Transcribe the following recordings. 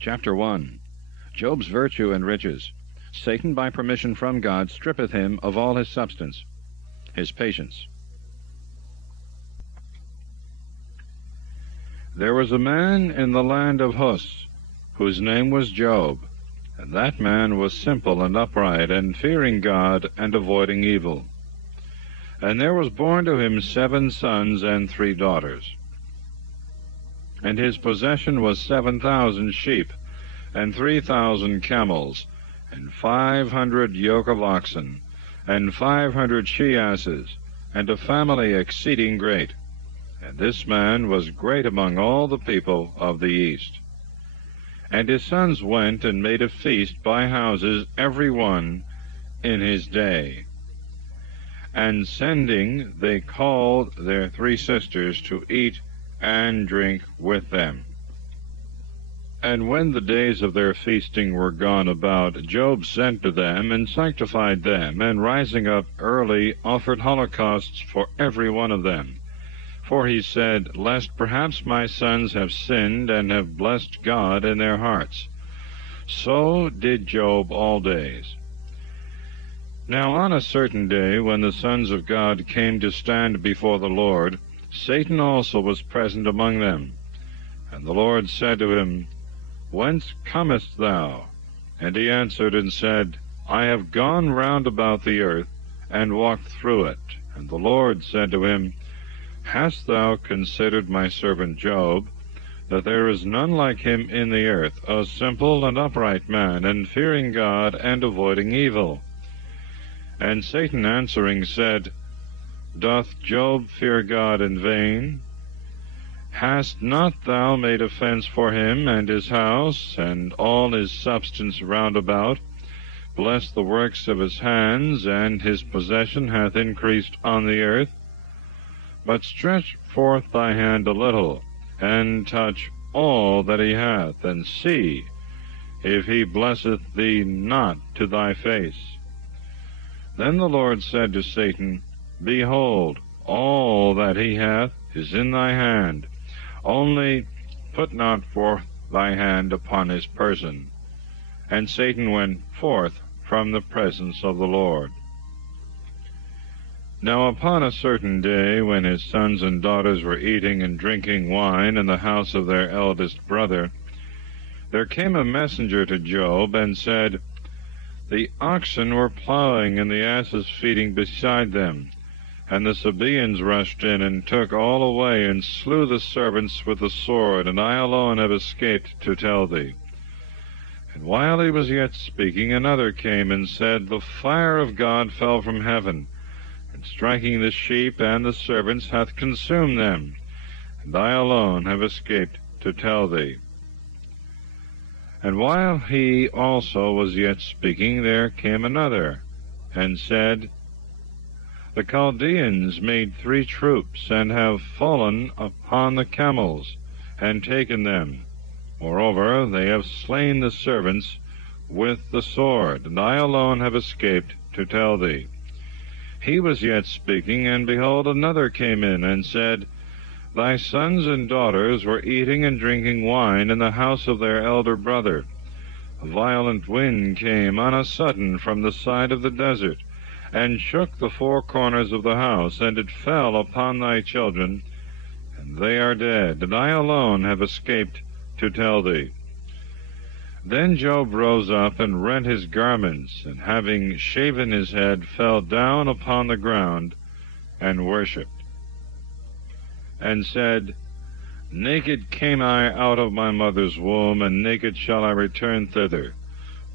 Chapter 1. Job's virtue and riches. Satan, by permission from God, strippeth him of all his substance. His patience. There was a man in the land of Hus, whose name was Job, and that man was simple and upright, and fearing God, and avoiding evil. And there was born to him 7 sons and 3 daughters. And his possession was 7,000 sheep, and 3,000 camels, and 500 yoke of oxen, and 500 she-asses, and a family exceeding great. And this man was great among all the people of the east. And his sons went and made a feast by houses, every one in his day. And sending, they called their 3 sisters to eat and drink with them. And when the days of their feasting were gone about, Job sent to them, and sanctified them, and rising up early, offered holocausts for every one of them. For he said, Lest perhaps my sons have sinned, and have blessed God in their hearts. So did Job all days. Now on a certain day, when the sons of God came to stand before the Lord, Satan also was present among them. And the Lord said to him, Whence comest thou? And he answered and said, I have gone round about the earth, and walked through it. And the Lord said to him, Hast thou considered my servant Job, that there is none like him in the earth, a simple and upright man, and fearing God, and avoiding evil? And Satan answering said, Doth Job fear God in vain? Hast not thou made a fence for him, and his house, and all his substance round about? Blessed the works of his hands, and his possession hath increased on the earth. But stretch forth thy hand a little, and touch all that he hath, and see if he blesseth thee not to thy face. Then the Lord said to Satan, Behold, all that he hath is in thy hand, only put not forth thy hand upon his person. And Satan went forth from the presence of the Lord. Now upon a certain day, when his sons and daughters were eating and drinking wine in the house of their eldest brother, there came a messenger to Job, and said, The oxen were plowing, and the asses feeding beside them. And the Sabaeans rushed in, and took all away, and slew the servants with the sword, and I alone have escaped to tell thee. And while he was yet speaking, another came, and said, The fire of God fell from heaven, and striking the sheep and the servants hath consumed them, and I alone have escaped to tell thee. And while he also was yet speaking, there came another, and said, The Chaldeans made 3 troops, and have fallen upon the camels, and taken them. Moreover, they have slain the servants with the sword, and I alone have escaped to tell thee. He was yet speaking, and behold, another came in, and said, Thy sons and daughters were eating and drinking wine in the house of their elder brother. A violent wind came on a sudden from the side of the desert, and shook the 4 corners of the house, and it fell upon thy children, and they are dead, and I alone have escaped to tell thee. Then Job rose up and rent his garments, and having shaven his head, fell down upon the ground, and worshipped, and said, Naked came I out of my mother's womb, and naked shall I return thither.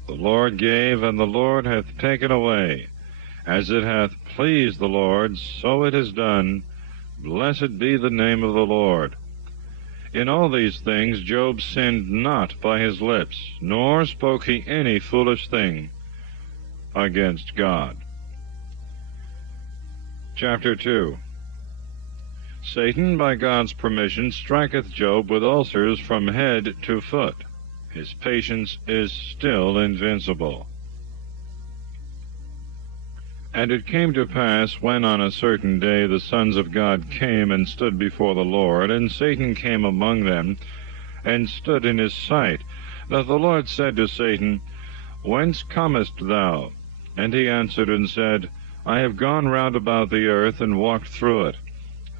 The Lord gave, and the Lord hath taken away. As it hath pleased the Lord, so it is done. Blessed be the name of the Lord. In all these things Job sinned not by his lips, nor spoke he any foolish thing against God. Chapter 2. Satan, by God's permission, striketh Job with ulcers from head to foot. His patience is still invincible. And it came to pass, when on a certain day the sons of God came and stood before the Lord, and Satan came among them, and stood in his sight, that the Lord said to Satan, Whence comest thou? And he answered and said, I have gone round about the earth, and walked through it.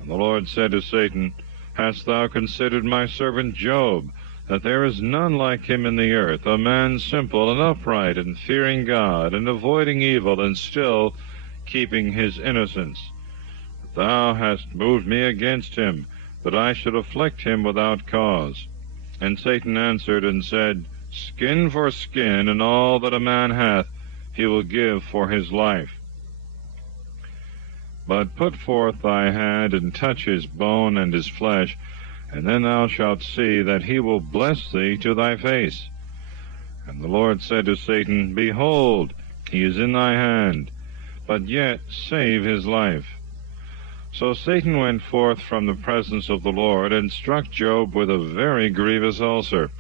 And the Lord said to Satan, Hast thou considered my servant Job, that there is none like him in the earth, a man simple and upright, and fearing God, and avoiding evil, and still keeping his innocence? Thou hast moved me against him, that I should afflict him without cause. And Satan answered and said, Skin for skin, and all that a man hath he will give for his life. But put forth thy hand, and touch his bone and his flesh, and then thou shalt see that he will bless thee to thy face. And the Lord said to Satan, Behold, he is in thy hand, but yet save his life. So Satan went forth from the presence of the Lord, and struck Job with a very grievous ulcer,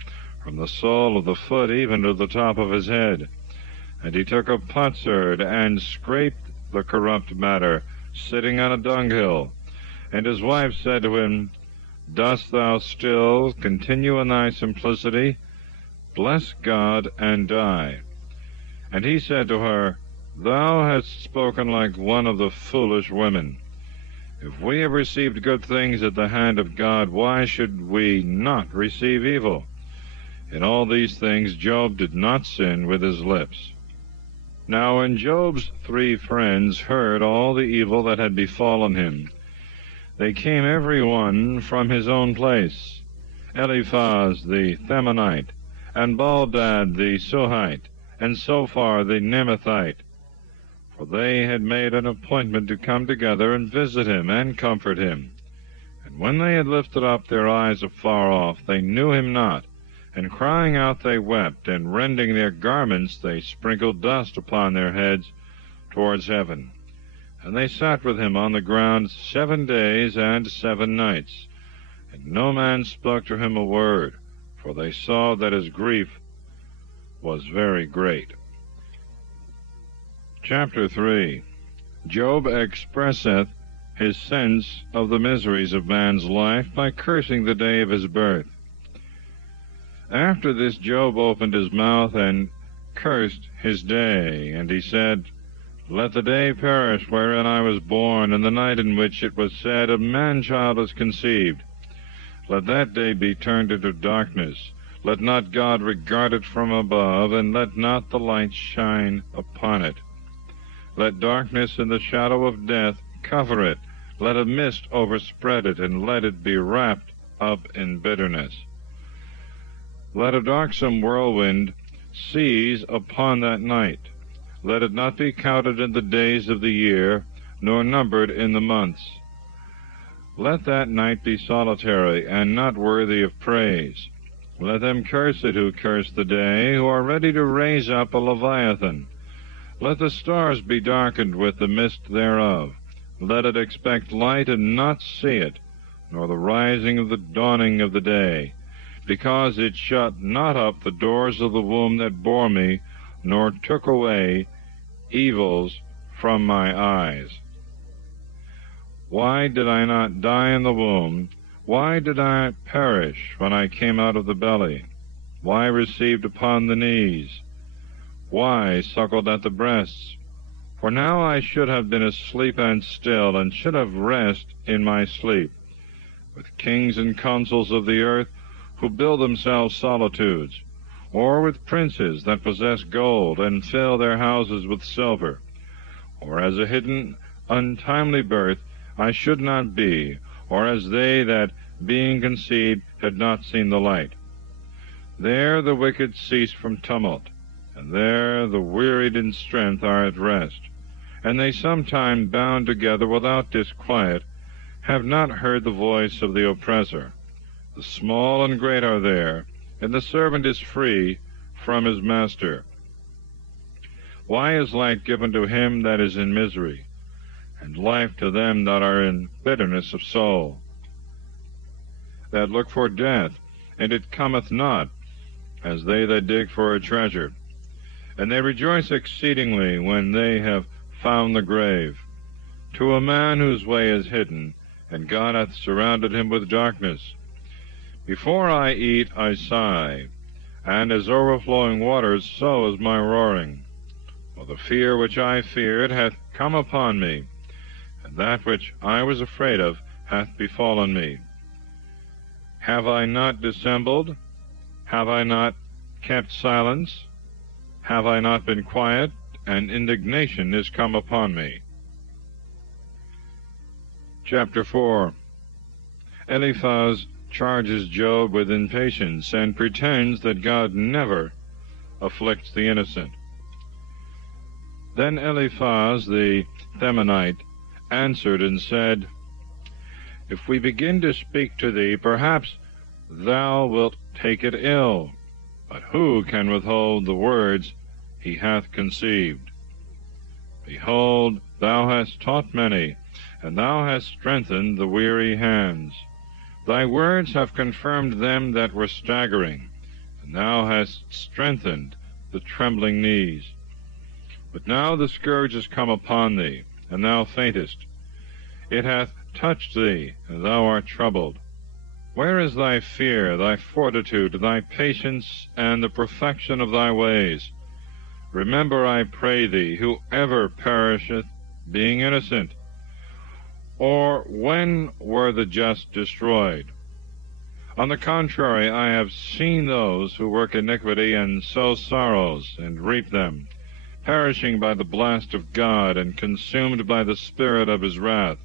from the sole of the foot even to the top of his head. And he took a potsherd, and scraped the corrupt matter, sitting on a dunghill. And his wife said to him, Dost thou still continue in thy simplicity? Bless God and die. And he said to her, Thou hast spoken like one of the foolish women. If we have received good things at the hand of God, why should we not receive evil? In all these things Job did not sin with his lips. Now when Job's 3 friends heard all the evil that had befallen him, they came every one from his own place, Eliphaz the Themanite, and Baldad the Suhite, and Sophar the Nemathite. For they had made an appointment to come together and visit him and comfort him. And when they had lifted up their eyes afar off, they knew him not. And crying out they wept, and rending their garments they sprinkled dust upon their heads towards heaven. And they sat with him on the ground 7 days and 7 nights. And no man spoke to him a word, for they saw that his grief was very great. Chapter 3. Job expresseth his sense of the miseries of man's life by cursing the day of his birth. After this Job opened his mouth and cursed his day, and he said, Let the day perish wherein I was born, and the night in which it was said, A man-child is conceived. Let that day be turned into darkness. Let not God regard it from above, and let not the light shine upon it. Let darkness and the shadow of death cover it. Let a mist overspread it, and let it be wrapped up in bitterness. Let a darksome whirlwind seize upon that night. Let it not be counted in the days of the year, nor numbered in the months. Let that night be solitary, and not worthy of praise. Let them curse it who curse the day, who are ready to raise up a Leviathan. Let the stars be darkened with the mist thereof. Let it expect light and not see it, nor the rising of the dawning of the day, because it shut not up the doors of the womb that bore me, nor took away evils from my eyes. Why did I not die in the womb? Why did I perish when I came out of the belly? Why received upon the knees? Why suckled at the breasts? For now I should have been asleep and still, and should have rest in my sleep, with kings and consuls of the earth, who build themselves solitudes, or with princes that possess gold, and fill their houses with silver. Or as a hidden, untimely birth I should not be, or as they that, being conceived, had not seen the light. There the wicked cease from tumult, and there the wearied in strength are at rest. And they sometime bound together without disquiet, have not heard the voice of the oppressor. The small and great are there, and the servant is free from his master. Why is light given to him that is in misery, and life to them that are in bitterness of soul, that look for death, and it cometh not, as they that dig for a treasure? And they rejoice exceedingly when they have found the grave. To a man whose way is hidden, and God hath surrounded him with darkness. Before I eat, I sigh, and as overflowing waters, so is my roaring. For the fear which I feared hath come upon me, and that which I was afraid of hath befallen me. Have I not dissembled? Have I not kept silence? Have I not been quiet? And indignation is come upon me. Chapter 4. Eliphaz charges Job with impatience and pretends that God never afflicts the innocent. Then Eliphaz the Themanite answered and said, If we begin to speak to thee, perhaps thou wilt take it ill. But who can withhold the words he hath conceived? Behold, thou hast taught many, and thou hast strengthened the weary hands. Thy words have confirmed them that were staggering, and thou hast strengthened the trembling knees. But now the scourge is come upon thee, and thou faintest. It hath touched thee, and thou art troubled. Where is thy fear, thy fortitude, thy patience, and the perfection of thy ways? Remember, I pray thee, who ever perisheth, being innocent? Or when were the just destroyed? On the contrary, I have seen those who work iniquity and sow sorrows, and reap them, perishing by the blast of God, and consumed by the spirit of his wrath.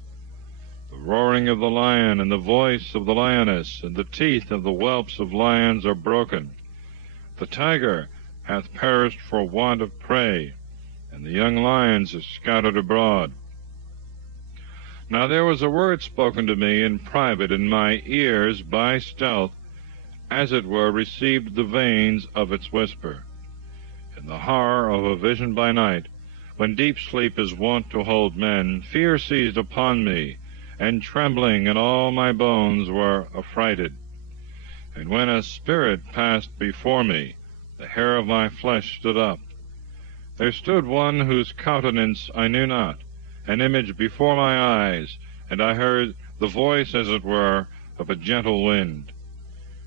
The roaring of the lion, and the voice of the lioness, and the teeth of the whelps of lions are broken. The tiger hath perished for want of prey, and the young lions are scattered abroad. Now there was a word spoken to me in private in my ears by stealth, as it were received the veins of its whisper. In the horror of a vision by night, when deep sleep is wont to hold men, fear seized upon me, and trembling in all my bones were affrighted. And when a spirit passed before me, the hair of my flesh stood up. There stood one whose countenance I knew not, an image before my eyes, and I heard the voice, as it were, of a gentle wind.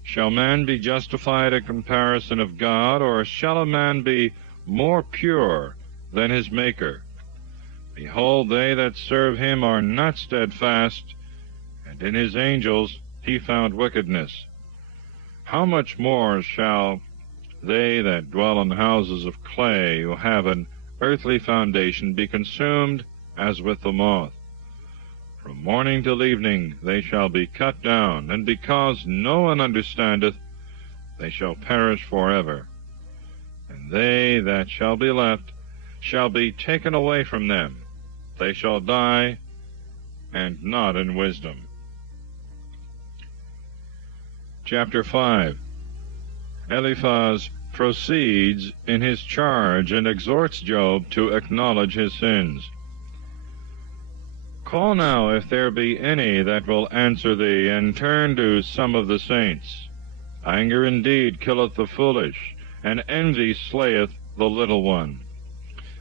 Shall man be justified in comparison of God, or shall a man be more pure than his Maker? Behold, they that serve him are not steadfast, and in his angels he found wickedness. How much more shall they that dwell in houses of clay, who have an earthly foundation, be consumed as with the moth? From morning till evening they shall be cut down, and because no one understandeth, they shall perish forever. And they that shall be left shall be taken away from them. They shall die, and not in wisdom. Chapter 5. Eliphaz proceeds in his charge and exhorts Job to acknowledge his sins. Call now, if there be any that will answer thee, and turn to some of the saints. Anger indeed killeth the foolish, and envy slayeth the little one.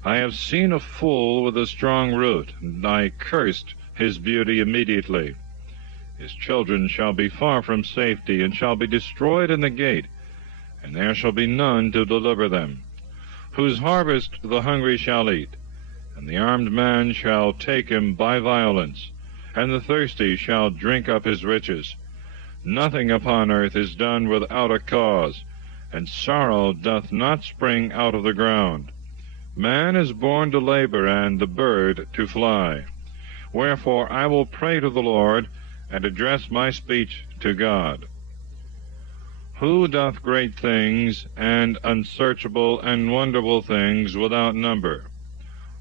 I have seen a fool with a strong root, and I cursed his beauty immediately. His children shall be far from safety, and shall be destroyed in the gate, and there shall be none to deliver them. Whose harvest the hungry shall eat, and the armed man shall take him by violence, and the thirsty shall drink up his riches. Nothing upon earth is done without a cause, and sorrow doth not spring out of the ground. Man is born to labor, and the bird to fly. Wherefore I will pray to the Lord, and address my speech to God. Who doth great things, and unsearchable and wonderful things without number?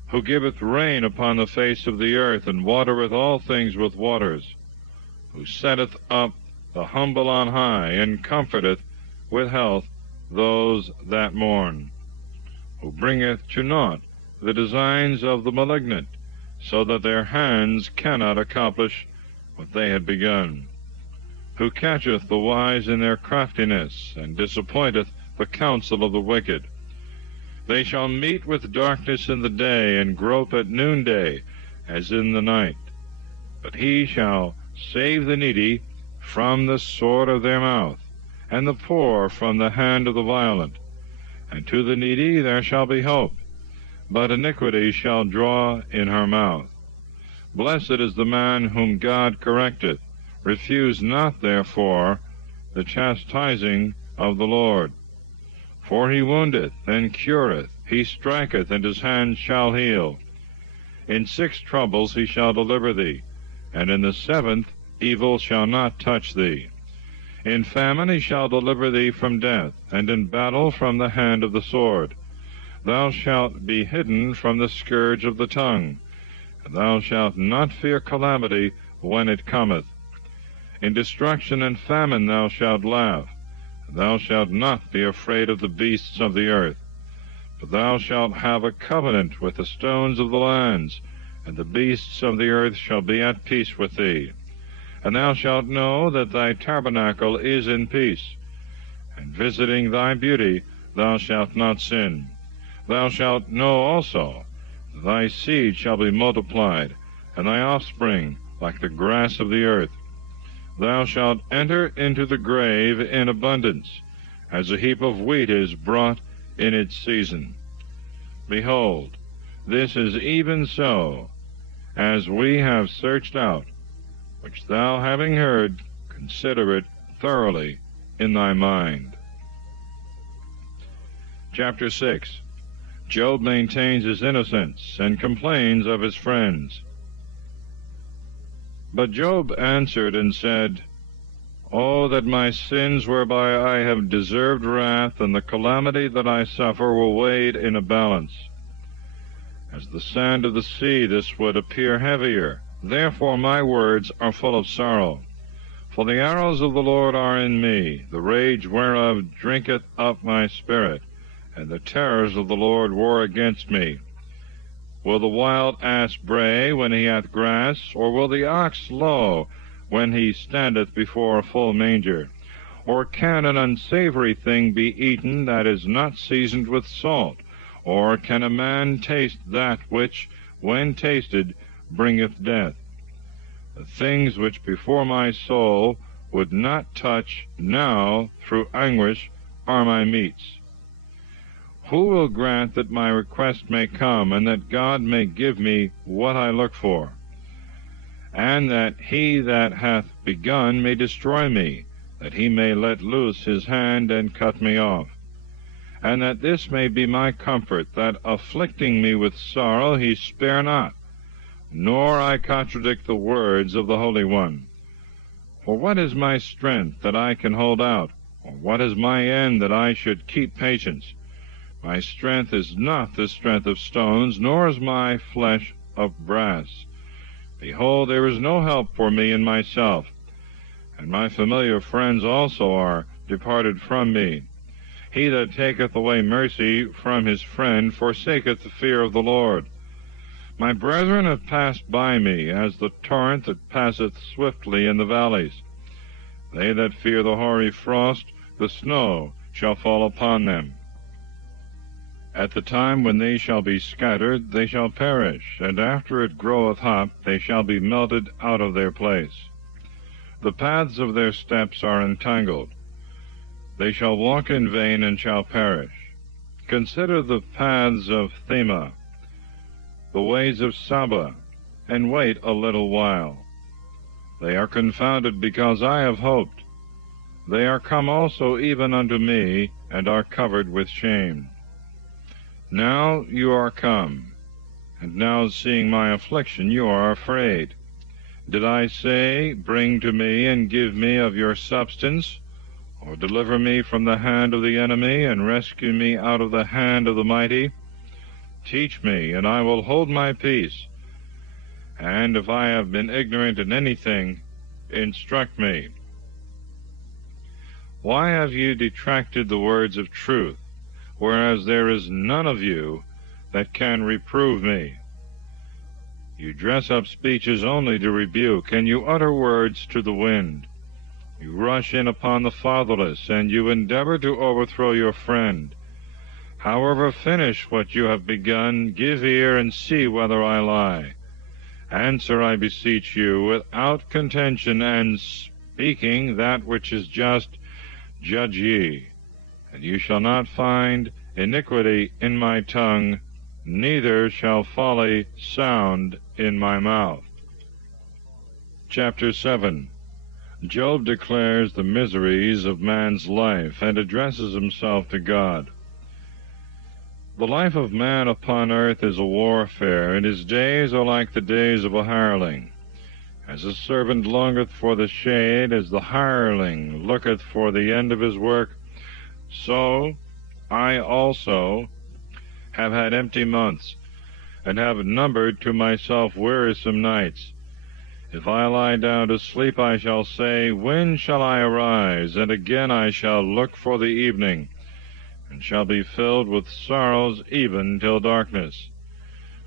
Who giveth rain upon the face of the earth, and watereth all things with waters? Who setteth up the humble on high, and comforteth with health those that mourn? Who bringeth to naught the designs of the malignant, so that their hands cannot accomplish what they had begun? Who catcheth the wise in their craftiness, and disappointeth the counsel of the wicked? They shall meet with darkness in the day, and grope at noonday, as in the night. But he shall save the needy from the sword of their mouth, and the poor from the hand of the violent. And to the needy there shall be hope, but iniquity shall draw in her mouth. Blessed is the man whom God correcteth. Refuse not, therefore, the chastising of the Lord. For he woundeth and cureth, he striketh, and his hand shall heal. In 6 troubles he shall deliver thee, and in the 7th evil shall not touch thee. In famine he shall deliver thee from death, and in battle from the hand of the sword. Thou shalt be hidden from the scourge of the tongue, and thou shalt not fear calamity when it cometh. In destruction and famine thou shalt laugh, and thou shalt not be afraid of the beasts of the earth. But thou shalt have a covenant with the stones of the lands, and the beasts of the earth shall be at peace with thee. And thou shalt know that thy tabernacle is in peace, and visiting thy beauty thou shalt not sin. Thou shalt know also that thy seed shall be multiplied, and thy offspring like the grass of the earth. Thou shalt enter into the grave in abundance, as a heap of wheat is brought in its season. Behold, this is even so, as we have searched out, which thou having heard, consider it thoroughly in thy mind. Chapter 6. Job maintains his innocence and complains of his friends. But Job answered and said, O that my sins whereby I have deserved wrath, and the calamity that I suffer were weighed in a balance. As the sand of the sea this would appear heavier. Therefore my words are full of sorrow. For the arrows of the Lord are in me, the rage whereof drinketh up my spirit, and the terrors of the Lord war against me. Will the wild ass bray when he hath grass, or will the ox low when he standeth before a full manger? Or can an unsavory thing be eaten that is not seasoned with salt? Or can a man taste that which, when tasted, bringeth death? The things which before my soul would not touch, now through anguish are my meats. Who will grant that my request may come, and that God may give me what I look for? And that he that hath begun may destroy me, that he may let loose his hand and cut me off. And that this may be my comfort, that afflicting me with sorrow he spare not, nor I contradict the words of the Holy One. For what is my strength that I can hold out? Or what is my end that I should keep patience? My strength is not the strength of stones, nor is my flesh of brass. Behold, there is no help for me in myself, and my familiar friends also are departed from me. He that taketh away mercy from his friend forsaketh the fear of the Lord. My brethren have passed by me, as the torrent that passeth swiftly in the valleys. They that fear the hoary frost, the snow shall fall upon them. At the time when they shall be scattered, they shall perish, and after it groweth hot, they shall be melted out of their place. The paths of their steps are entangled. They shall walk in vain and shall perish. Consider the paths of Thema, the ways of Saba, and wait a little while. They are confounded because I have hoped. They are come also even unto me, and are covered with shame. Now you are come, and now seeing my affliction you are afraid. Did I say, Bring to me, and give me of your substance, or deliver me from the hand of the enemy, and rescue me out of the hand of the mighty? Teach me, and I will hold my peace. And if I have been ignorant in anything, instruct me. Why have you detracted the words of truth, whereas there is none of you that can reprove me? You dress up speeches only to rebuke, and you utter words to the wind. You rush in upon the fatherless, and you endeavor to overthrow your friend. However, finish what you have begun, give ear, and see whether I lie. Answer, I beseech you, without contention, and speaking that which is just. judge ye. And you shall not find iniquity in my tongue, neither shall folly sound in my mouth. Chapter 7. Job declares the miseries of man's life and addresses himself to God. The life of man upon earth is a warfare, and his days are like the days of a hireling. As a servant longeth for the shade, as the hireling looketh for the end of his work, so I also have had empty months, and have numbered to myself wearisome nights. If I lie down to sleep, I shall say, when shall I arise? And again I shall look for the evening, and shall be filled with sorrows even till darkness.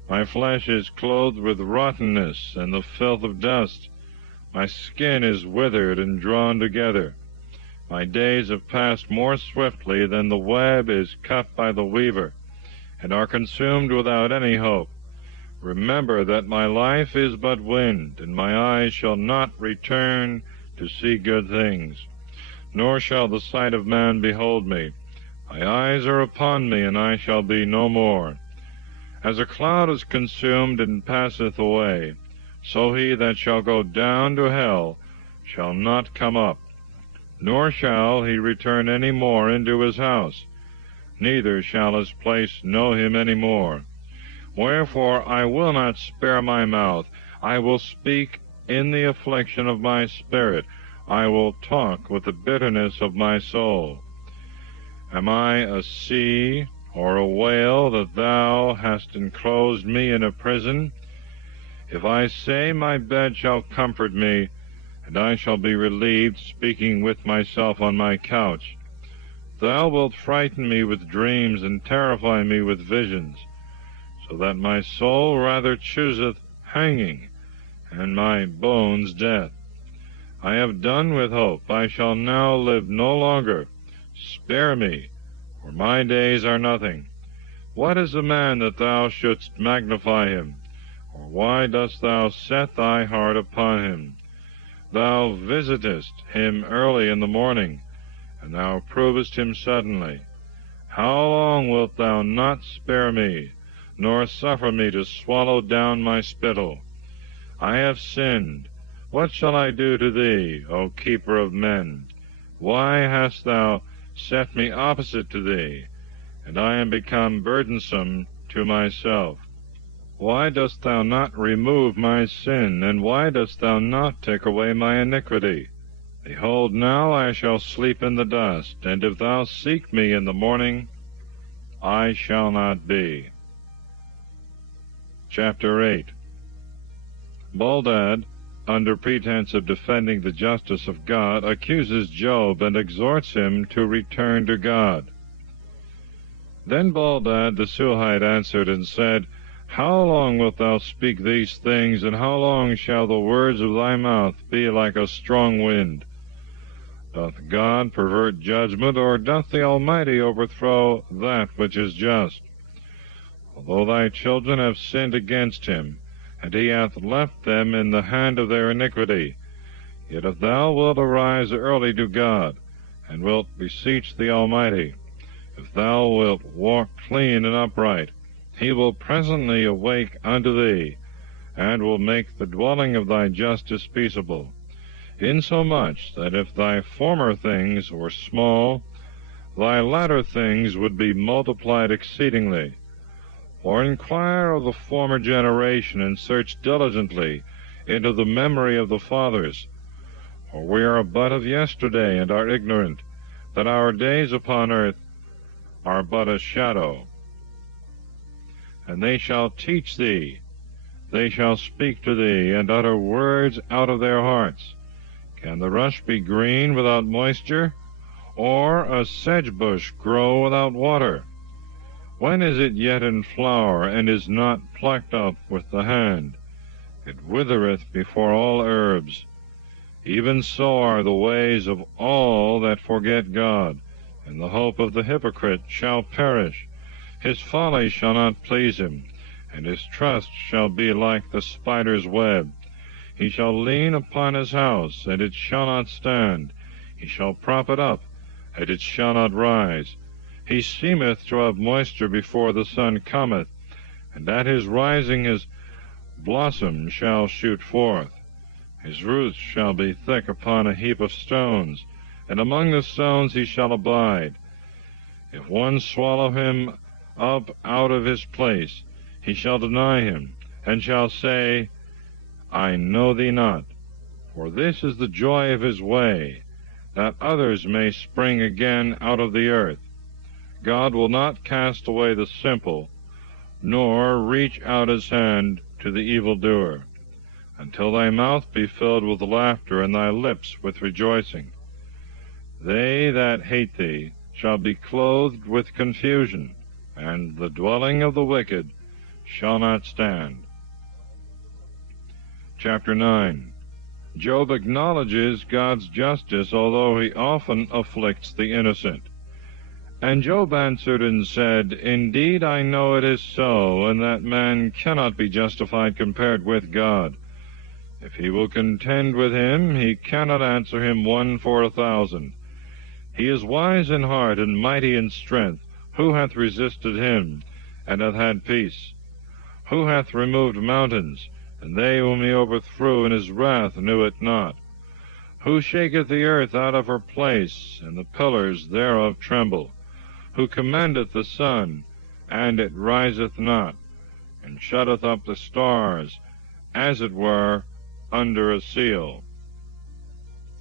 My flesh is clothed with rottenness and the filth of dust. My skin is withered and drawn together. My days have passed more swiftly than the web is cut by the weaver, and are consumed without any hope. Remember that my life is but wind, and my eyes shall not return to see good things, nor shall the sight of man behold me. My eyes are upon me, and I shall be no more. As a cloud is consumed and passeth away, so he that shall go down to hell shall not come up, nor shall he return any more into his house, neither shall his place know him any more. Wherefore I will not spare my mouth. I will speak in the affliction of my spirit. I will talk with the bitterness of my soul. Am I a sea or a whale that thou hast enclosed me in a prison? If I say, my bed shall comfort me, and I shall be relieved, speaking with myself on my couch, thou wilt frighten me with dreams, and terrify me with visions, so that my soul rather chooseth hanging, and my bones death. I have done with hope. I shall now live no longer. Spare me, for my days are nothing. What is a man that thou shouldst magnify him? Or why dost thou set thy heart upon him? Thou visitest him early in the morning, and thou provest him suddenly. How long wilt thou not spare me, nor suffer me to swallow down my spittle? I have sinned. What shall I do to thee, O keeper of men? Why hast thou set me opposite to thee, and I am become burdensome to myself? Why dost thou not remove my sin, and why dost thou not take away my iniquity? Behold, now I shall sleep in the dust, and if thou seek me in the morning, I shall not be. Chapter 8. Bildad, under pretense of defending the justice of God, accuses Job and exhorts him to return to God. Then Bildad the Shuhite answered and said, How long wilt thou speak these things, and how long shall the words of thy mouth be like a strong wind? Doth God pervert judgment, or doth the Almighty overthrow that which is just? Although thy children have sinned against him, and he hath left them in the hand of their iniquity, yet if thou wilt arise early to God, and wilt beseech the Almighty, if thou wilt walk clean and upright, he will presently awake unto thee, and will make the dwelling of thy justice peaceable, insomuch that if thy former things were small, thy latter things would be multiplied exceedingly. Or inquire of the former generation, and search diligently into the memory of the fathers. For we are but of yesterday, and are ignorant, that our days upon earth are but a shadow. And they shall teach thee, they shall speak to thee, and utter words out of their hearts. Can the rush be green without moisture, or a sedge bush grow without water? When is it yet in flower, and is not plucked up with the hand? It withereth before all herbs. Even so are the ways of all that forget God, and the hope of the hypocrite shall perish. His folly shall not please him, and his trust shall be like the spider's web. He shall lean upon his house, and it shall not stand. He shall prop it up, and it shall not rise. He seemeth to have moisture before the sun cometh, and at his rising his blossom shall shoot forth. His roots shall be thick upon a heap of stones, and among the stones he shall abide. If one swallow him up out of his place, he shall deny him, and shall say, I know thee not. For this is the joy of his way, that others may spring again out of the earth. God will not cast away the simple, nor reach out his hand to the evildoer, until thy mouth be filled with laughter, and thy lips with rejoicing. They that hate thee shall be clothed with confusion, and the dwelling of the wicked shall not stand. Chapter 9. Job acknowledges God's justice, although he often afflicts the innocent. And Job answered and said, Indeed I know it is so, and that man cannot be justified compared with God. If he will contend with him, he cannot answer him 1 for 1,000. He is wise in heart and mighty in strength. Who hath resisted him, and hath had peace? Who hath removed mountains, and they whom he overthrew in his wrath knew it not? Who shaketh the earth out of her place, and the pillars thereof tremble? Who commandeth the sun, and it riseth not, and shutteth up the stars, as it were under a seal?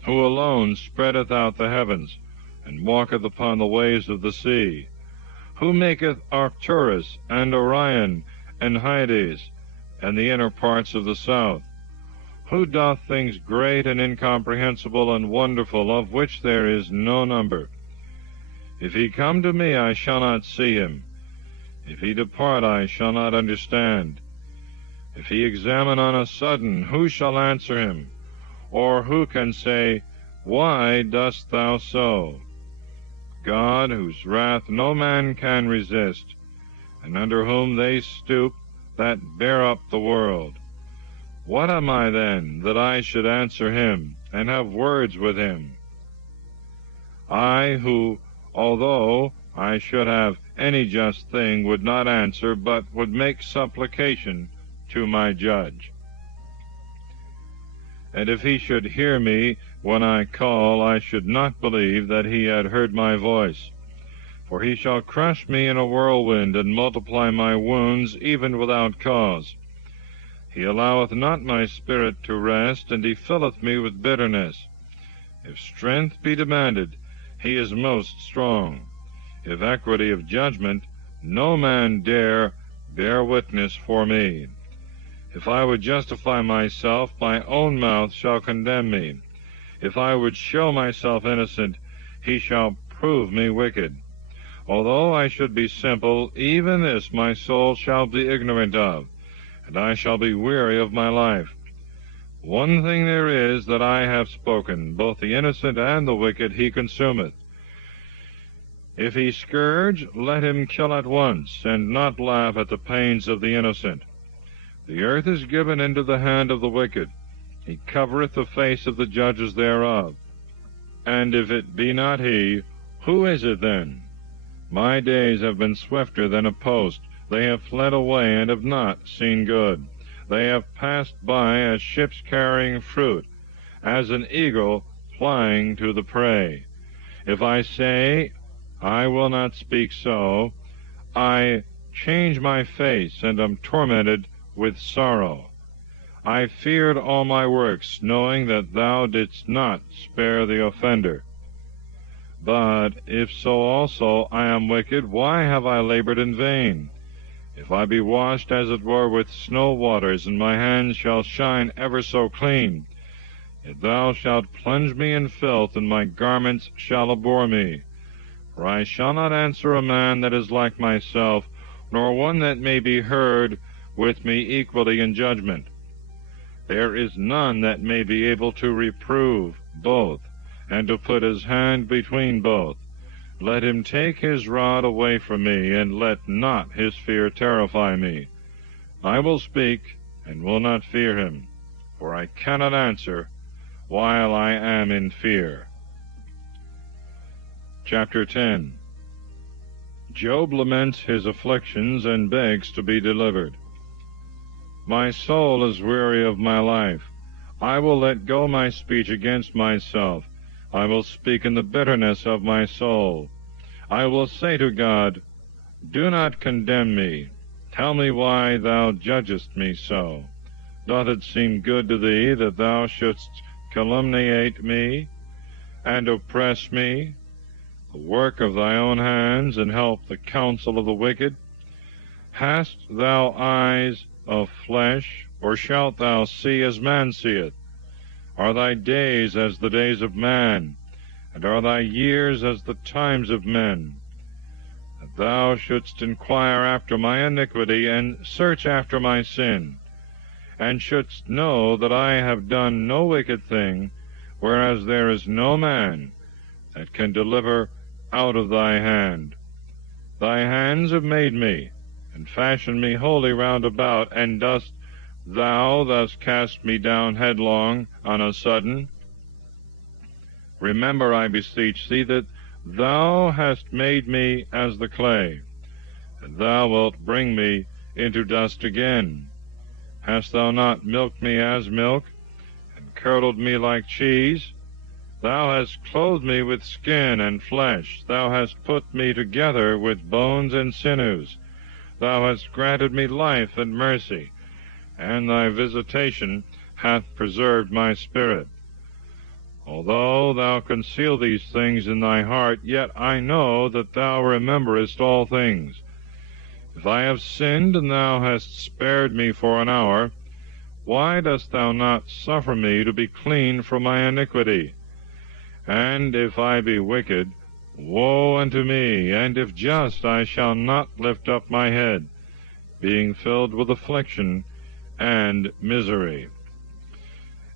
Who alone spreadeth out the heavens, and walketh upon the waves of the sea? Who maketh Arcturus, and Orion, and Hyades, and the inner parts of the south? Who doth things great and incomprehensible and wonderful, of which there is no number? If he come to me, I shall not see him. If he depart, I shall not understand. If he examine on a sudden, who shall answer him? Or who can say, Why dost thou so? God, whose wrath no man can resist, and under whom they stoop that bear up the world. What am I then, that I should answer him, and have words with him? I, who, although I should have any just thing, would not answer, but would make supplication to my judge. And if he should hear me when I call, I should not believe that he had heard my voice. For he shall crush me in a whirlwind, and multiply my wounds even without cause. He alloweth not my spirit to rest, and he filleth me with bitterness. If strength be demanded, he is most strong. If equity of judgment, no man dare bear witness for me. If I would justify myself, my own mouth shall condemn me. If I would show myself innocent, he shall prove me wicked. Although I should be simple, even this my soul shall be ignorant of, and I shall be weary of my life. One thing there is that I have spoken, both the innocent and the wicked he consumeth. If he scourge, let him kill at once, and not laugh at the pains of the innocent. The earth is given into the hand of the wicked. He covereth the face of the judges thereof. And if it be not he, who is it then? My days have been swifter than a post. They have fled away and have not seen good. They have passed by as ships carrying fruit, as an eagle flying to the prey. If I say, I will not speak so, I change my face, and am tormented with sorrow. I feared all my works, knowing that thou didst not spare the offender. But if so also I am wicked, why have I labored in vain? If I be washed as it were with snow waters, and my hands shall shine ever so clean, yet thou shalt plunge me in filth, and my garments shall abhor me. For I shall not answer a man that is like myself, nor one that may be heard with me equally in judgment. There is none that may be able to reprove both, and to put his hand between both. Let him take his rod away from me, and let not his fear terrify me. I will speak, and will not fear him, for I cannot answer while I am in fear. Chapter 10. Job laments his afflictions and begs to be delivered. My soul is weary of my life. I will let go my speech against myself. I will speak in the bitterness of my soul. I will say to God, do not condemn me. Tell me why thou judgest me so. Doth it seem good to thee that thou shouldst calumniate me and oppress me, the work of thy own hands, and help the counsel of the wicked? Hast thou eyes of flesh, or shalt thou see as man seeth? Are thy days as the days of man, and are thy years as the times of men? That thou shouldst inquire after my iniquity, and search after my sin, and shouldst know that I have done no wicked thing, whereas there is no man that can deliver out of thy hand. Thy hands have made me, and fashioned me wholly round about, and dost thou thus cast me down headlong on a sudden? Remember, I beseech thee, that thou hast made me as the clay, and thou wilt bring me into dust again. Hast thou not milked me as milk, and curdled me like cheese? Thou hast clothed me with skin and flesh. Thou hast put me together with bones and sinews. Thou hast granted me life and mercy, and thy visitation hath preserved my spirit. Although thou conceal these things in thy heart, yet I know that thou rememberest all things. If I have sinned, and thou hast spared me for an hour, why dost thou not suffer me to be clean from my iniquity? And if I be wicked, woe unto me, and if just, I shall not lift up my head, being filled with affliction and misery.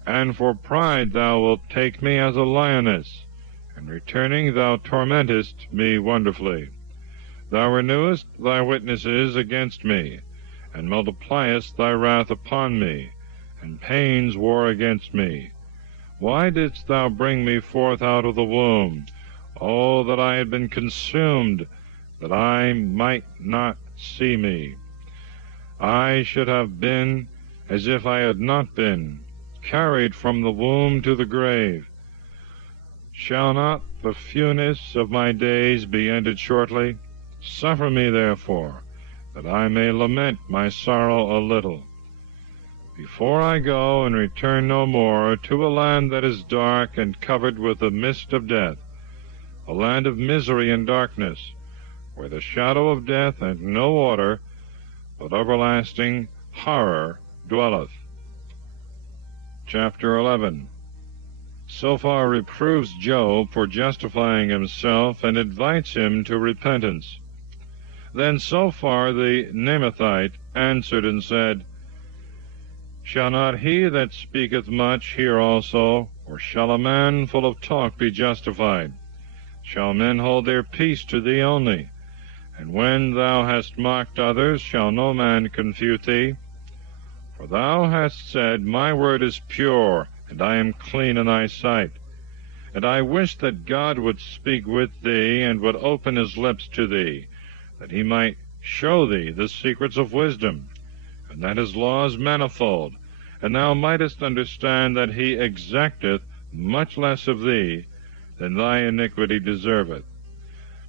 And for pride thou wilt take me as a lioness, and returning thou tormentest me wonderfully. Thou renewest thy witnesses against me, and multipliest thy wrath upon me, and pains war against me. Why didst thou bring me forth out of the womb? Oh, that I had been consumed, that I might not see me. I should have been as if I had not been, carried from the womb to the grave. Shall not the fewness of my days be ended shortly? Suffer me, therefore, that I may lament my sorrow a little, before I go and return no more to a land that is dark and covered with the mist of death, a land of misery and darkness, where the shadow of death and no water, but everlasting horror dwelleth. Chapter 11. So far reproves Job for justifying himself, and invites him to repentance. Then so far the Namathite answered and said, Shall not he that speaketh much hear also? Or shall a man full of talk be justified? Shall men hold their peace to thee only? And when thou hast mocked others, shall no man confute thee? For thou hast said, My word is pure, and I am clean in thy sight. And I wish that God would speak with thee, and would open his lips to thee, that he might show thee the secrets of wisdom, and that his law is manifold, and thou mightest understand that he exacteth much less of thee than thy iniquity deserveth.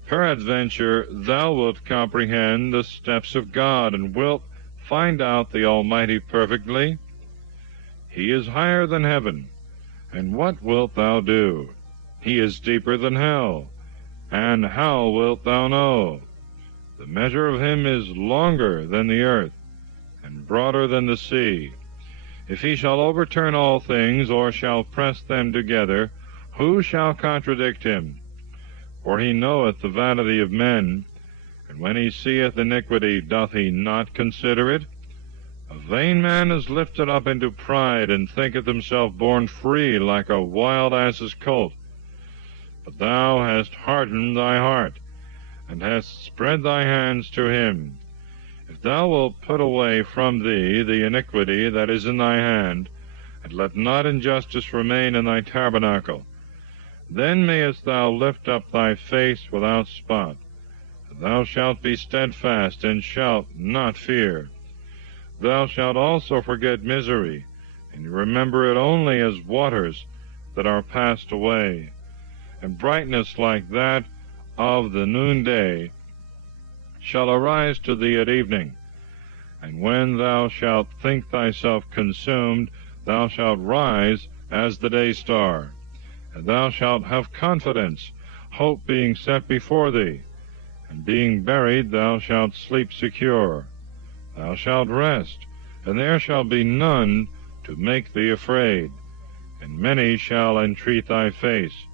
Peradventure thou wilt comprehend the steps of God, and wilt find out the Almighty perfectly. He is higher than heaven, and what wilt thou do? He is deeper than hell, and how wilt thou know? The measure of him is longer than the earth, and broader than the sea. If he shall overturn all things, or shall press them together, who shall contradict him? For he knoweth the vanity of men, and when he seeth iniquity, doth he not consider it? A vain man is lifted up into pride, and thinketh himself born free like a wild ass's colt. But thou hast hardened thy heart, and hast spread thy hands to him. If thou wilt put away from thee the iniquity that is in thy hand, and let not injustice remain in thy tabernacle, Then mayest thou lift up thy face without spot. Thou shalt be steadfast, and shalt not fear. Thou shalt also forget misery, and remember it only as waters that are passed away, and brightness like that of the noonday shall arise to thee at evening. And when thou shalt think thyself consumed, thou shalt rise as the day star, and thou shalt have confidence, hope being set before thee, and being buried thou shalt sleep secure. Thou shalt rest, and there shall be none to make thee afraid, and many shall entreat thy face.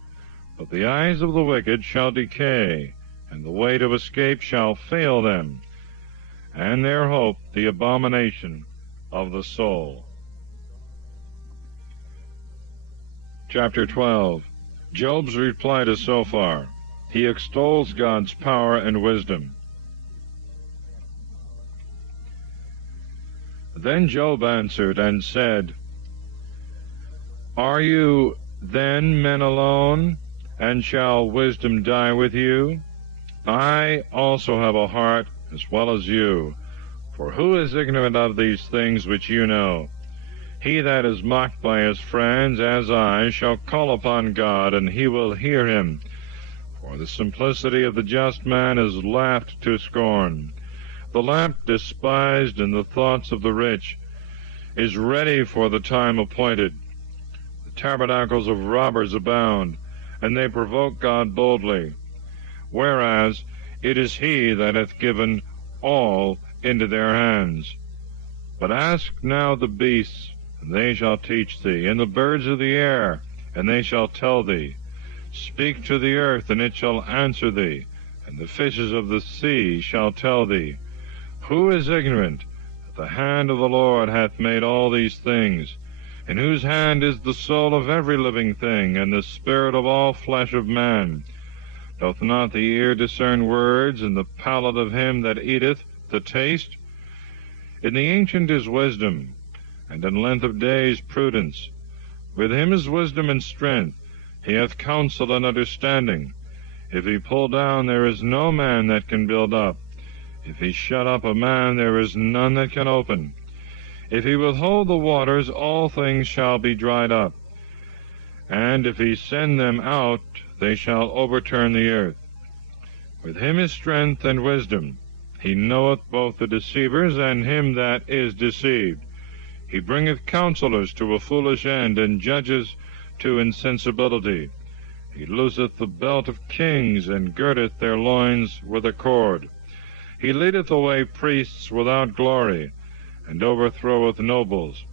But the eyes of the wicked shall decay, and the way to escape shall fail them, and their hope the abomination of the soul. Chapter 12. Job's reply to Sophar. He extols God's power and wisdom. Then Job answered and said, Are you then men alone, and shall wisdom die with you? I also have a heart as well as you. For who is ignorant of these things which you know? He that is mocked by his friends, as I, shall call upon God, and he will hear him. For the simplicity of the just man is laughed to scorn. The lamp despised in the thoughts of the rich is ready for the time appointed. The tabernacles of robbers abound, and they provoke God boldly. Whereas it is he that hath given all into their hands. But ask now the beasts, and they shall teach thee, and the birds of the air, and they shall tell thee. Speak to the earth, and it shall answer thee, and the fishes of the sea shall tell thee. Who is ignorant that the hand of the Lord hath made all these things, in whose hand is the soul of every living thing, and the spirit of all flesh of man? Doth not the ear discern words, and the palate of him that eateth the taste? In the ancient is wisdom, and in length of days prudence. With him is wisdom and strength. He hath counsel and understanding. If he pull down, there is no man that can build up. If he shut up a man, there is none that can open. If he withhold the waters, all things shall be dried up. And if he send them out, they shall overturn the earth. With him is strength and wisdom. He knoweth both the deceivers and him that is deceived. He bringeth counselors to a foolish end, and judges to insensibility. He looseth the belt of kings, and girdeth their loins with a cord. He leadeth away priests without glory, and overthroweth nobles.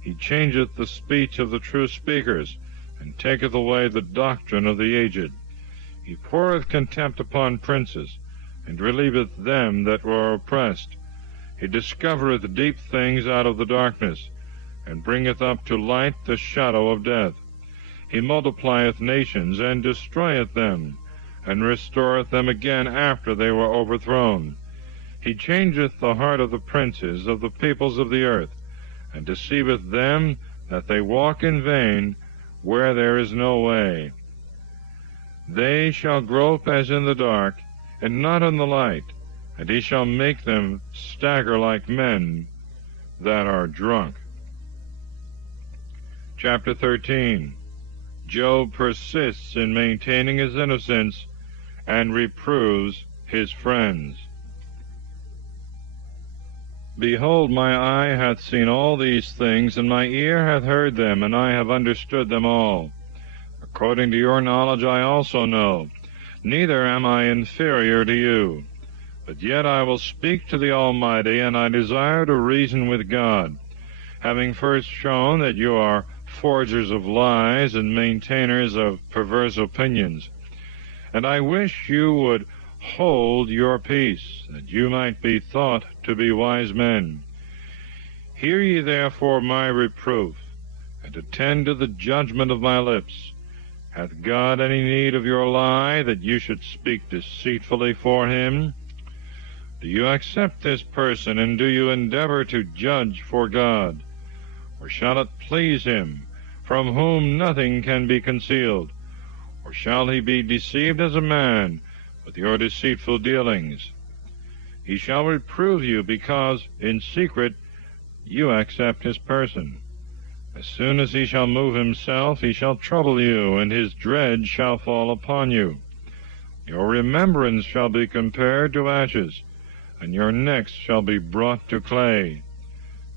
He changeth the speech of the true speakers, and taketh away the doctrine of the aged. He poureth contempt upon princes, and relieveth them that were oppressed. He discovereth deep things out of the darkness, and bringeth up to light the shadow of death. He multiplieth nations, and destroyeth them, and restoreth them again after they were overthrown. He changeth the heart of the princes of the peoples of the earth, and deceiveth them that they walk in vain where there is no way. They shall grope as in the dark, and not in the light, and he shall make them stagger like men that are drunk. Chapter 13. Job persists in maintaining his innocence, and reproves his friends. Behold, my eye hath seen all these things, and my ear hath heard them, and I have understood them all. According to your knowledge I also know, neither am I inferior to you. But yet I will speak to the Almighty, and I desire to reason with God, having first shown that you are forgers of lies and maintainers of perverse opinions. And I wish you would hold your peace, that you might be thought to be wise men. Hear ye therefore my reproof, and attend to the judgment of my lips. Hath God any need of your lie, that you should speak deceitfully for him? Do you accept this person, and do you endeavor to judge for God? Or shall it please him, from whom nothing can be concealed? Or shall he be deceived as a man with your deceitful dealings? He shall reprove you, because in secret you accept his person. As soon as he shall move himself, he shall trouble you, and his dread shall fall upon you. Your remembrance shall be compared to ashes, and your necks shall be brought to clay.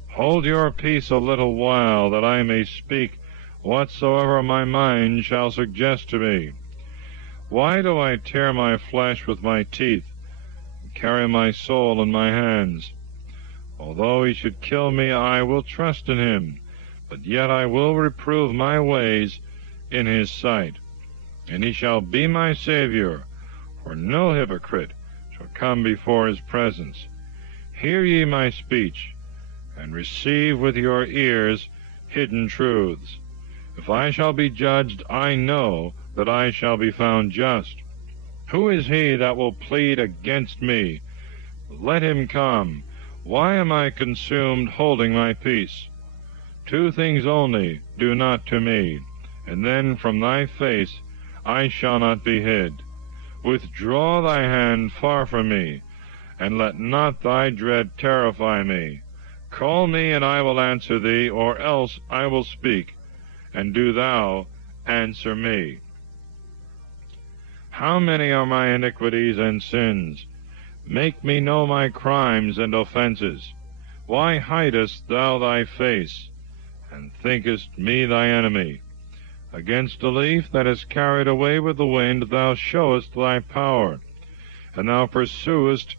Hold your peace a little while, that I may speak whatsoever my mind shall suggest to me. Why do I tear my flesh with my teeth, and carry my soul in my hands? Although he should kill me, I will trust in him, but yet I will reprove my ways in his sight. And he shall be my Savior, for no hypocrite shall come before his presence. Hear ye my speech, and receive with your ears hidden truths. If I shall be judged, I know that I shall be found just. Who is he that will plead against me? Let him come. Why am I consumed holding my peace? Two things only do not to me, and then from thy face I shall not be hid. Withdraw thy hand far from me, and let not thy dread terrify me. Call me, and I will answer thee, or else I will speak, and do thou answer me. How many are my iniquities and sins? Make me know my crimes and offenses. Why hidest thou thy face, and thinkest me thy enemy? Against a leaf that is carried away with the wind thou showest thy power, and thou pursuest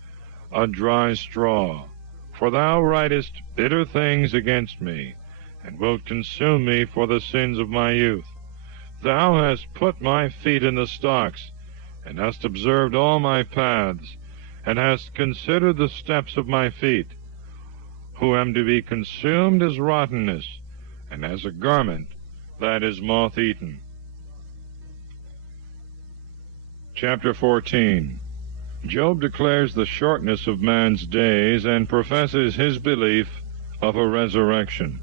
a dry straw. For thou writest bitter things against me, and wilt consume me for the sins of my youth. Thou hast put my feet in the stocks, and hast observed all my paths, and hast considered the steps of my feet, who am to be consumed as rottenness, and as a garment that is moth-eaten. Chapter 14. Job declares the shortness of man's days and professes his belief of a resurrection.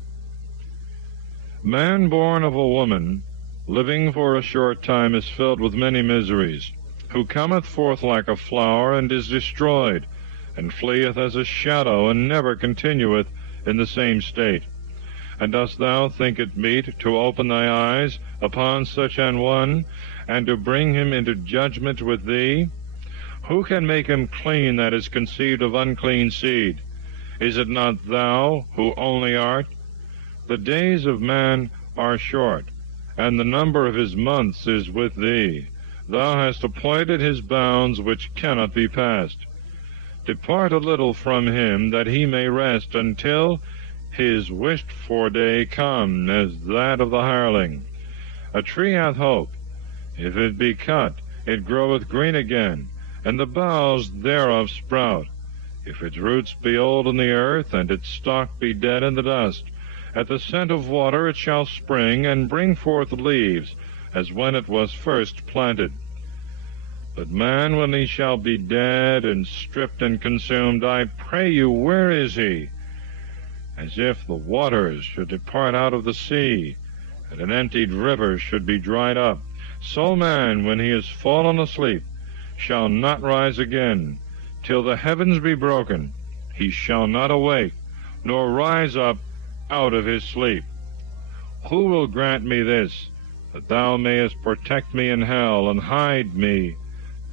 Man born of a woman, living for a short time, is filled with many miseries, who cometh forth like a flower, and is destroyed, and fleeth as a shadow, and never continueth in the same state. And dost thou think it meet to open thy eyes upon such an one, and to bring him into judgment with thee? Who can make him clean that is conceived of unclean seed? Is it not thou who only art? The days of man are short, and the number of his months is with thee. Thou hast appointed his bounds which cannot be passed. Depart a little from him, that he may rest, until his wished-for day come, as that of the hireling. A tree hath hope. If it be cut, it groweth green again, and the boughs thereof sprout. If its roots be old in the earth, and its stalk be dead in the dust, at the scent of water it shall spring, and bring forth leaves, as when it was first planted. But man, when he shall be dead, and stripped and consumed, I pray you, where is he? As if the waters should depart out of the sea, and an emptied river should be dried up, so man, when he is fallen asleep, shall not rise again. Till the heavens be broken, he shall not awake, nor rise up out of his sleep. Who will grant me this, that thou mayest protect me in hell, and hide me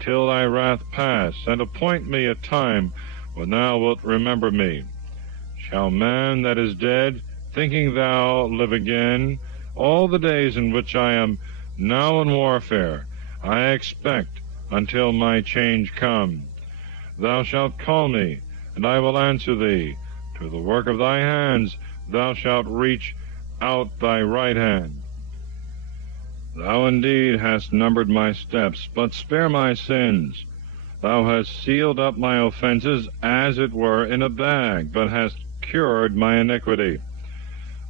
till thy wrath pass, and appoint me a time when thou wilt remember me? Shall man that is dead, thinking thou, live again? All the days in which I am now in warfare, I expect until my change come. Thou shalt call me, and I will answer thee. To the work of thy hands thou shalt reach out thy right hand. Thou indeed hast numbered my steps, but spare my sins. Thou hast sealed up my offenses as it were in a bag, but hast cured my iniquity.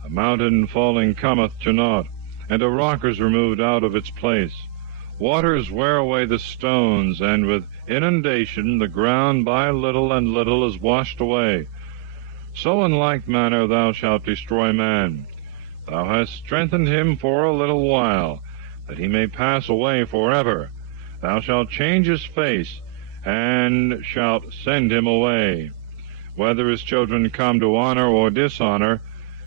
A mountain falling cometh to naught, and a rock is removed out of its place. Waters wear away the stones, and with inundation the ground by little and little is washed away. So in like manner thou shalt destroy man. Thou hast strengthened him for a little while, that he may pass away forever. Thou shalt change his face, and shalt send him away. Whether his children come to honor or dishonor,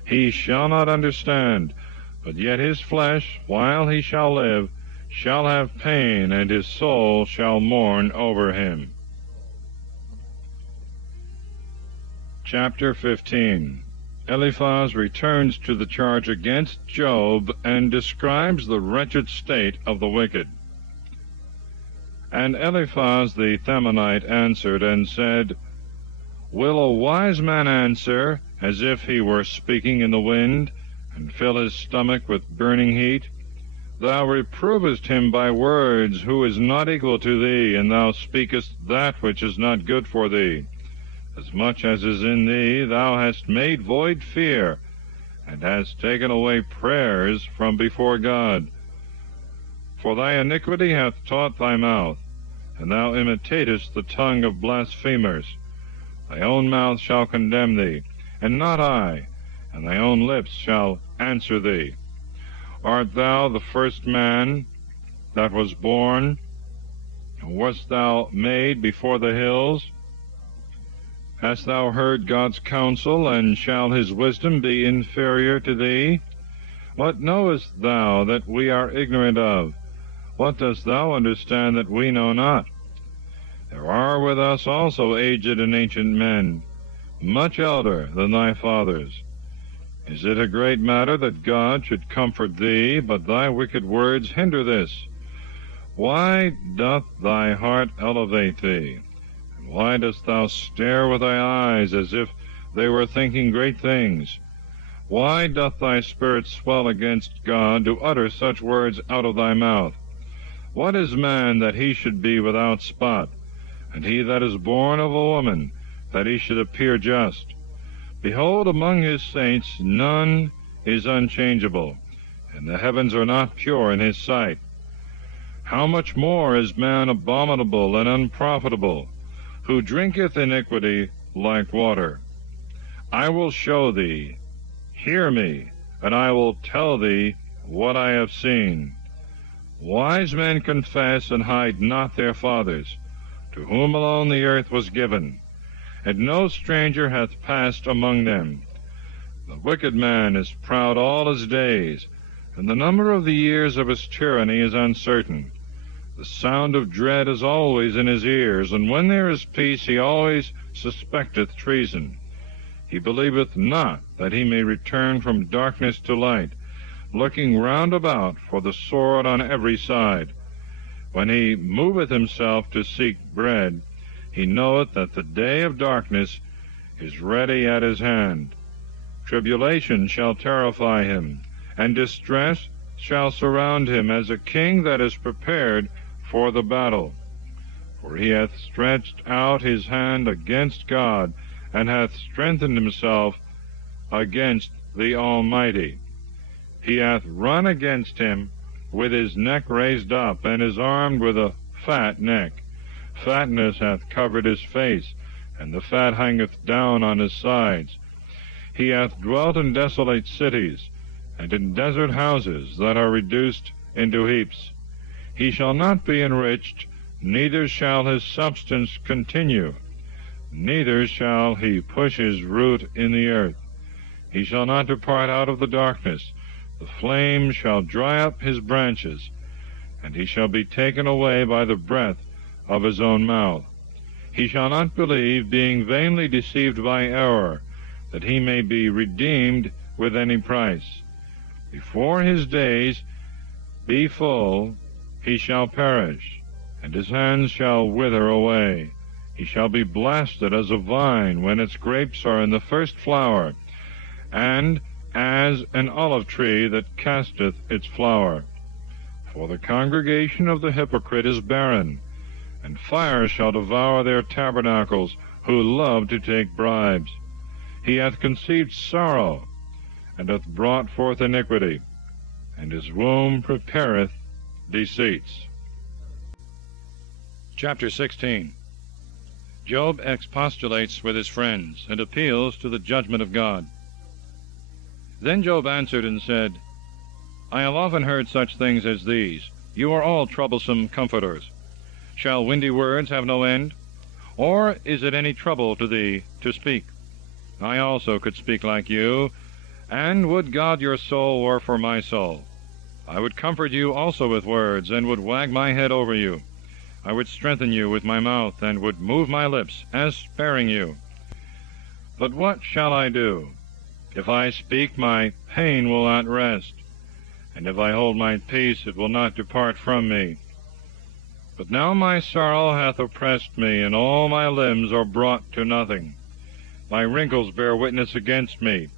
he shall not understand. But yet his flesh, while he shall live, shall have pain, and his soul shall mourn over him. Chapter 15. Eliphaz returns to the charge against Job and describes the wretched state of the wicked. And Eliphaz the Themanite answered and said, Will a wise man answer, as if he were speaking in the wind, and fill his stomach with burning heat? Thou reprovest him by words, who is not equal to thee, and thou speakest that which is not good for thee. As much as is in thee, thou hast made void fear, and hast taken away prayers from before God. For thy iniquity hath taught thy mouth, and thou imitatest the tongue of blasphemers. Thy own mouth shall condemn thee, and not I, and thy own lips shall answer thee. Art thou the first man that was born? Wast thou made before the hills? Hast thou heard God's counsel, and shall his wisdom be inferior to thee? What knowest thou that we are ignorant of? What dost thou understand that we know not? There are with us also aged and ancient men, much elder than thy fathers. Is it a great matter that God should comfort thee, but thy wicked words hinder this? Why doth thy heart elevate thee? And why dost thou stare with thy eyes as if they were thinking great things? Why doth thy spirit swell against God to utter such words out of thy mouth? What is man that he should be without spot, and he that is born of a woman, that he should appear just? Behold, among his saints none is unchangeable, and the heavens are not pure in his sight. How much more is man abominable and unprofitable, who drinketh iniquity like water? I will show thee, hear me, and I will tell thee what I have seen. Wise men confess and hide not their fathers, to whom alone the earth was given, and no stranger hath passed among them. The wicked man is proud all his days, and the number of the years of his tyranny is uncertain. The sound of dread is always in his ears, and when there is peace he always suspecteth treason. He believeth not that he may return from darkness to light, looking round about for the sword on every side. When he moveth himself to seek bread, he knoweth that the day of darkness is ready at his hand. Tribulation shall terrify him, and distress shall surround him, as a king that is prepared for the battle. For he hath stretched out his hand against God, and hath strengthened himself against the Almighty. He hath run against him with his neck raised up, and is armed with a fat neck. Fatness hath covered his face, and the fat hangeth down on his sides. He hath dwelt in desolate cities, and in desert houses that are reduced into heaps. He shall not be enriched, neither shall his substance continue, neither shall he push his root in the earth. He shall not depart out of the darkness. The flame shall dry up his branches, and he shall be taken away by the breath of his own mouth. He shall not believe, being vainly deceived by error, that he may be redeemed with any price. Before his days be full, he shall perish, and his hands shall wither away. He shall be blasted as a vine when its grapes are in the first flower, and as an olive tree that casteth its flower. For the congregation of the hypocrite is barren, and fire shall devour their tabernacles, who love to take bribes. He hath conceived sorrow, and hath brought forth iniquity, and his womb prepareth deceits. Chapter 16. Job expostulates with his friends, and appeals to the judgment of God. Then Job answered and said, I have often heard such things as these. You are all troublesome comforters. Shall windy words have no end? Or is it any trouble to thee to speak? I also could speak like you, and would God your soul were for my soul. I would comfort you also with words, and would wag my head over you. I would strengthen you with my mouth, and would move my lips, as sparing you. But what shall I do? If I speak, my pain will not rest, and if I hold my peace, it will not depart from me. But now my sorrow hath oppressed me, and all my limbs are brought to nothing. My wrinkles bear witness against me,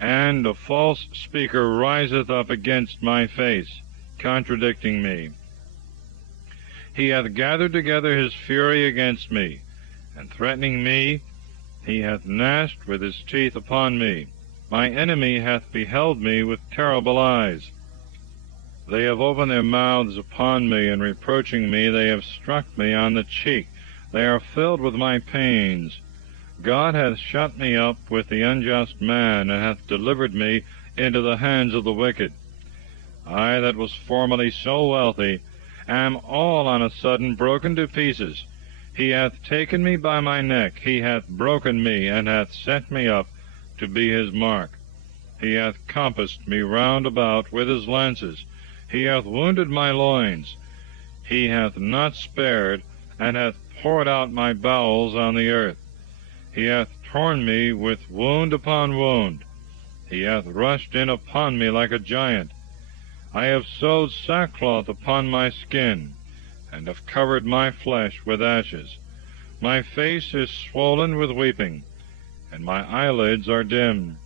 and a false speaker riseth up against my face, contradicting me. He hath gathered together his fury against me, and threatening me, he hath gnashed with his teeth upon me. My enemy hath beheld me with terrible eyes. They have opened their mouths upon me, and reproaching me, they have struck me on the cheek. They are filled with my pains. God hath shut me up with the unjust man, and hath delivered me into the hands of the wicked. I that was formerly so wealthy am all on a sudden broken to pieces. He hath taken me by my neck, he hath broken me, and hath set me up to be his mark. He hath compassed me round about with his lances. He hath wounded my loins. He hath not spared, and hath poured out my bowels on the earth. He hath torn me with wound upon wound. He hath rushed in upon me like a giant. I have sewed sackcloth upon my skin, and have covered my flesh with ashes. My face is swollen with weeping, and my eyelids are dim.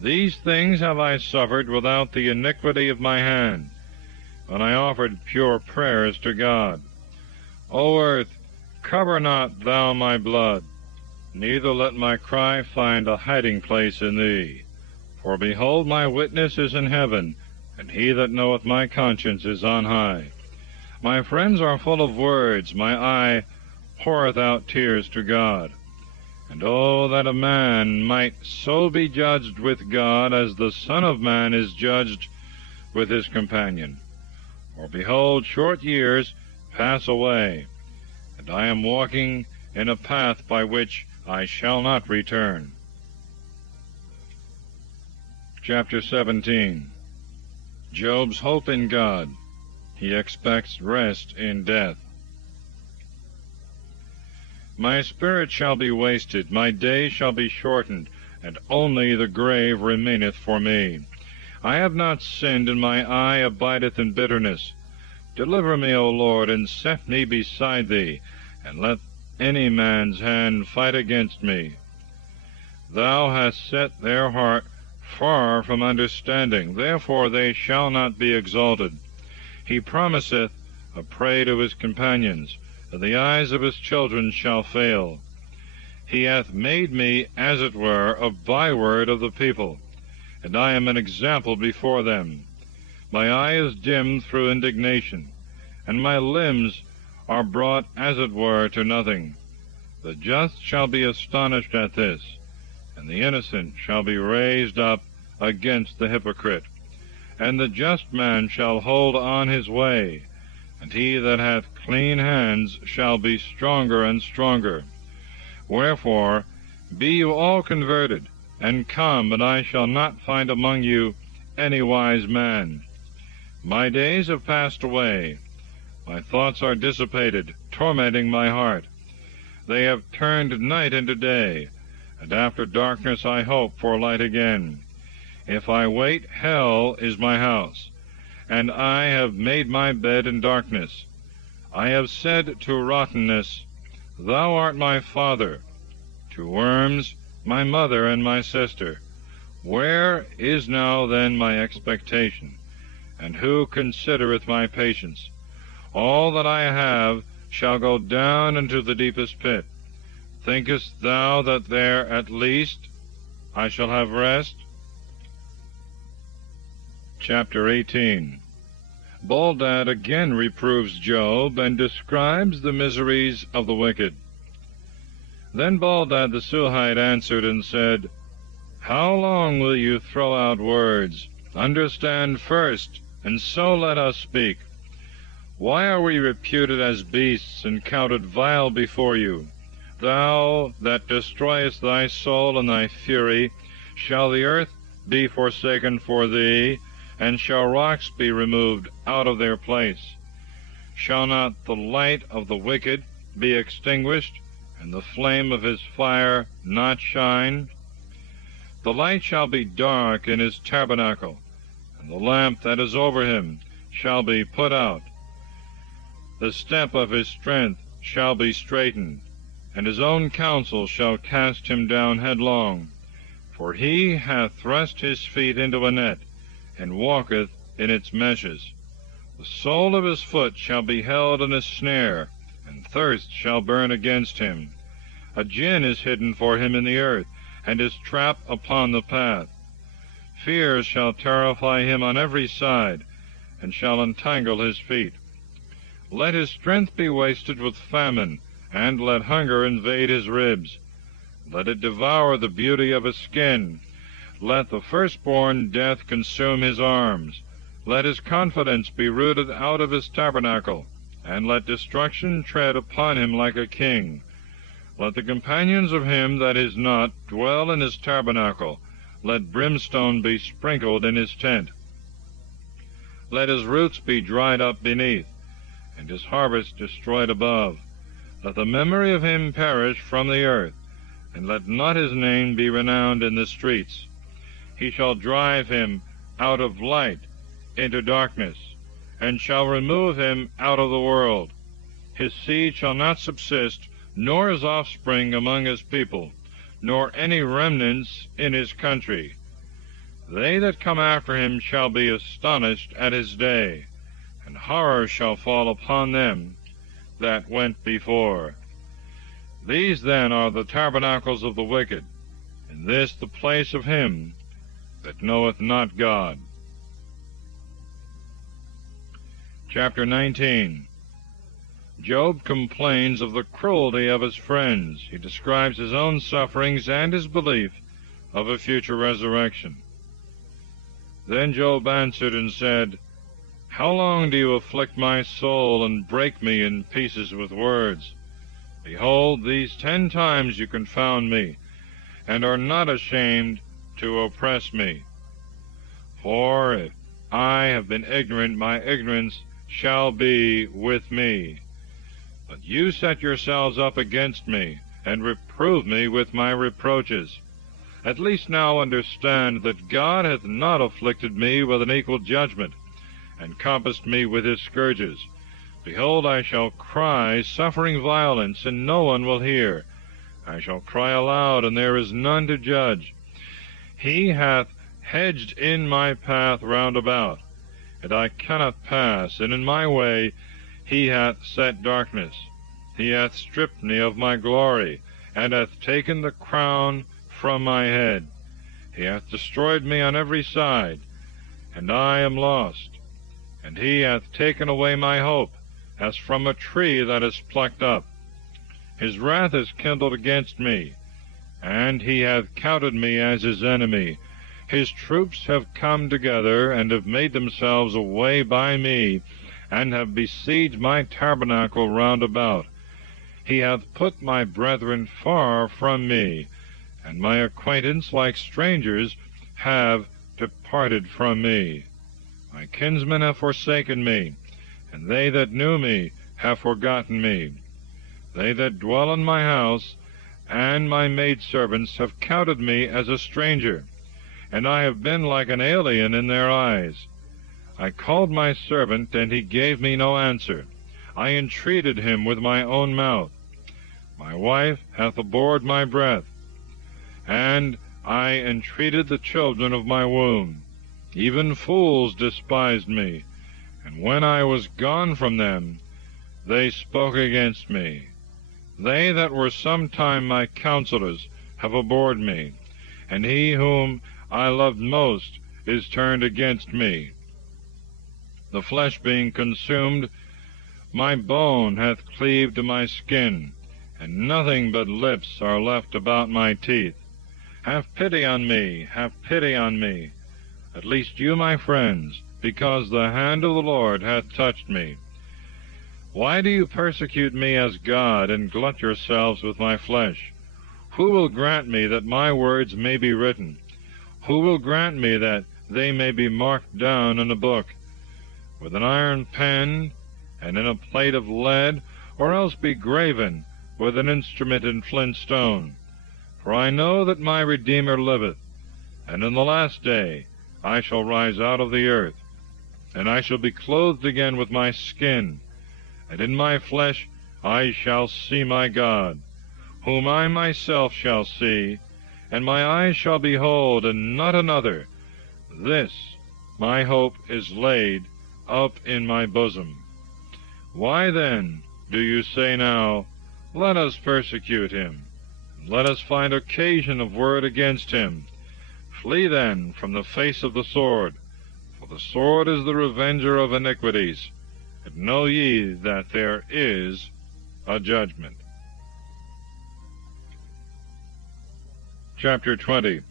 These things have I suffered without the iniquity of my hand, when I offered pure prayers to God. O earth, cover not thou my blood, neither let my cry find a hiding place in thee. For behold, my witness is in heaven, and he that knoweth my conscience is on high. My friends are full of words, my eye poureth out tears to God. And oh, that a man might so be judged with God as the Son of Man is judged with his companion. For behold, short years pass away, and I am walking in a path by which I shall not return. Chapter 17. Job's hope in God. He expects rest in death. My spirit shall be wasted, my days shall be shortened, and only the grave remaineth for me. I have not sinned, and my eye abideth in bitterness. Deliver me, O Lord, and set me beside thee, and let any man's hand fight against me. Thou hast set their heart far from understanding, therefore they shall not be exalted. He promiseth a prey to his companions, and the eyes of his children shall fail. He hath made me, as it were, a byword of the people, and I am an example before them. My eye is dimmed through indignation, and my limbs are brought, as it were, to nothing. The just shall be astonished at this, and the innocent shall be raised up against the hypocrite. And the just man shall hold on his way, and he that hath clean hands shall be stronger and stronger. Wherefore, be you all converted, and come, and I shall not find among you any wise man. My days have passed away, my thoughts are dissipated, tormenting my heart. They have turned night into day, and after darkness I hope for light again. If I wait, hell is my house, and I have made my bed in darkness. I have said to rottenness, Thou art my father, to worms, my mother and my sister. Where is now then my expectation, and who considereth my patience? All that I have shall go down into the deepest pit. Thinkest thou that there at least I shall have rest? Chapter 18. Bildad again reproves Job, and describes the miseries of the wicked. Then Bildad the Suhite answered and said, How long will you throw out words? Understand first, and so let us speak. Why are we reputed as beasts, and counted vile before you? Thou that destroyest thy soul in thy fury, shall the earth be forsaken for thee, and shall rocks be removed out of their place? Shall not the light of the wicked be extinguished, and the flame of his fire not shine? The light shall be dark in his tabernacle, and the lamp that is over him shall be put out. The step of his strength shall be straitened, and his own counsel shall cast him down headlong. For he hath thrust his feet into a net, and walketh in its meshes. The sole of his foot shall be held in a snare, and thirst shall burn against him. A gin is hidden for him in the earth, and his trap upon the path. Fear shall terrify him on every side, and shall entangle his feet. Let his strength be wasted with famine, and let hunger invade his ribs. Let it devour the beauty of his skin. Let the firstborn death consume his arms. Let his confidence be rooted out of his tabernacle, and let destruction tread upon him like a king. Let the companions of him that is not dwell in his tabernacle. Let brimstone be sprinkled in his tent. Let his roots be dried up beneath, and his harvest destroyed above. Let the memory of him perish from the earth, and let not his name be renowned in the streets. He shall drive him out of light into darkness, and shall remove him out of the world. His seed shall not subsist, nor his offspring among his people, nor any remnants in his country. They that come after him shall be astonished at his day, and horror shall fall upon them that went before. These then are the tabernacles of the wicked, and this the place of him that knoweth not God. Chapter 19. Job complains of the cruelty of his friends. He describes his own sufferings and his belief of a future resurrection. Then Job answered and said, How long do you afflict my soul and break me in pieces with words? Behold, these 10 times you confound me, and are not ashamed to oppress me. For if I have been ignorant, my ignorance shall be with me. But you set yourselves up against me, and reprove me with my reproaches. At least now understand that God hath not afflicted me with an equal judgment, and compassed me with his scourges. Behold, I shall cry, suffering violence, and no one will hear. I shall cry aloud, and there is none to judge. He hath hedged in my path round about, and I cannot pass, and in my way he hath set darkness. He hath stripped me of my glory, and hath taken the crown from my head. He hath destroyed me on every side, and I am lost. And he hath taken away my hope, as from a tree that is plucked up. His wrath is kindled against me, and he hath counted me as his enemy. His troops have come together, and have made themselves a way by me, and have besieged my tabernacle round about. He hath put my brethren far from me, and my acquaintance, like strangers, have departed from me. My kinsmen have forsaken me, and they that knew me have forgotten me. They that dwell in my house and my maidservants have counted me as a stranger, and I have been like an alien in their eyes. I called my servant, and he gave me no answer. I entreated him with my own mouth. My wife hath abhorred my breath, and I entreated the children of my womb. Even fools despised me, and when I was gone from them, they spoke against me. They that were sometime my counselors have abhorred me, and he whom I loved most is turned against me. The flesh being consumed, my bone hath cleaved to my skin, and nothing but lips are left about my teeth. Have pity on me, have pity on me. at least you, my friends, because the hand of the Lord hath touched me. Why do you persecute me as God, and glut yourselves with my flesh? Who will grant me that my words may be written? Who will grant me that they may be marked down in a book, with an iron pen, and in a plate of lead, or else be graven with an instrument in flint stone? For I know that my Redeemer liveth, and in the last day I shall rise out of the earth, and I shall be clothed again with my skin, and in my flesh I shall see my God, whom I myself shall see, and my eyes shall behold, and not another. This my hope is laid up in my bosom. Why then do you say now, Let us persecute him, let us find occasion of word against him? Flee then from the face of the sword, for the sword is the revenger of iniquities, and know ye that there is a judgment. Chapter 20.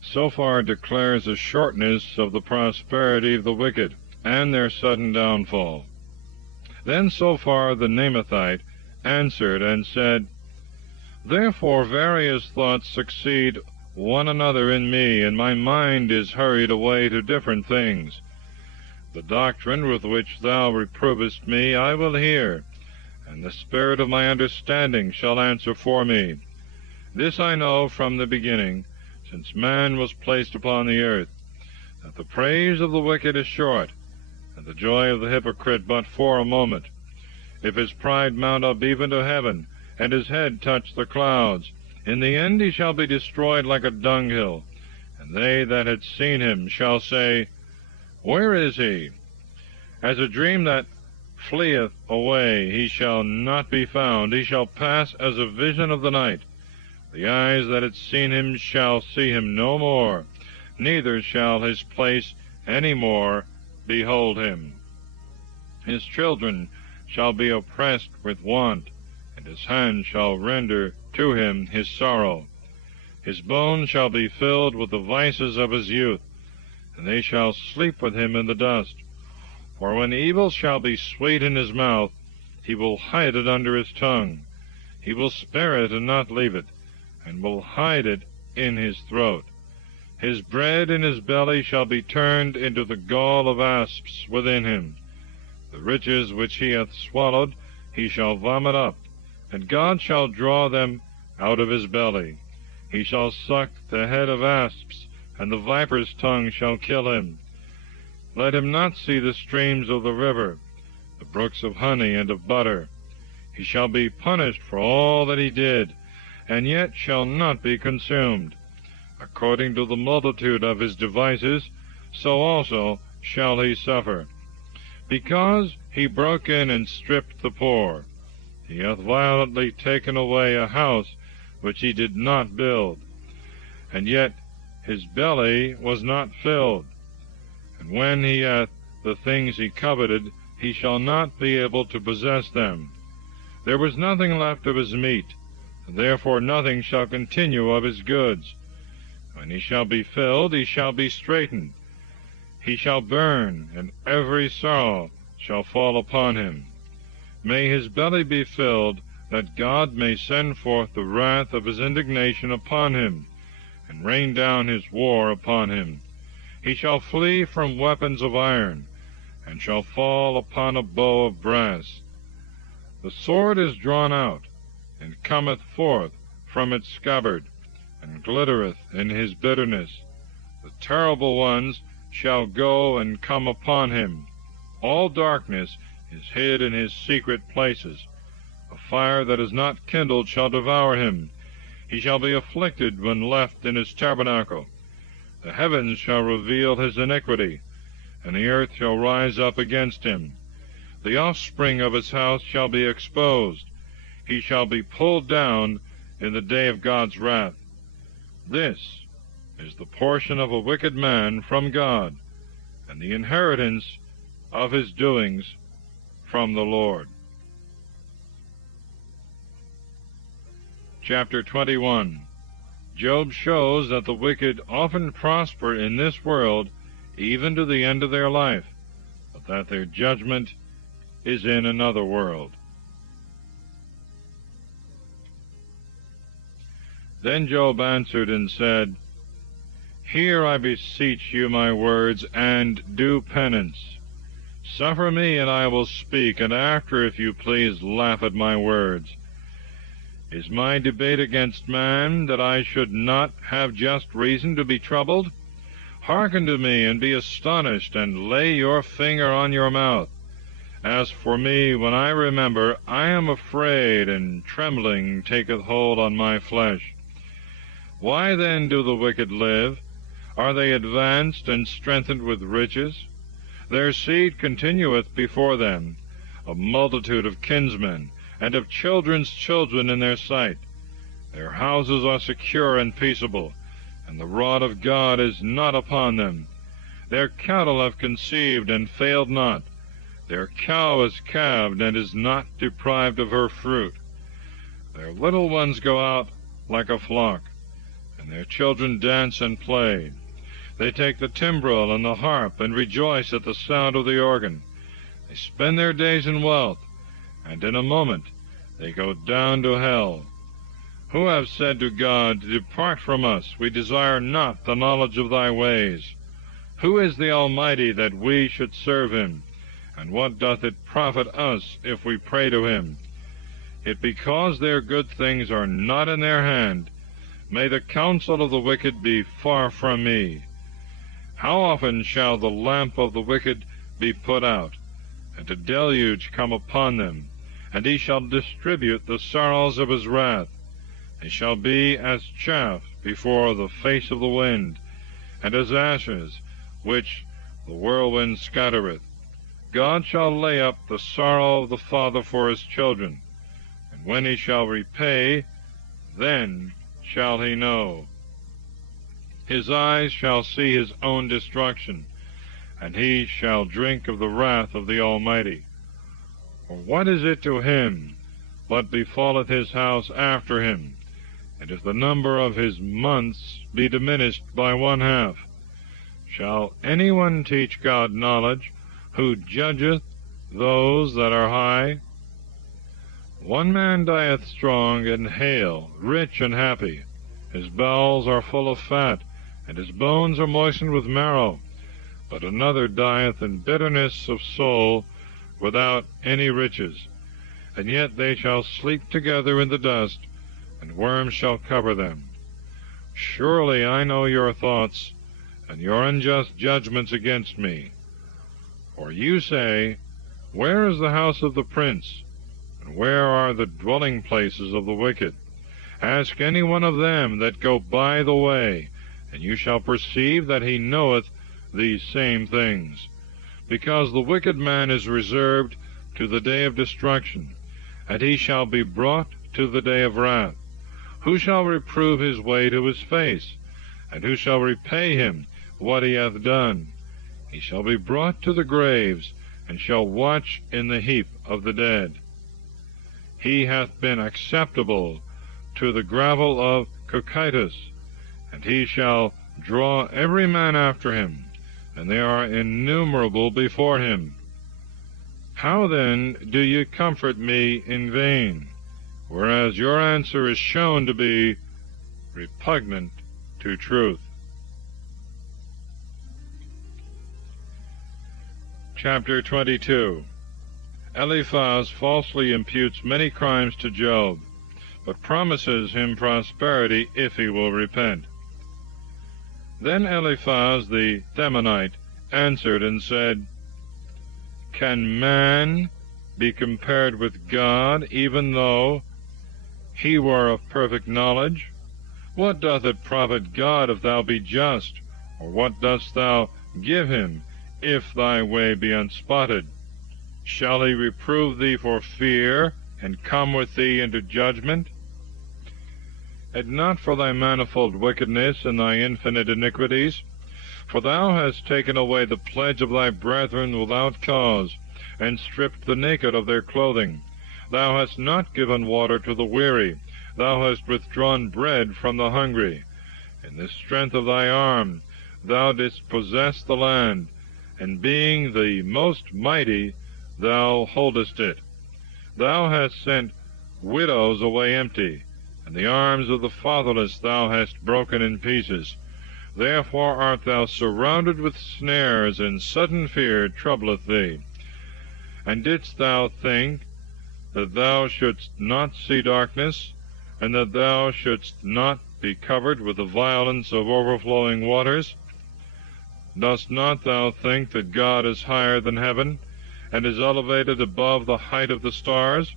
Sophar declares the shortness of the prosperity of the wicked, and their sudden downfall. Then Sophar the Naamathite answered and said, Therefore various thoughts succeed one another in me, and my mind is hurried away to different things. The doctrine with which thou reprovest me I will hear, and the spirit of my understanding shall answer for me. This I know from the beginning, since man was placed upon the earth, that the praise of the wicked is short, and the joy of the hypocrite but for a moment. If his pride mount up even to heaven, and his head touch the clouds, in the end he shall be destroyed like a dunghill, and they that had seen him shall say, Where is he? As a dream that fleeth away, he shall not be found, he shall pass as a vision of the night. The eyes that had seen him shall see him no more, neither shall his place any more behold him. His children shall be oppressed with want, and his hand shall render to him his sorrow. His bones shall be filled with the vices of his youth, and they shall sleep with him in the dust. For when evil shall be sweet in his mouth, he will hide it under his tongue. He will spare it and not leave it, and will hide it in his throat. His bread in his belly shall be turned into the gall of asps within him. The riches which he hath swallowed he shall vomit up, and God shall draw them out of his belly. He shall suck the head of asps, and the viper's tongue shall kill him. Let him not see the streams of the river, the brooks of honey and of butter. He shall be punished for all that he did, and yet shall not be consumed. According to the multitude of his devices, so also shall he suffer. Because he broke in and stripped the poor, he hath violently taken away a house which he did not build, and yet his belly was not filled. And when he hath the things he coveted, he shall not be able to possess them. There was nothing left of his meat, and therefore nothing shall continue of his goods. When he shall be filled, he shall be straitened. He shall burn, and every sorrow shall fall upon him. May his belly be filled, that God may send forth the wrath of his indignation upon him, and rain down his war upon him. He shall flee from weapons of iron, and shall fall upon a bow of brass. The sword is drawn out, and cometh forth from its scabbard, and glittereth in his bitterness. The terrible ones shall go and come upon him. All darkness is hid in his secret places. A fire that is not kindled shall devour him. He shall be afflicted when left in his tabernacle. The heavens shall reveal his iniquity, and the earth shall rise up against him. The offspring of his house shall be exposed. He shall be pulled down in the day of God's wrath. This is the portion of a wicked man from God, and the inheritance of his doings from the Lord. Chapter 21. Job shows that the wicked often prosper in this world even to the end of their life, but that their judgment is in another world. Then Job answered and said, Hear, I beseech you, my words, and do penance. Suffer me, and I will speak, and after, if you please, laugh at my words. Is my debate against man, that I should not have just reason to be troubled? Hearken to me, and be astonished, and lay your finger on your mouth. As for me, when I remember, I am afraid, and trembling taketh hold on my flesh. Why then do the wicked live? Are they advanced and strengthened with riches? Their seed continueth before them, a multitude of kinsmen, and of children's children in their sight. Their houses are secure and peaceable, and the rod of God is not upon them. Their cattle have conceived and failed not. Their cow is calved and is not deprived of her fruit. Their little ones go out like a flock, and their children dance and play. They take the timbrel and the harp, and rejoice at the sound of the organ. They spend their days in wealth, and in a moment they go down to hell. Who have said to God, Depart from us, we desire not the knowledge of thy ways? Who is the Almighty, that we should serve him? And what doth it profit us, if we pray to him? Yet because their good things are not in their hand, may the counsel of the wicked be far from me. How often shall the lamp of the wicked be put out, and a deluge come upon them? And he shall distribute the sorrows of his wrath. They shall be as chaff before the face of the wind, and as ashes which the whirlwind scattereth. God shall lay up the sorrow of the father for his children, and when he shall repay, then shall he know. His eyes shall see his own destruction, and he shall drink of the wrath of the Almighty. For what is it to him what befalleth his house after him? And if the number of his months be diminished by one half, shall anyone teach God knowledge, who judgeth those that are high? One man dieth strong and hale, rich and happy. His bowels are full of fat, and his bones are moistened with marrow. But another dieth in bitterness of soul, without any riches. And yet they shall sleep together in the dust, and worms shall cover them. Surely I know your thoughts, and your unjust judgments against me. For you say, Where is the house of the prince? And where are the dwelling places of the wicked? Ask any one of them that go by the way, and you shall perceive that he knoweth these same things. Because the wicked man is reserved to the day of destruction, and he shall be brought to the day of wrath. Who shall reprove his way to his face? And who shall repay him what he hath done? He shall be brought to the graves, and shall watch in the heap of the dead. He hath been acceptable to the gravel of Cocytus, and he shall draw every man after him, and they are innumerable before him. How then do you comfort me in vain, whereas your answer is shown to be repugnant to truth? Chapter 22. Eliphaz falsely imputes many crimes to Job, but promises him prosperity if he will repent. Then Eliphaz the Themanite answered and said, Can man be compared with God, even though he were of perfect knowledge? What doth it profit God if thou be just? Or what dost thou give him if thy way be unspotted? Shall he reprove thee for fear, and come with thee into judgment? And not for thy manifold wickedness and thy infinite iniquities, for thou hast taken away the pledge of thy brethren without cause, and stripped the naked of their clothing. Thou hast not given water to the weary, thou hast withdrawn bread from the hungry. In the strength of thy arm thou didst possess the land, and being the most mighty, thou holdest it. Thou hast sent widows away empty, and the arms of the fatherless thou hast broken in pieces. Therefore art thou surrounded with snares, and sudden fear troubleth thee. And didst thou think that thou shouldst not see darkness, and that thou shouldst not be covered with the violence of overflowing waters? Dost not thou think that God is higher than heaven, and is elevated above the height of the stars?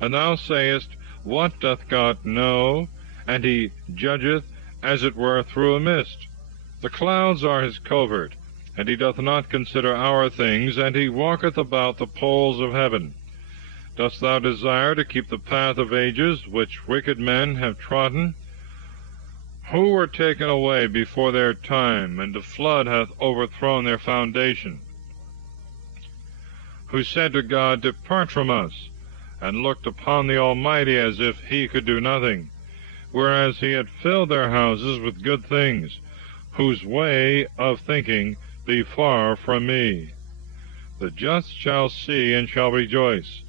And thou sayest, What doth God know? And he judgeth as it were through a mist. The clouds are his covert, and he doth not consider our things, and he walketh about the poles of heaven. Dost thou desire to keep the path of ages, which wicked men have trodden? Who were taken away before their time, and the flood hath overthrown their foundation? Who said to God, Depart from us, and looked upon the Almighty as if he could do nothing, whereas he had filled their houses with good things, whose way of thinking be far from me. The just shall see and shall rejoice,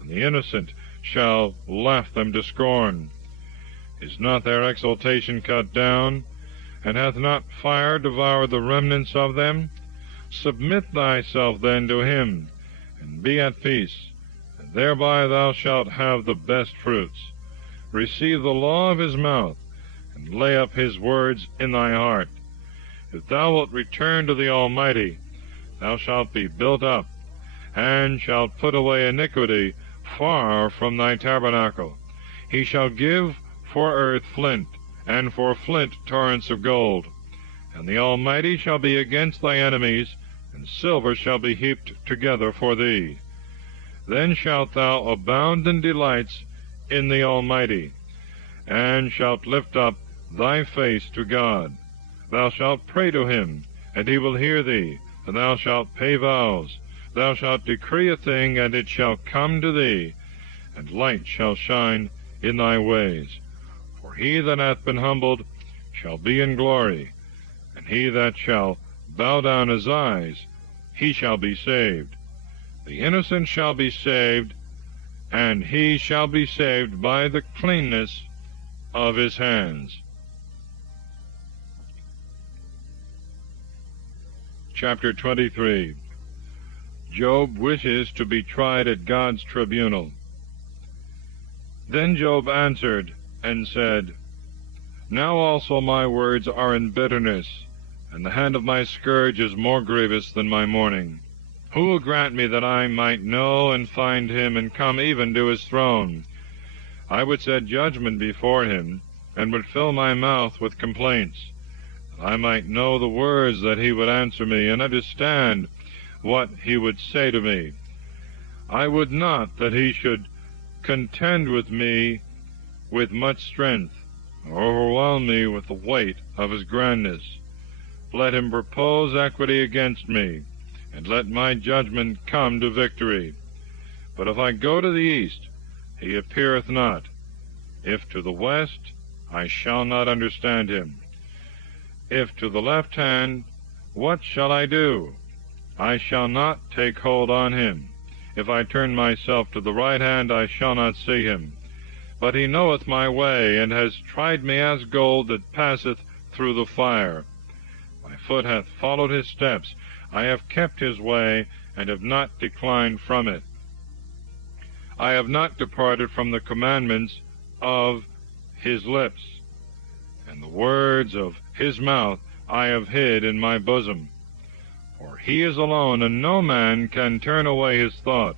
and the innocent shall laugh them to scorn. Is not their exaltation cut down, and hath not fire devoured the remnants of them? Submit thyself then to him, and be at peace, and thereby thou shalt have the best fruits. Receive the law of his mouth, and lay up his words in thy heart. If thou wilt return to the Almighty, thou shalt be built up, and shalt put away iniquity far from thy tabernacle. He shall give for earth flint, and for flint torrents of gold. And the Almighty shall be against thy enemies, and silver shall be heaped together for thee. Then shalt thou abound in delights in the Almighty, and shalt lift up thy face to God. Thou shalt pray to him, and he will hear thee, and thou shalt pay vows. Thou shalt decree a thing, and it shall come to thee, and light shall shine in thy ways. For he that hath been humbled shall be in glory, and he that shall bow down his eyes, he shall be saved. The innocent shall be saved, and he shall be saved by the cleanness of his hands. Chapter 23. Job wishes to be tried at God's tribunal. Then Job answered and said, Now also my words are in bitterness, and the hand of my scourge is more grievous than my mourning. Who will grant me that I might know and find him, and come even to his throne? I would set judgment before him, and would fill my mouth with complaints, that I might know the words that he would answer me, and understand what he would say to me. I would not that he should contend with me with much strength, or overwhelm me with the weight of his grandness. Let him propose equity against me, and let my judgment come to victory. But if I go to the east, he appeareth not. If to the west, I shall not understand him. If to the left hand, what shall I do? I shall not take hold on him. If I turn myself to the right hand, I shall not see him. But he knoweth my way, and has tried me as gold that passeth through the fire. My foot hath followed his steps. I have kept his way, and have not declined from it. I have not departed from the commandments of his lips, and the words of his mouth I have hid in my bosom. For he is alone, and no man can turn away his thought.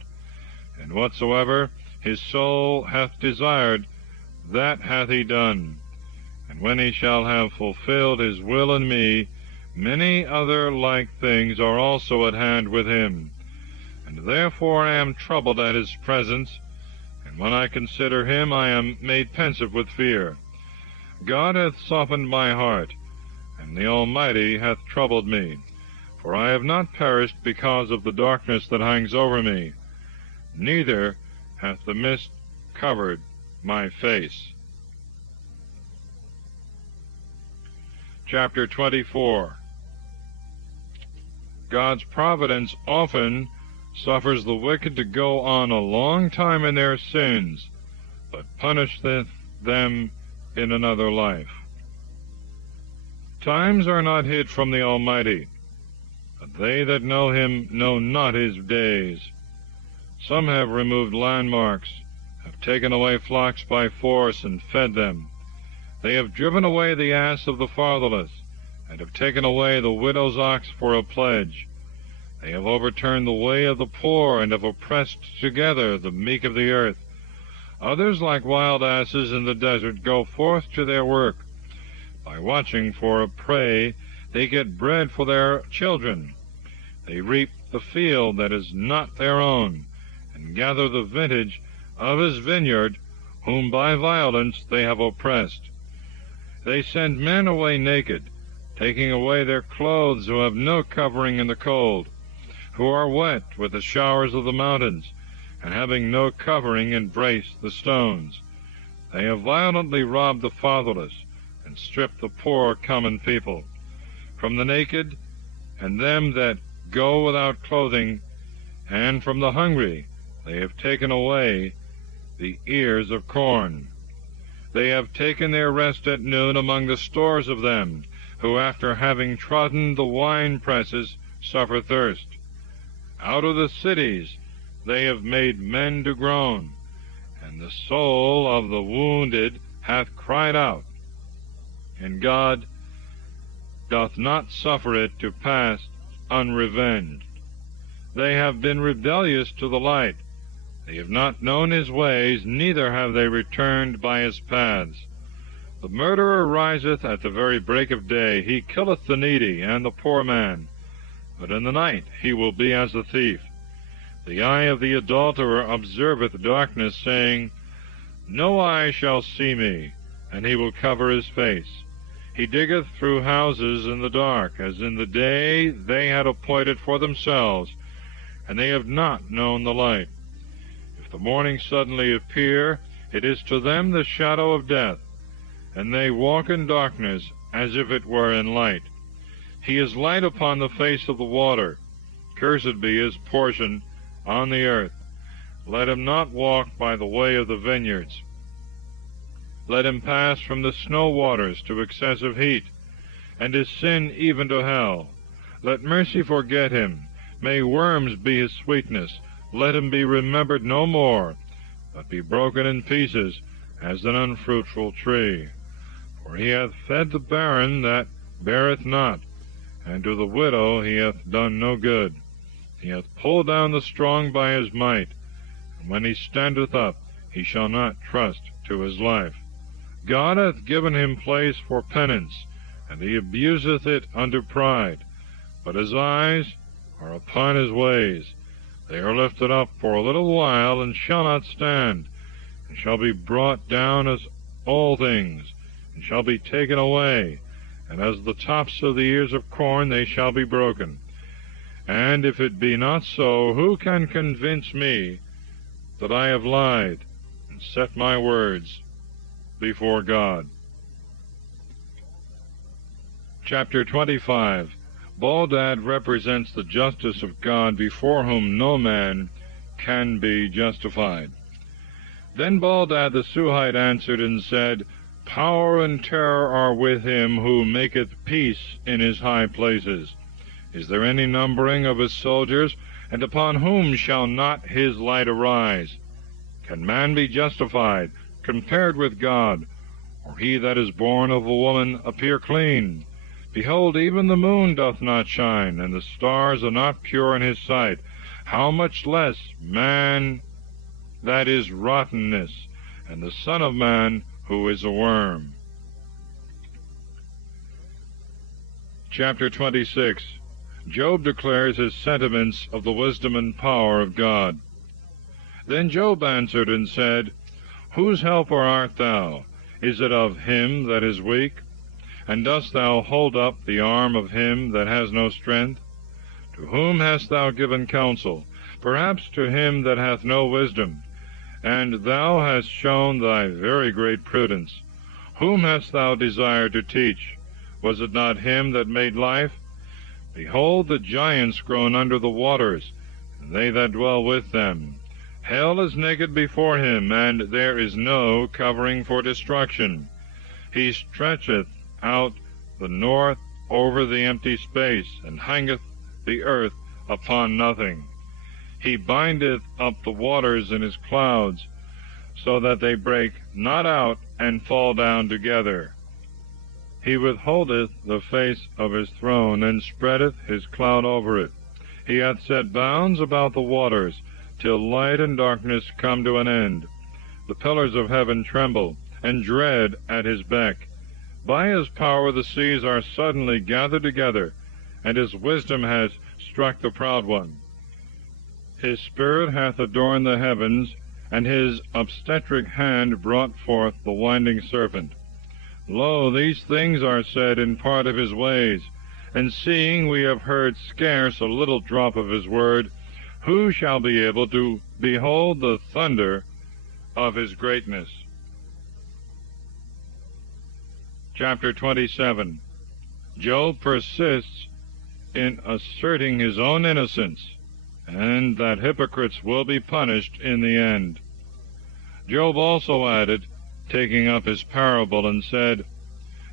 And whatsoever his soul hath desired, that hath he done. And when he shall have fulfilled his will in me, many other like things are also at hand with him. And therefore I am troubled at his presence, and when I consider him, I am made pensive with fear. God hath softened my heart, and the Almighty hath troubled me. For I have not perished because of the darkness that hangs over me, neither hath the mist covered my face. Chapter 24. God's providence often suffers the wicked to go on a long time in their sins, but punisheth them in another life. Times are not hid from the Almighty, but they that know him know not his days. Some have removed landmarks, have taken away flocks by force, and fed them. They have driven away the ass of the fatherless, and have taken away the widow's ox for a pledge. They have overturned the way of the poor, and have oppressed together the meek of the earth. Others, like wild asses in the desert, go forth to their work. By watching for a prey, they get bread for their children. They reap the field that is not their own, and gather the vintage of his vineyard, whom by violence they have oppressed. They send men away naked, taking away their clothes, who have no covering in the cold, who are wet with the showers of the mountains, and having no covering embrace the stones. They have violently robbed the fatherless, and stripped the poor common people. From the naked, and them that go without clothing, and from the hungry, they have taken away the ears of corn. They have taken their rest at noon among the stores of them, who after having trodden the wine presses suffer thirst. Out of the cities they have made men to groan, and the soul of the wounded hath cried out, and God doth not suffer it to pass unrevenged. They have been rebellious to the light. They have not known his ways, neither have they returned by his paths. The murderer riseth at the very break of day. He killeth the needy and the poor man, but in the night he will be as a thief. The eye of the adulterer observeth darkness, saying, No eye shall see me, and he will cover his face. He diggeth through houses in the dark, as in the day they had appointed for themselves, and they have not known the light. If the morning suddenly appear, it is to them the shadow of death, and they walk in darkness as if it were in light. He is light upon the face of the water. Cursed be his portion on the earth. Let him not walk by the way of the vineyards. Let him pass from the snow waters to excessive heat, and his sin even to hell. Let mercy forget him. May worms be his sweetness. Let him be remembered no more, but be broken in pieces as an unfruitful tree. For he hath fed the barren that beareth not, and to the widow he hath done no good. He hath pulled down the strong by his might, and when he standeth up, he shall not trust to his life. God hath given him place for penance, and he abuseth it unto pride. But his eyes are upon his ways. They are lifted up for a little while, and shall not stand, and shall be brought down as all things, and shall be taken away, and as the tops of the ears of corn they shall be broken. And if it be not so, who can convince me that I have lied, and set my words before God? Chapter 25. Baldad represents the justice of God, before whom no man can be justified. Then Baldad the Suhite answered and said, Power and terror are with him who maketh peace in his high places. Is there any numbering of his soldiers? And upon whom shall not his light arise? Can man be justified, compared with God? Or he that is born of a woman appear clean? Behold, even the moon doth not shine, and the stars are not pure in his sight. How much less man that is rottenness, and the Son of Man who is a worm. Chapter 26. Job declares his sentiments of the wisdom and power of God. Then Job answered and said, Whose helper art thou? Is it of him that is weak? And dost thou hold up the arm of him that has no strength? To whom hast thou given counsel? Perhaps to him that hath no wisdom. And thou hast shown thy very great prudence. Whom hast thou desired to teach? Was it not him that made life? Behold the giants grown under the waters, and they that dwell with them. Hell is naked before him, and there is no covering for destruction. He stretcheth out the north over the empty space, and hangeth the earth upon nothing. He bindeth up the waters in his clouds, so that they break not out and fall down together. He withholdeth the face of his throne, and spreadeth his cloud over it. He hath set bounds about the waters, till light and darkness come to an end. The pillars of heaven tremble, and dread at his beck. By his power the seas are suddenly gathered together, and his wisdom has struck the proud one. His spirit hath adorned the heavens, and his obstetric hand brought forth the winding serpent. Lo, these things are said in part of his ways, and seeing we have heard scarce a little drop of his word, who shall be able to behold the thunder of his greatness? Chapter 27. Job persists in asserting his own innocence, and that hypocrites will be punished in the end. Job also added, taking up his parable, and said,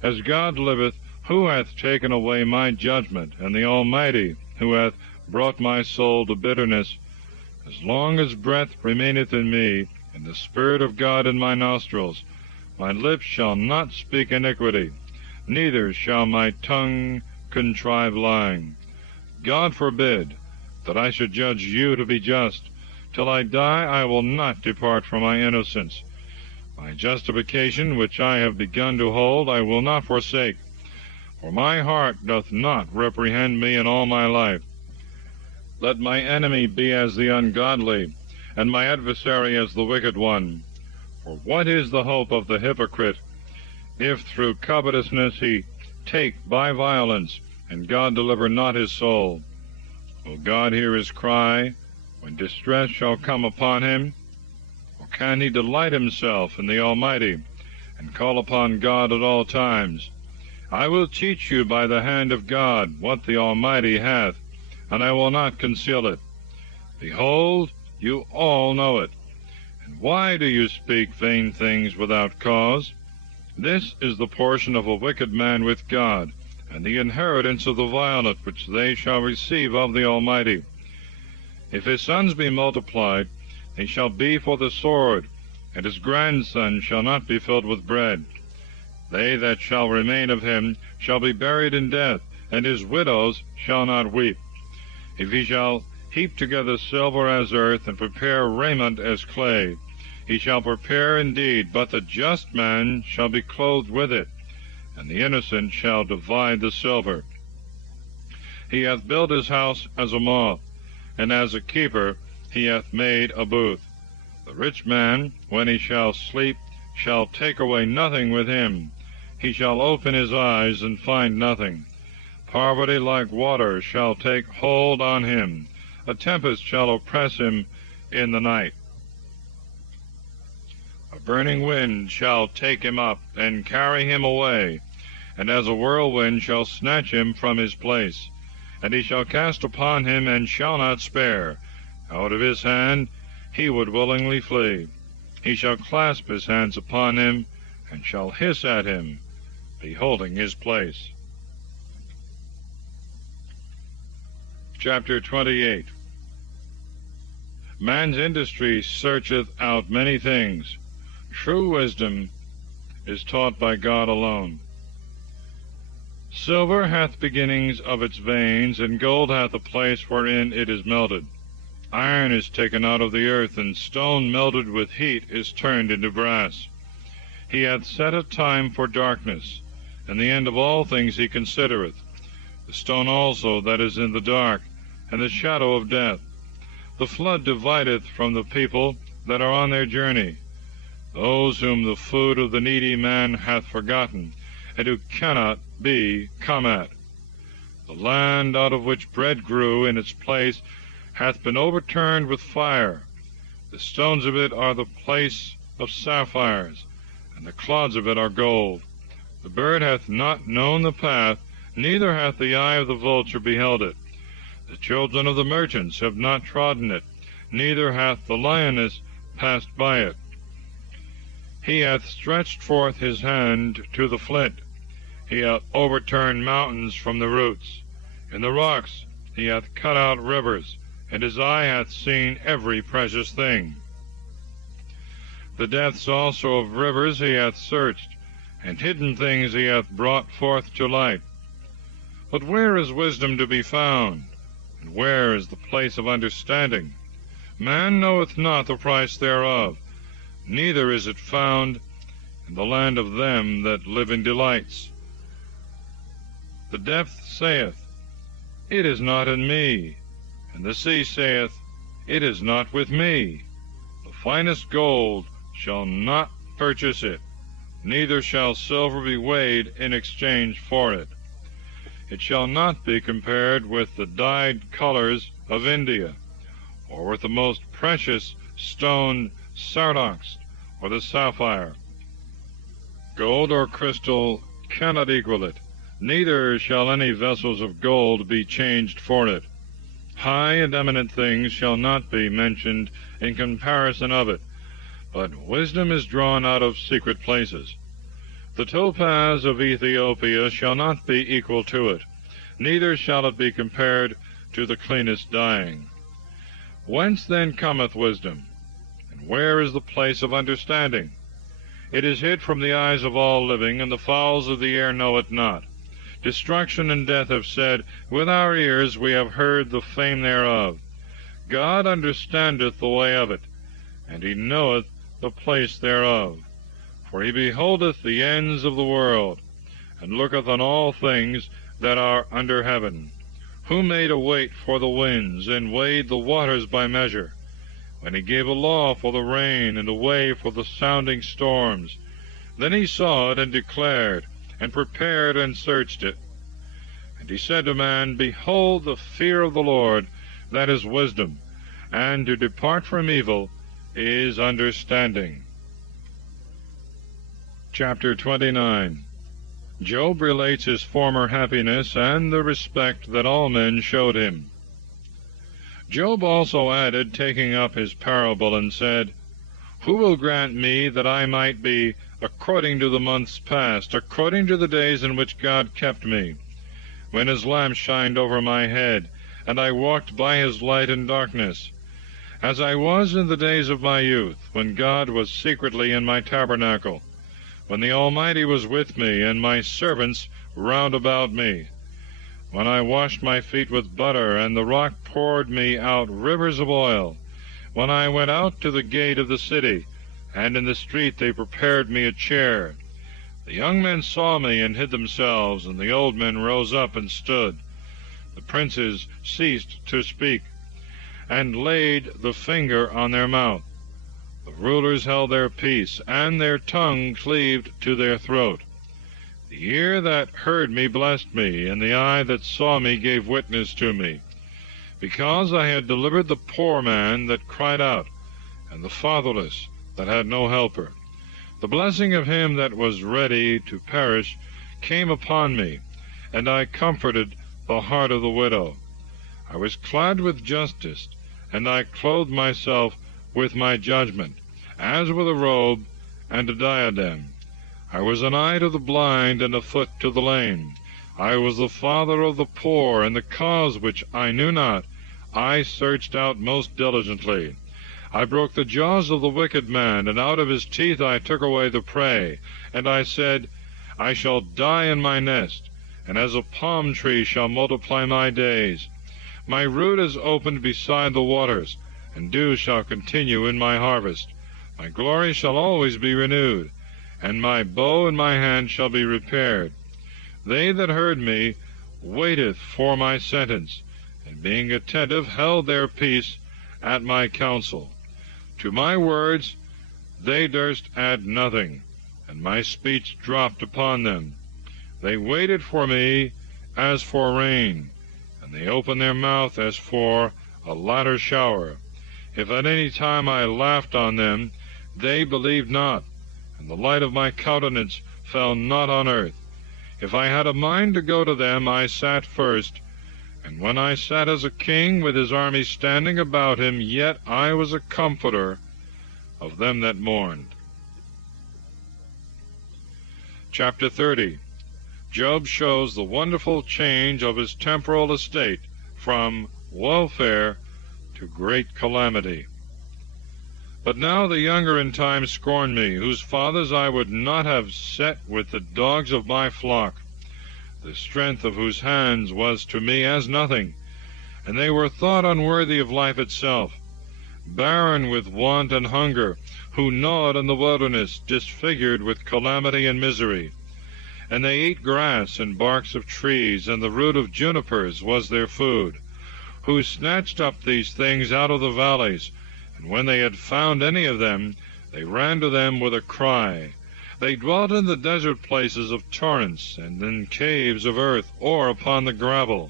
As God liveth, who hath taken away my judgment, and the Almighty, who hath brought my soul to bitterness? As long as breath remaineth in me, and the Spirit of God in my nostrils, my lips shall not speak iniquity, neither shall my tongue contrive lying. God forbid that I should judge you to be just. Till I die I will not depart from my innocence. My justification, which I have begun to hold, I will not forsake, for my heart doth not reprehend me in all my life. Let my enemy be as the ungodly, and my adversary as the wicked one. For what is the hope of the hypocrite, if through covetousness he take by violence, and God deliver not his soul? Will God hear his cry, when distress shall come upon him? Or can he delight himself in the Almighty, and call upon God at all times? I will teach you by the hand of God what the Almighty hath, and I will not conceal it. Behold, you all know it. And why do you speak vain things without cause? This is the portion of a wicked man with God, and the inheritance of the violent which they shall receive of the Almighty. If his sons be multiplied, they shall be for the sword, and his grandson shall not be filled with bread. They that shall remain of him shall be buried in death, and his widows shall not weep. If he shall heap together silver as earth, and prepare raiment as clay, he shall prepare indeed, but the just man shall be clothed with it, and the innocent shall divide the silver. He hath built his house as a moth, and as a keeper he hath made a booth. The rich man, when he shall sleep, shall take away nothing with him. He shall open his eyes and find nothing. Poverty like water shall take hold on him. A tempest shall oppress him in the night. A burning wind shall take him up and carry him away, and as a whirlwind shall snatch him from his place. And he shall cast upon him and shall not spare. Out of his hand he would willingly flee. He shall clasp his hands upon him, and shall hiss at him, beholding his place. Chapter 28. Man's industry searcheth out many things. True wisdom is taught by God alone. Silver hath beginnings of its veins, and gold hath a place wherein it is melted. Iron is taken out of the earth, and stone melted with heat is turned into brass. He hath set a time for darkness, and the end of all things he considereth. The stone also that is in the dark, and the shadow of death. The flood divideth from the people that are on their journey, those whom the food of the needy man hath forgotten, and who cannot be come at. The land out of which bread grew in its place hath been overturned with fire. The stones of it are the place of sapphires, and the clods of it are gold. The bird hath not known the path, neither hath the eye of the vulture beheld it. The children of the merchants have not trodden it, neither hath the lioness passed by it. He hath stretched forth his hand to the flint. He hath overturned mountains from the roots. In the rocks he hath cut out rivers, and his eye hath seen every precious thing. The depths also of rivers he hath searched, and hidden things he hath brought forth to light. But where is wisdom to be found? And where is the place of understanding? Man knoweth not the price thereof, neither is it found in the land of them that live in delights. The depth saith, It is not in me, and the sea saith, It is not with me. The finest gold shall not purchase it, neither shall silver be weighed in exchange for it. It shall not be compared with the dyed colors of India, or with the most precious stone sardox, or the sapphire. Gold or crystal cannot equal it, neither shall any vessels of gold be changed for it. High and eminent things shall not be mentioned in comparison of it, but wisdom is drawn out of secret places. The topaz of Ethiopia shall not be equal to it, neither shall it be compared to the cleanest dyeing. Whence then cometh wisdom? And where is the place of understanding? It is hid from the eyes of all living, and the fowls of the air know it not. Destruction and death have said, With our ears we have heard the fame thereof. God understandeth the way of it, and he knoweth the place thereof. For he beholdeth the ends of the world, and looketh on all things that are under heaven. Who made a weight for the winds, and weighed the waters by measure? When he gave a law for the rain, and a way for the sounding storms. Then he saw it, and declared, and prepared, and searched it. And he said to man, Behold, the fear of the Lord, that is wisdom, and to depart from evil is understanding. Chapter 29. Job relates his former happiness and the respect that all men showed him. Job also added, taking up his parable, and said, Who will grant me that I might be according to the months past, according to the days in which God kept me, when his lamp shined over my head, and I walked by his light in darkness, as I was in the days of my youth, when God was secretly in my tabernacle, when the Almighty was with me, and my servants round about me, when I washed my feet with butter, and the rock poured me out rivers of oil, when I went out to the gate of the city, and in the street they prepared me a chair. The young men saw me and hid themselves, and the old men rose up and stood. The princes ceased to speak, and laid the finger on their mouth. The rulers held their peace, and their tongue cleaved to their throat. The ear that heard me blessed me, and the eye that saw me gave witness to me, because I had delivered the poor man that cried out, and the fatherless that had no helper. The blessing of him that was ready to perish came upon me, and I comforted the heart of the widow. I was clad with justice, and I clothed myself with my judgment, as with a robe and a diadem. I was an eye to the blind, and a foot to the lame. I was the father of the poor, and the cause which I knew not I searched out most diligently. I broke the jaws of the wicked man, and out of his teeth I took away the prey. And I said, I shall die in my nest, and as a palm tree shall multiply my days. My root is opened beside the waters, and dew shall continue in my harvest. My glory shall always be renewed, and my bow in my hand shall be repaired. They that heard me waiteth for my sentence, and being attentive held their peace at my counsel. To my words they durst add nothing, and my speech dropped upon them. They waited for me as for rain, and they opened their mouth as for a latter shower. If at any time I laughed on them, they believed not, and the light of my countenance fell not on earth. If I had a mind to go to them, I sat first, and when I sat as a king, with his army standing about him, yet I was a comforter of them that mourned. Chapter 30. Job shows the wonderful change of his temporal estate from welfare to great calamity. But now the younger in time scorn me, whose fathers I would not have set with the dogs of my flock, the strength of whose hands was to me as nothing, and they were thought unworthy of life itself, barren with want and hunger, who gnawed in the wilderness, disfigured with calamity and misery. And they ate grass and barks of trees, and the root of junipers was their food, who snatched up these things out of the valleys, and when they had found any of them, they ran to them with a cry. They dwelt in the desert places of torrents, and in caves of earth, or upon the gravel.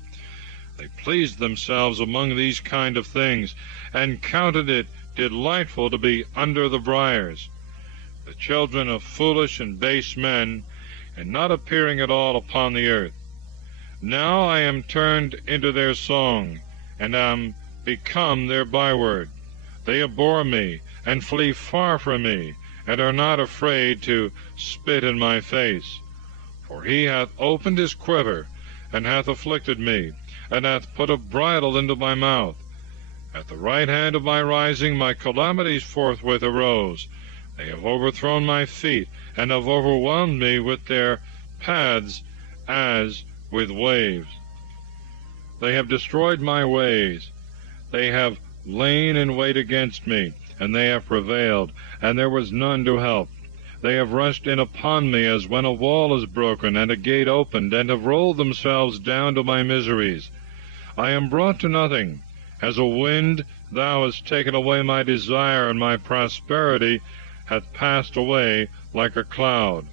They pleased themselves among these kind of things, and counted it delightful to be under the briars. The children of foolish and base men, and not appearing at all upon the earth. Now I am turned into their song, and am become their byword. They abhor me, and flee far from me, and are not afraid to spit in my face. For he hath opened his quiver, and hath afflicted me, and hath put a bridle into my mouth. At the right hand of my rising, my calamities forthwith arose. They have overthrown my feet, and have overwhelmed me with their paths as with waves. They have destroyed my ways. They have lain in wait against me, and they have prevailed, and there was none to help. They have rushed in upon me as when a wall is broken, and a gate opened, and have rolled themselves down to my miseries. I am brought to nothing. As a wind, thou hast taken away my desire, and my prosperity hath passed away like a cloud.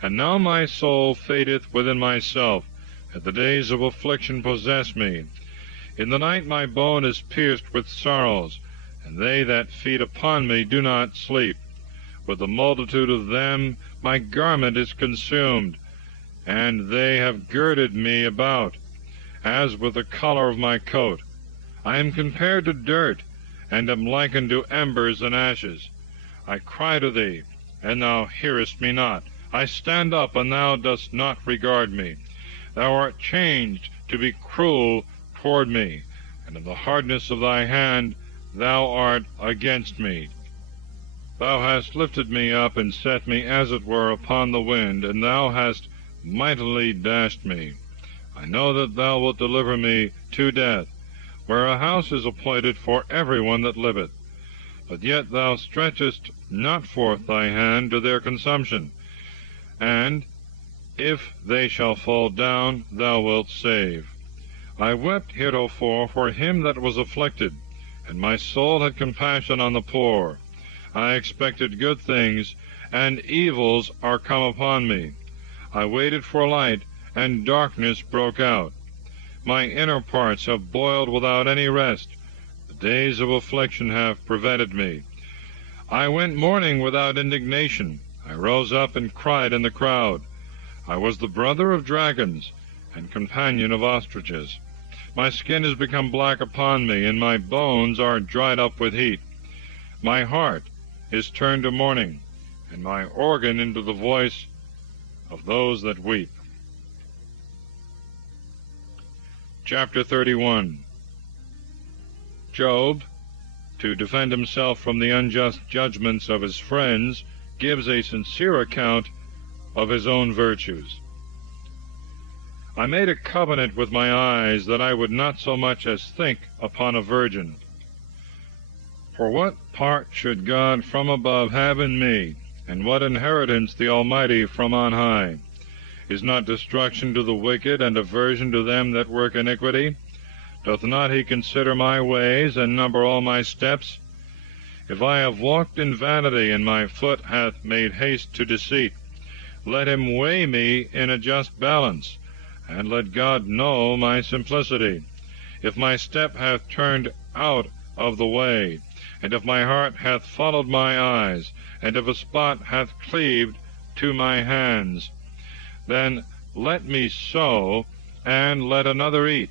And now my soul fadeth within myself, and the days of affliction possess me. In the night my bone is pierced with sorrows, and they that feed upon me do not sleep. With the multitude of them my garment is consumed, and they have girded me about, as with the collar of my coat. I am compared to dirt, and am likened to embers and ashes. I cry to thee, and thou hearest me not. I stand up, and thou dost not regard me. Thou art changed to be cruel toward me, and in the hardness of thy hand thou art against me. Thou hast lifted me up, and set me as it were upon the wind, and thou hast mightily dashed me. I know that thou wilt deliver me to death, where a house is appointed for every one that liveth. But yet thou stretchest not forth thy hand to their consumption, and if they shall fall down, thou wilt save. I wept heretofore for him that was afflicted, and my soul had compassion on the poor. I expected good things, and evils are come upon me. I waited for light, and darkness broke out. My inner parts have boiled without any rest. The days of affliction have prevented me. I went mourning without indignation. I rose up and cried in the crowd. I was the brother of dragons, and companion of ostriches. My skin is become black upon me, and my bones are dried up with heat. My heart is turned to mourning, and my organ into the voice of those that weep. Chapter 31. Job, to defend himself from the unjust judgments of his friends, gives a sincere account of his own virtues. I made a covenant with my eyes that I would not so much as think upon a virgin. For what part should God from above have in me, and what inheritance the Almighty from on high? Is not destruction to the wicked, and aversion to them that work iniquity? Doth not he consider my ways, and number all my steps? If I have walked in vanity, and my foot hath made haste to deceit, let him weigh me in a just balance, and let God know my simplicity. If my step hath turned out of the way, and if my heart hath followed my eyes, and if a spot hath cleaved to my hands. Then let me sow, and let another eat,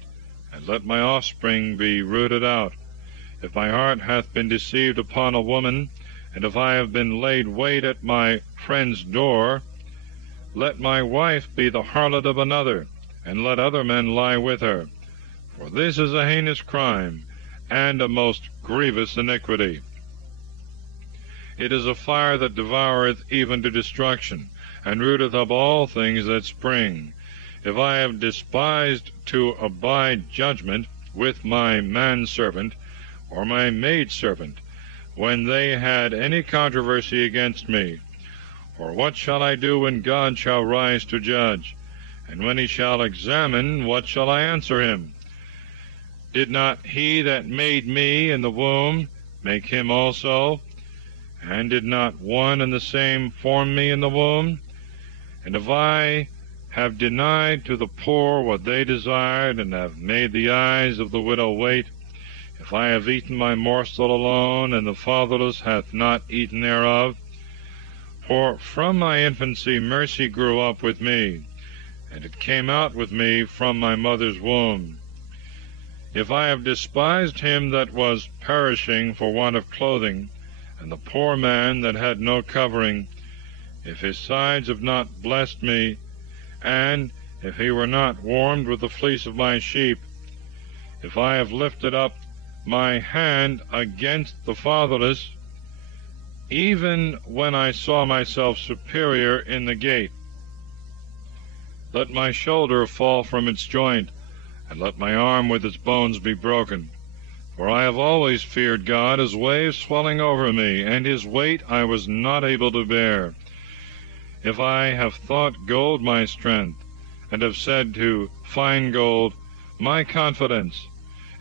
and let my offspring be rooted out. If my heart hath been deceived upon a woman, and if I have been laid wait at my friend's door, let my wife be the harlot of another, and let other men lie with her. For this is a heinous crime, and a most grievous iniquity. It is a fire that devoureth even to destruction, and rooteth up all things that spring. If I have despised to abide judgment with my manservant, or my maidservant, when they had any controversy against me, or what shall I do when God shall rise to judge? And when he shall examine, what shall I answer him? Did not he that made me in the womb make him also? And did not one and the same form me in the womb? And if I have denied to the poor what they desired, and have made the eyes of the widow wait, if I have eaten my morsel alone, and the fatherless hath not eaten thereof, for from my infancy mercy grew up with me, and it came out with me from my mother's womb. If I have despised him that was perishing for want of clothing, and the poor man that had no covering, if his sides have not blessed me, and if he were not warmed with the fleece of my sheep, if I have lifted up my hand against the fatherless, even when I saw myself superior in the gate, let my shoulder fall from its joint, and let my arm with its bones be broken. For I have always feared God as waves swelling over me, and his weight I was not able to bear. If I have thought gold my strength, and have said to fine gold, my confidence,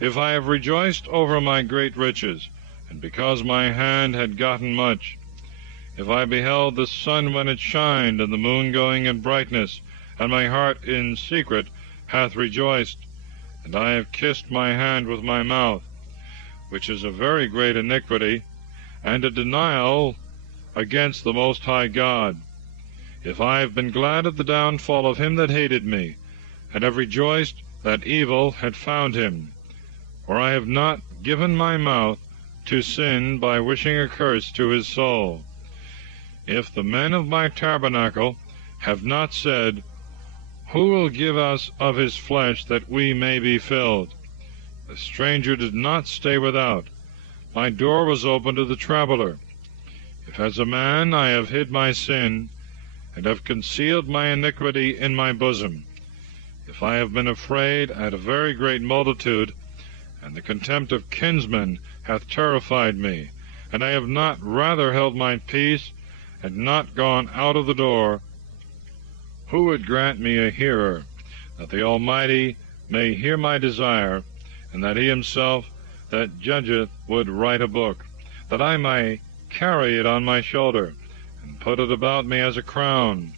if I have rejoiced over my great riches, and because my hand had gotten much, if I beheld the sun when it shined, and the moon going in brightness, and my heart in secret hath rejoiced, and I have kissed my hand with my mouth, which is a very great iniquity, and a denial against the Most High God. If I have been glad at the downfall of him that hated me, and have rejoiced that evil had found him, for I have not given my mouth to sin by wishing a curse to his soul. If the men of my tabernacle have not said, who will give us of his flesh that we may be filled? The stranger did not stay without. My door was open to the traveler. If as a man I have hid my sin, and have concealed my iniquity in my bosom, if I have been afraid at a very great multitude, and the contempt of kinsmen hath terrified me, and I have not rather held my peace, and not gone out of the door, who would grant me a hearer, that the Almighty may hear my desire, and that he himself that judgeth would write a book, that I may carry it on my shoulder, and put it about me as a crown?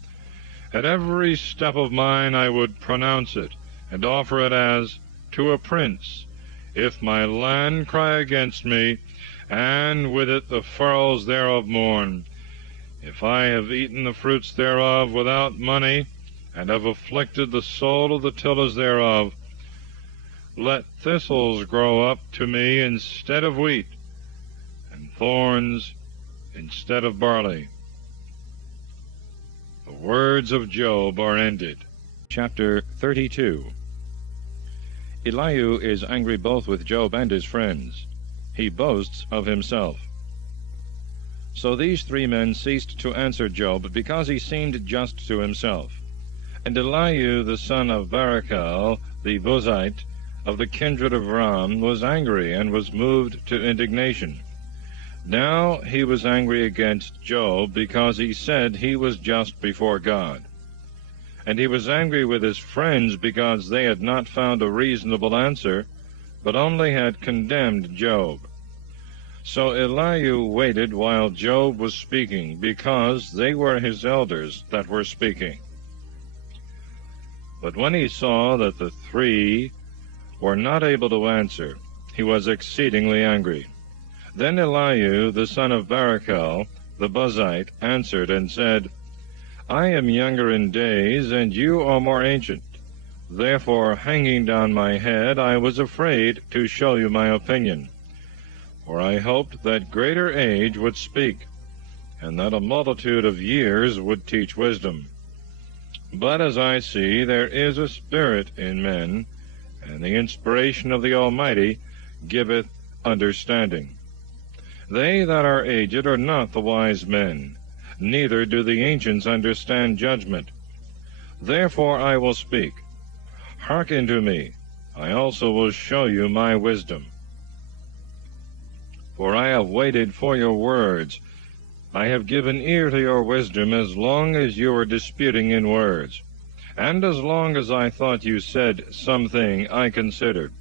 At every step of mine I would pronounce it, and offer it as to a prince. If my land cry against me, and with it the furrows thereof mourn, if I have eaten the fruits thereof without money, and have afflicted the soul of the tillers thereof, let thistles grow up to me instead of wheat, and thorns instead of barley. The words of Job are ended. Chapter 32. Elihu is angry both with Job and his friends. He boasts of himself. So these three men ceased to answer Job, because he seemed just to himself. And Elihu the son of Barachel, the Buzite, of the kindred of Ram, was angry, and was moved to indignation. Now he was angry against Job, because he said he was just before God. And he was angry with his friends, because they had not found a reasonable answer, but only had condemned Job. So Elihu waited while Job was speaking, because they were his elders that were speaking. But when he saw that the three were not able to answer, he was exceedingly angry. Then Elihu the son of Barachel, the Buzite, answered and said, I am younger in days, and you are more ancient. Therefore, hanging down my head, I was afraid to show you my opinion. For I hoped that greater age would speak, and that a multitude of years would teach wisdom. But as I see, there is a spirit in men, and the inspiration of the Almighty giveth understanding. They that are aged are not the wise men, neither do the ancients understand judgment. Therefore I will speak. Hearken to me, I also will show you my wisdom. For I have waited for your words. I have given ear to your wisdom as long as you were disputing in words. And as long as I thought you said something, I considered.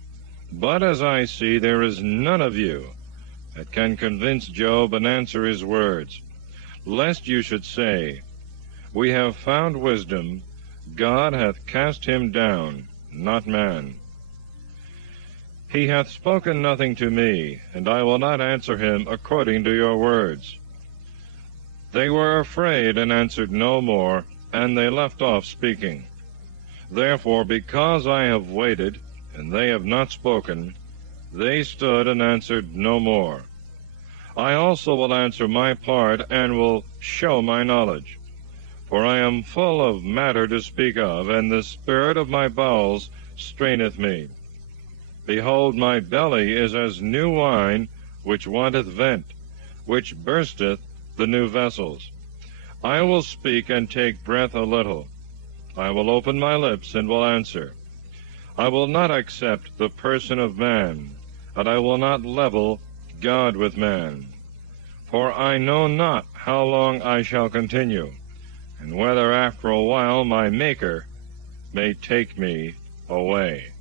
But as I see, there is none of you that can convince Job and answer his words, lest you should say, We have found wisdom, God hath cast him down, not man. He hath spoken nothing to me, and I will not answer him according to your words. They were afraid and answered no more, and they left off speaking. Therefore, because I have waited, and they have not spoken, they stood and answered no more. I also will answer my part, and will show my knowledge. For I am full of matter to speak of, and the spirit of my bowels straineth me. Behold, my belly is as new wine, which wanteth vent, which bursteth the new vessels. I will speak and take breath a little. I will open my lips and will answer. I will not accept the person of man, and I will not level God with man. For I know not how long I shall continue, and whether after a while my Maker may take me away.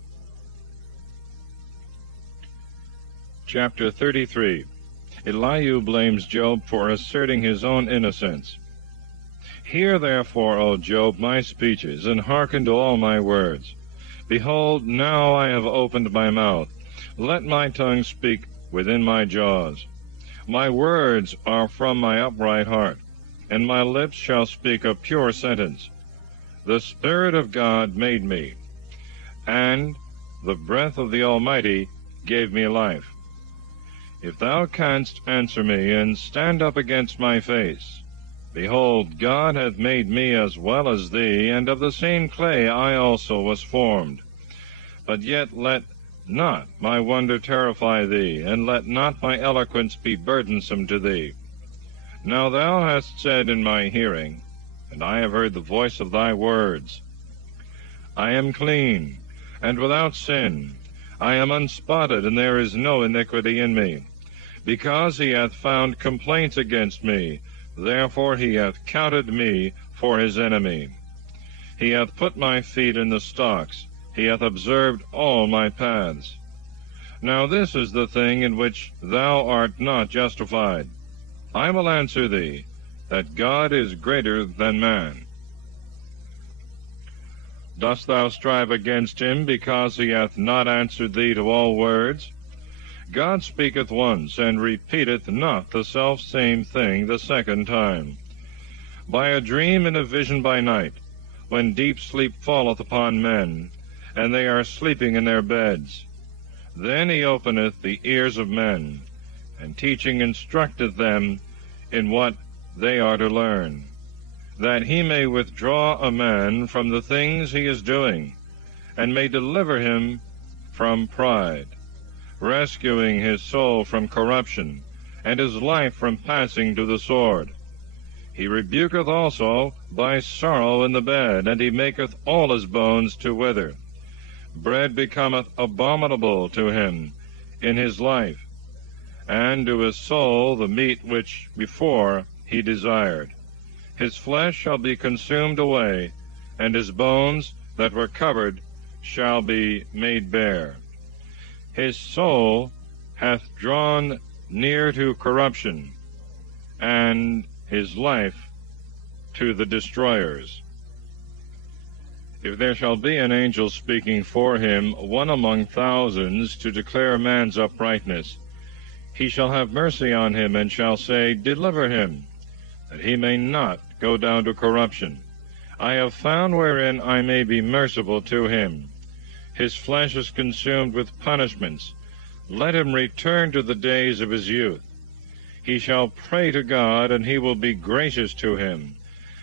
Chapter 33. Elihu blames Job for asserting his own innocence. Hear therefore, O Job, my speeches, and hearken to all my words. Behold, now I have opened my mouth. Let my tongue speak within my jaws. My words are from my upright heart, and my lips shall speak a pure sentence. The Spirit of God made me, and the breath of the Almighty gave me life. If thou canst answer me, and stand up against my face, behold, God hath made me as well as thee, and of the same clay I also was formed. But yet let not my wonder terrify thee, and let not my eloquence be burdensome to thee. Now thou hast said in my hearing, and I have heard the voice of thy words, I am clean, and without sin. I am unspotted, and there is no iniquity in me. Because he hath found complaints against me, therefore he hath counted me for his enemy. He hath put my feet in the stocks, he hath observed all my paths. Now this is the thing in which thou art not justified. I will answer thee, that God is greater than man. Dost thou strive against him, because he hath not answered thee to all words? God speaketh once, and repeateth not the selfsame thing the second time. By a dream and a vision by night, when deep sleep falleth upon men, and they are sleeping in their beds, then he openeth the ears of men, and teaching instructeth them in what they are to learn, that he may withdraw a man from the things he is doing, and may deliver him from pride, rescuing his soul from corruption, and his life from passing to the sword. He rebuketh also by sorrow in the bed, and he maketh all his bones to wither. Bread becometh abominable to him in his life, and to his soul the meat which before he desired. His flesh shall be consumed away, and his bones that were covered shall be made bare. His soul hath drawn near to corruption, and his life to the destroyers. If there shall be an angel speaking for him, one among thousands, to declare man's uprightness, he shall have mercy on him, and shall say, Deliver him, that he may not go down to corruption. I have found wherein I may be merciful to him. His flesh is consumed with punishments. Let him return to the days of his youth. He shall pray to God, and he will be gracious to him,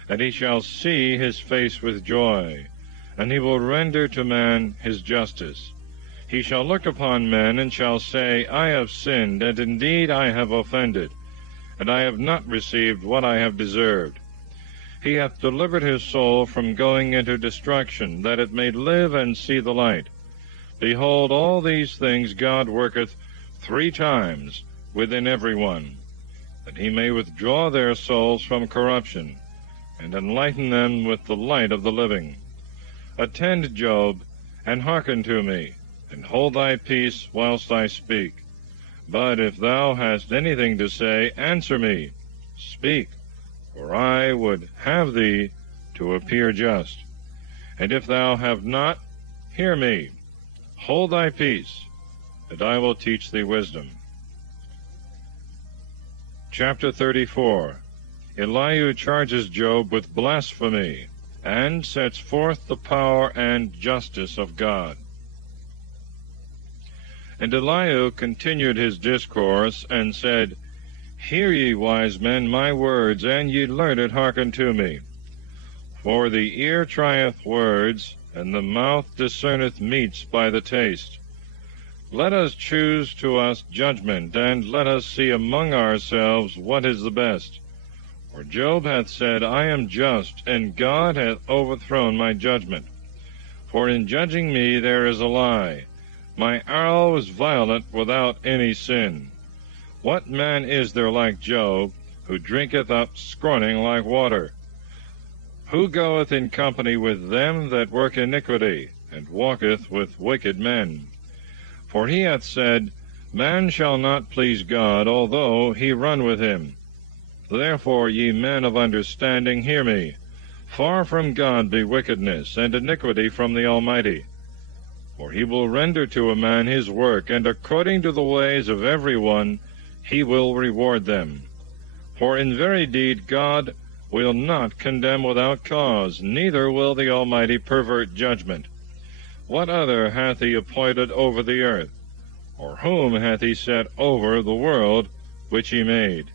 and he shall see his face with joy, and he will render to man his justice. He shall look upon men, and shall say, I have sinned, and indeed I have offended, and I have not received what I have deserved. He hath delivered his soul from going into destruction, that it may live and see the light. Behold, all these things God worketh 3 times within every one, that he may withdraw their souls from corruption, and enlighten them with the light of the living. Attend, Job, and hearken to me, and hold thy peace whilst I speak. But if thou hast anything to say, answer me. Speak, for I would have thee to appear just. And if thou have not, hear me. Hold thy peace, and I will teach thee wisdom. Chapter 34. Elihu charges Job with blasphemy, and sets forth the power and justice of God. And Elihu continued his discourse, and said, Hear ye, wise men, my words, and ye learned hearken to me. For the ear trieth words, and the mouth discerneth meats by the taste. Let us choose to us judgment, and let us see among ourselves what is the best. For Job hath said, I am just, and God hath overthrown my judgment. For in judging me there is a lie. My arrow is violent without any sin. What man is there like Job, who drinketh up scorning like water? Who goeth in company with them that work iniquity, and walketh with wicked men? For he hath said, Man shall not please God, although he run with him. Therefore, ye men of understanding, hear me. Far from God be wickedness, and iniquity from the Almighty. For he will render to a man his work, and according to the ways of every one he will reward them. For in very deed God will not condemn without cause, neither will the Almighty pervert judgment. What other hath he appointed over the earth? Or whom hath he set over the world which he made?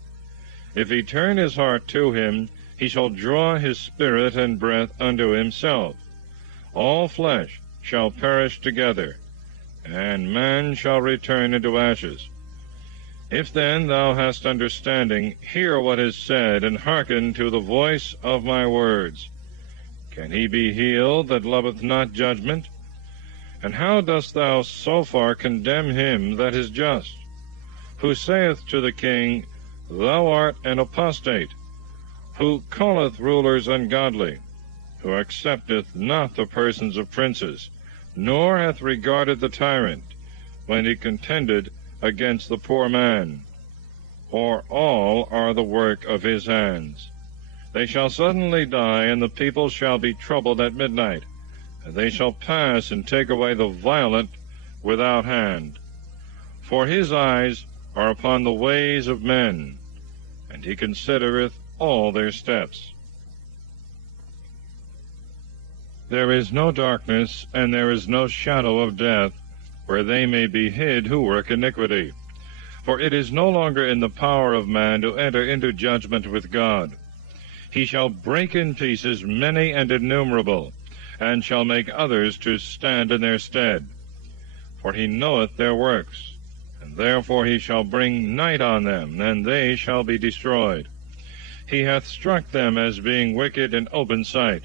If he turn his heart to him, he shall draw his spirit and breath unto himself. All flesh shall perish together, and man shall return into ashes. If then thou hast understanding, hear what is said, and hearken to the voice of my words. Can he be healed that loveth not judgment? And how dost thou so far condemn him that is just? Who saith to the king, Thou art an apostate? Who calleth rulers ungodly? Who accepteth not the persons of princes, nor hath regarded the tyrant, when he contended against the poor man? For all are the work of his hands. They shall suddenly die, and the people shall be troubled at midnight, and they shall pass and take away the violent without hand. For his eyes are upon the ways of men, and he considereth all their steps. There is no darkness, and there is no shadow of death, where they may be hid who work iniquity. For it is no longer in the power of man to enter into judgment with God. He shall break in pieces many and innumerable, and shall make others to stand in their stead. For he knoweth their works, and therefore he shall bring night on them, and they shall be destroyed. He hath struck them as being wicked in open sight,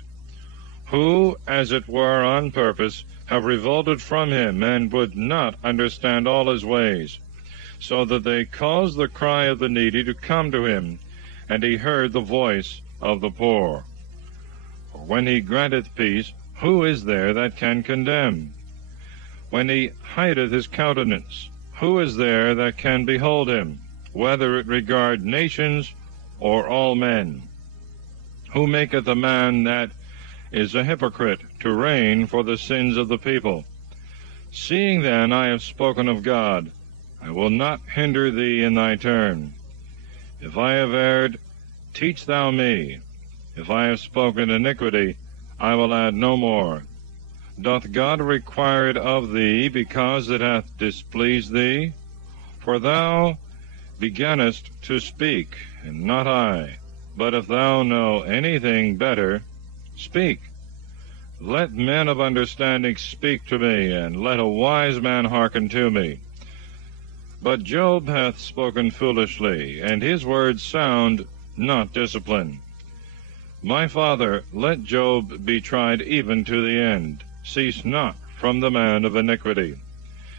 who, as it were on purpose, have revolted from him, and would not understand all his ways, so that they caused the cry of the needy to come to him, and he heard the voice of the poor. For when he granteth peace, who is there that can condemn? When he hideth his countenance, who is there that can behold him, whether it regard nations or all men? Who maketh a man that is a hypocrite to reign for the sins of the people? Seeing then I have spoken of God, I will not hinder thee in thy turn. If I have erred, teach thou me. If I have spoken iniquity, I will add no more. Doth God require it of thee, because it hath displeased thee? For thou beginnest to speak, and not I. But if thou know anything better, speak. Let men of understanding speak to me, and let a wise man hearken to me. But Job hath spoken foolishly, and his words sound not discipline. My father, let Job be tried even to the end. Cease not from the man of iniquity,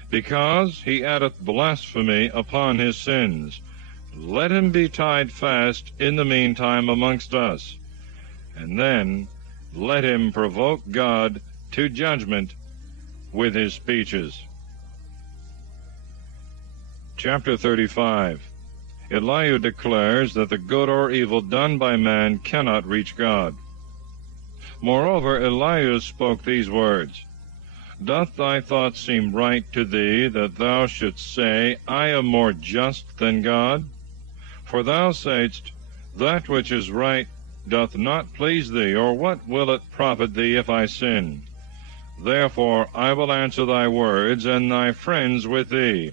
because he addeth blasphemy upon his sins. Let him be tied fast in the meantime amongst us, and then let him provoke God to judgment with his speeches. Chapter 35. Elihu declares that the good or evil done by man cannot reach God. Moreover, Elihu spoke these words, Doth thy thought seem right to thee, that thou shouldst say, I am more just than God? For thou sayest, That which is right doth not please thee, or what will it profit thee if I sin? Therefore I will answer thy words, and thy friends with thee.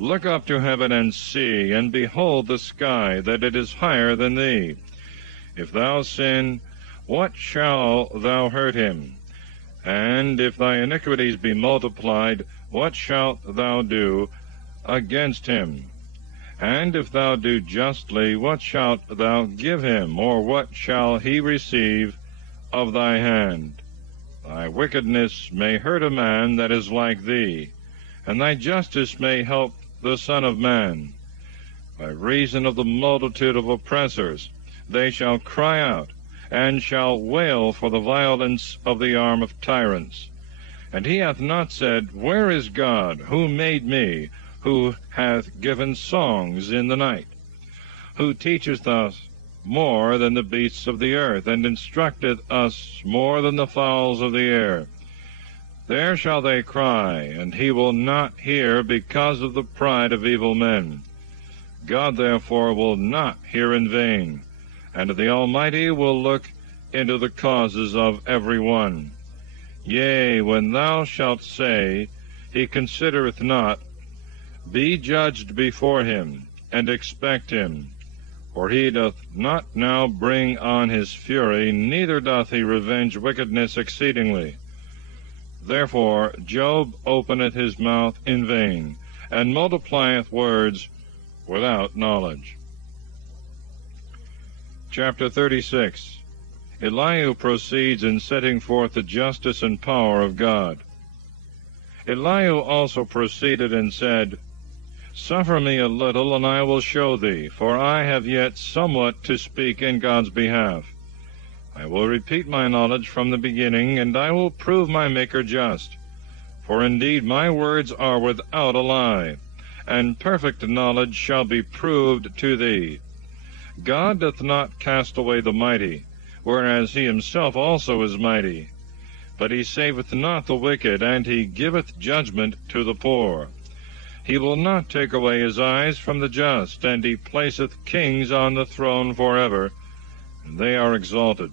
Look up to heaven and see, and behold the sky, that it is higher than thee. If thou sin, what shall thou hurt him? And if thy iniquities be multiplied, what shalt thou do against him? And if thou do justly, what shalt thou give him, or what shall he receive of thy hand? Thy wickedness may hurt a man that is like thee, and thy justice may help the Son of Man. By reason of the multitude of oppressors, they shall cry out, and shall wail for the violence of the arm of tyrants. And he hath not said, Where is God, who made me, who hath given songs in the night, who teacheth us more than the beasts of the earth, and instructeth us more than the fowls of the air? There shall they cry, and he will not hear, because of the pride of evil men. God therefore will not hear in vain, and the Almighty will look into the causes of every one. Yea, when thou shalt say, He considereth not, be judged before him, and expect him. For he doth not now bring on his fury, neither doth he revenge wickedness exceedingly. Therefore Job openeth his mouth in vain, and multiplieth words without knowledge. Chapter 36. Elihu proceeds in setting forth the justice and power of God. Elihu also proceeded and said, Suffer me a little, and I will show thee, for I have yet somewhat to speak in God's behalf. I will repeat my knowledge from the beginning, and I will prove my Maker just. For indeed my words are without a lie, and perfect knowledge shall be proved to thee. God doth not cast away the mighty, whereas he himself also is mighty. But he saveth not the wicked, and he giveth judgment to the poor. He will not take away his eyes from the just, and he placeth kings on the throne forever, and they are exalted.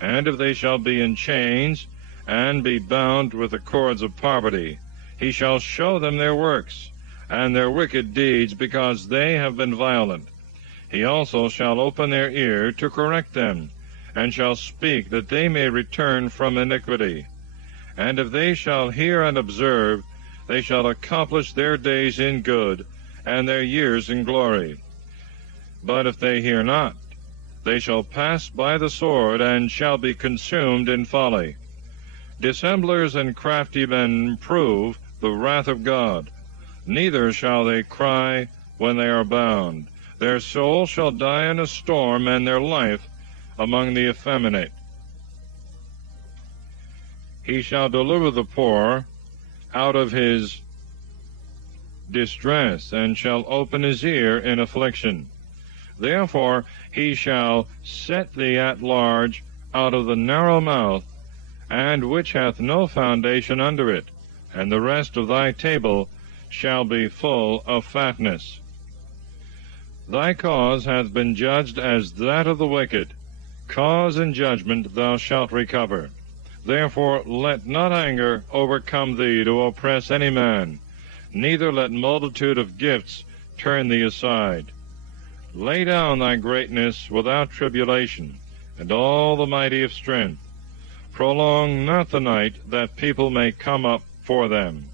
And if they shall be in chains, and be bound with the cords of poverty, he shall show them their works, and their wicked deeds, because they have been violent. He also shall open their ear to correct them, and shall speak, that they may return from iniquity. And if they shall hear and observe, they shall accomplish their days in good, and their years in glory. But if they hear not, they shall pass by the sword, and shall be consumed in folly. Dissemblers and crafty men prove the wrath of God. Neither shall they cry when they are bound. Their soul shall die in a storm, and their life among the effeminate. He shall deliver the poor out of his distress, and shall open his ear in affliction. Therefore he shall set thee at large out of the narrow mouth, and which hath no foundation under it, and the rest of thy table shall be full of fatness. Thy cause hath been judged as that of the wicked, Cause and judgment thou shalt recover. Therefore let not anger overcome thee to oppress any man, neither let multitude of gifts turn thee aside. Lay down thy greatness without tribulation, and all the mighty of strength. Prolong not the night, that people may come up for them.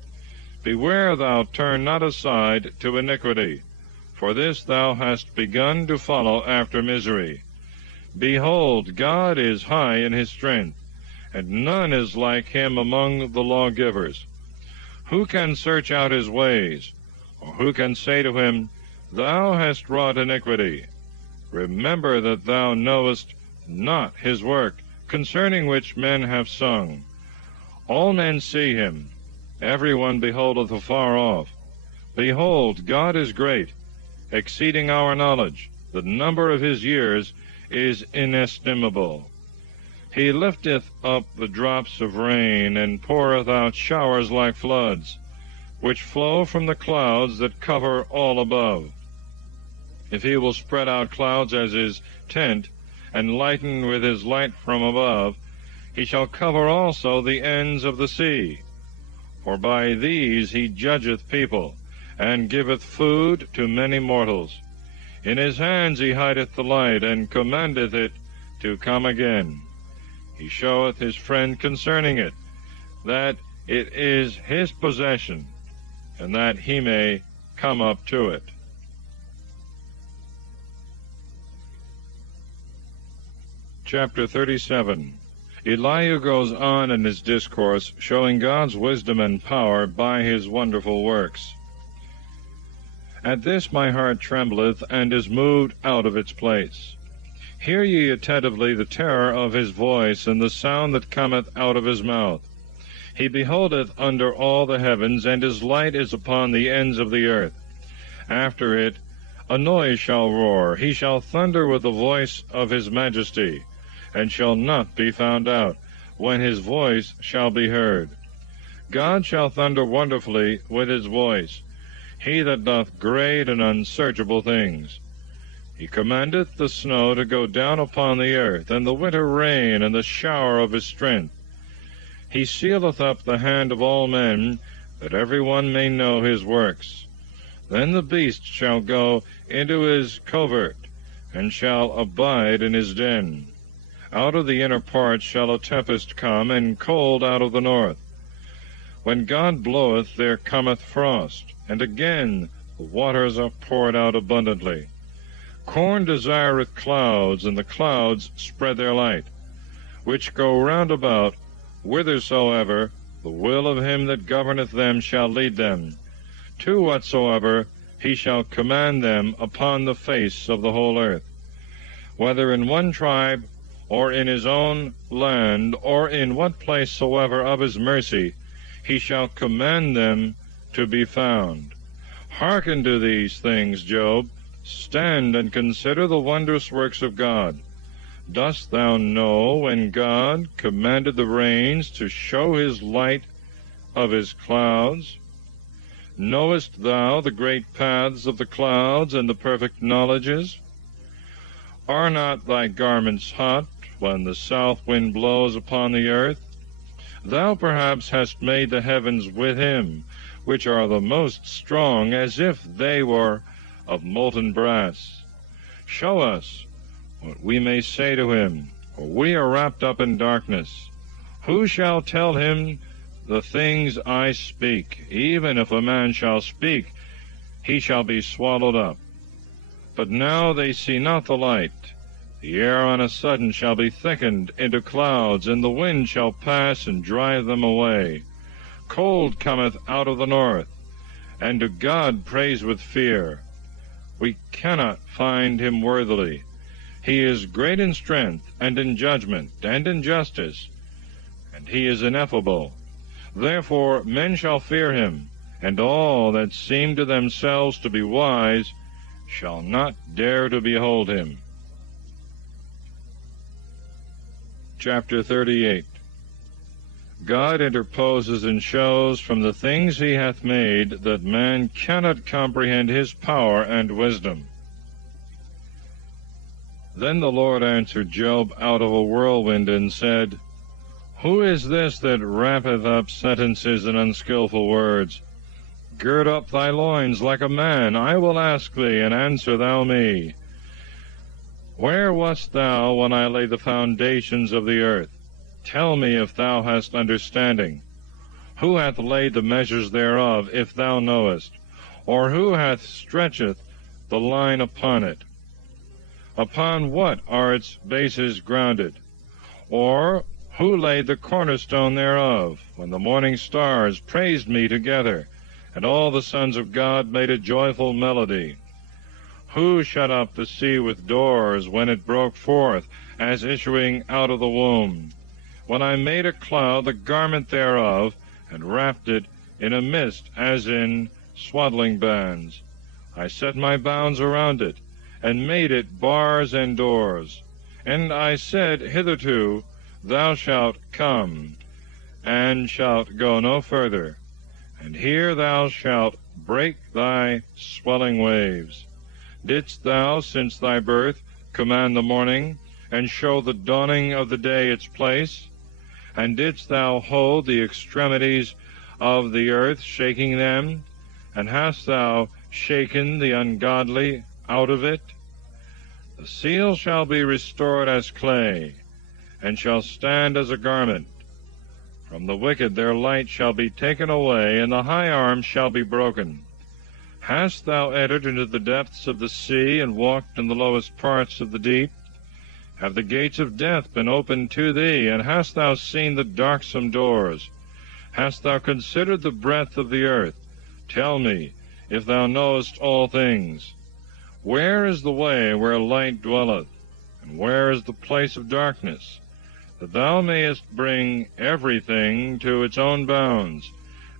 Beware thou turn not aside to iniquity, for this thou hast begun to follow after misery. Behold, God is high in his strength, and none is like him among the lawgivers. Who can search out his ways, or who can say to him, Thou hast wrought iniquity? Remember that thou knowest not his work, concerning which men have sung. All men see him, every one beholdeth afar off. Behold, God is great, exceeding our knowledge. The number of his years is inestimable. He lifteth up the drops of rain, and poureth out showers like floods, which flow from the clouds that cover all above. If he will spread out clouds as his tent, and lighten with his light from above, he shall cover also the ends of the sea. For by these he judgeth people, and giveth food to many mortals. In his hands he hideth the light, and commandeth it to come again. He showeth his friend concerning it, that it is his possession, and that he may come up to it. Chapter 37. Elihu goes on in his discourse, showing God's wisdom and power by his wonderful works. At this my heart trembleth, and is moved out of its place. Hear ye attentively the terror of his voice, and the sound that cometh out of his mouth. He beholdeth under all the heavens, and his light is upon the ends of the earth. After it a noise shall roar, he shall thunder with the voice of his majesty, and shall not be found out, when his voice shall be heard. God shall thunder wonderfully with his voice, he that doth great and unsearchable things. He commandeth the snow to go down upon the earth, and the winter rain, and the shower of his strength. He sealeth up the hand of all men, that every one may know his works. Then the beast shall go into his covert, and shall abide in his den. Out of the inner parts shall a tempest come, and cold out of the north. When God bloweth, there cometh frost, and again the waters are poured out abundantly. Corn desireth clouds, and the clouds spread their light, which go round about, whithersoever the will of him that governeth them shall lead them, to whatsoever he shall command them upon the face of the whole earth. Whether in one tribe, or in his own land, or in what place soever of his mercy, he shall command them to be found. Hearken to these things, Job. Stand and consider the wondrous works of God. Dost thou know when God commanded the rains to show his light of his clouds? Knowest thou the great paths of the clouds, and the perfect knowledges? Are not thy garments hot when the south wind blows upon the earth? Thou perhaps hast made the heavens with him, which are the most strong, as if they were of molten brass. Show us what we may say to him, for we are wrapped up in darkness. Who shall tell him the things I speak? Even if a man shall speak, he shall be swallowed up. But now they see not the light. The air on a sudden shall be thickened into clouds, and the wind shall pass and drive them away. Cold cometh out of the north, and to God praise with fear. We cannot find him worthily. He is great in strength, and in judgment, and in justice, and he is ineffable. Therefore men shall fear him, and all that seem to themselves to be wise shall not dare to behold him. Chapter 38. God interposes and shows from the things he hath made that man cannot comprehend his power and wisdom. Then the Lord answered Job out of a whirlwind, and said, Who is this that wrappeth up sentences and unskilful words? Gird up thy loins like a man. I will ask thee, and answer thou me. Where wast thou when I laid the foundations of the earth? Tell me if thou hast understanding. Who hath laid the measures thereof, if thou knowest? Or who hath stretcheth the line upon it? Upon what are its bases grounded? Or who laid the cornerstone thereof, when the morning stars praised me together, and all the sons of God made a joyful melody? Who shut up the sea with doors when it broke forth, as issuing out of the womb? When I made a cloud the garment thereof, and wrapped it in a mist as in swaddling bands. I set my bounds around it, and made it bars and doors. And I said, Hitherto thou shalt come, and shalt go no further, and here thou shalt break thy swelling waves. Didst thou, since thy birth, command the morning, and show the dawning of the day its place? And didst thou hold the extremities of the earth, shaking them? And hast thou shaken the ungodly out of it? The seal shall be restored as clay, and shall stand as a garment. From the wicked their light shall be taken away, and the high arm shall be broken. Hast thou entered into the depths of the sea, and walked in the lowest parts of the deep? Have the gates of death been opened to thee, and hast thou seen the darksome doors? Hast thou considered the breadth of the earth? Tell me, if thou knowest all things. Where is the way where light dwelleth, and where is the place of darkness? That thou mayest bring everything to its own bounds,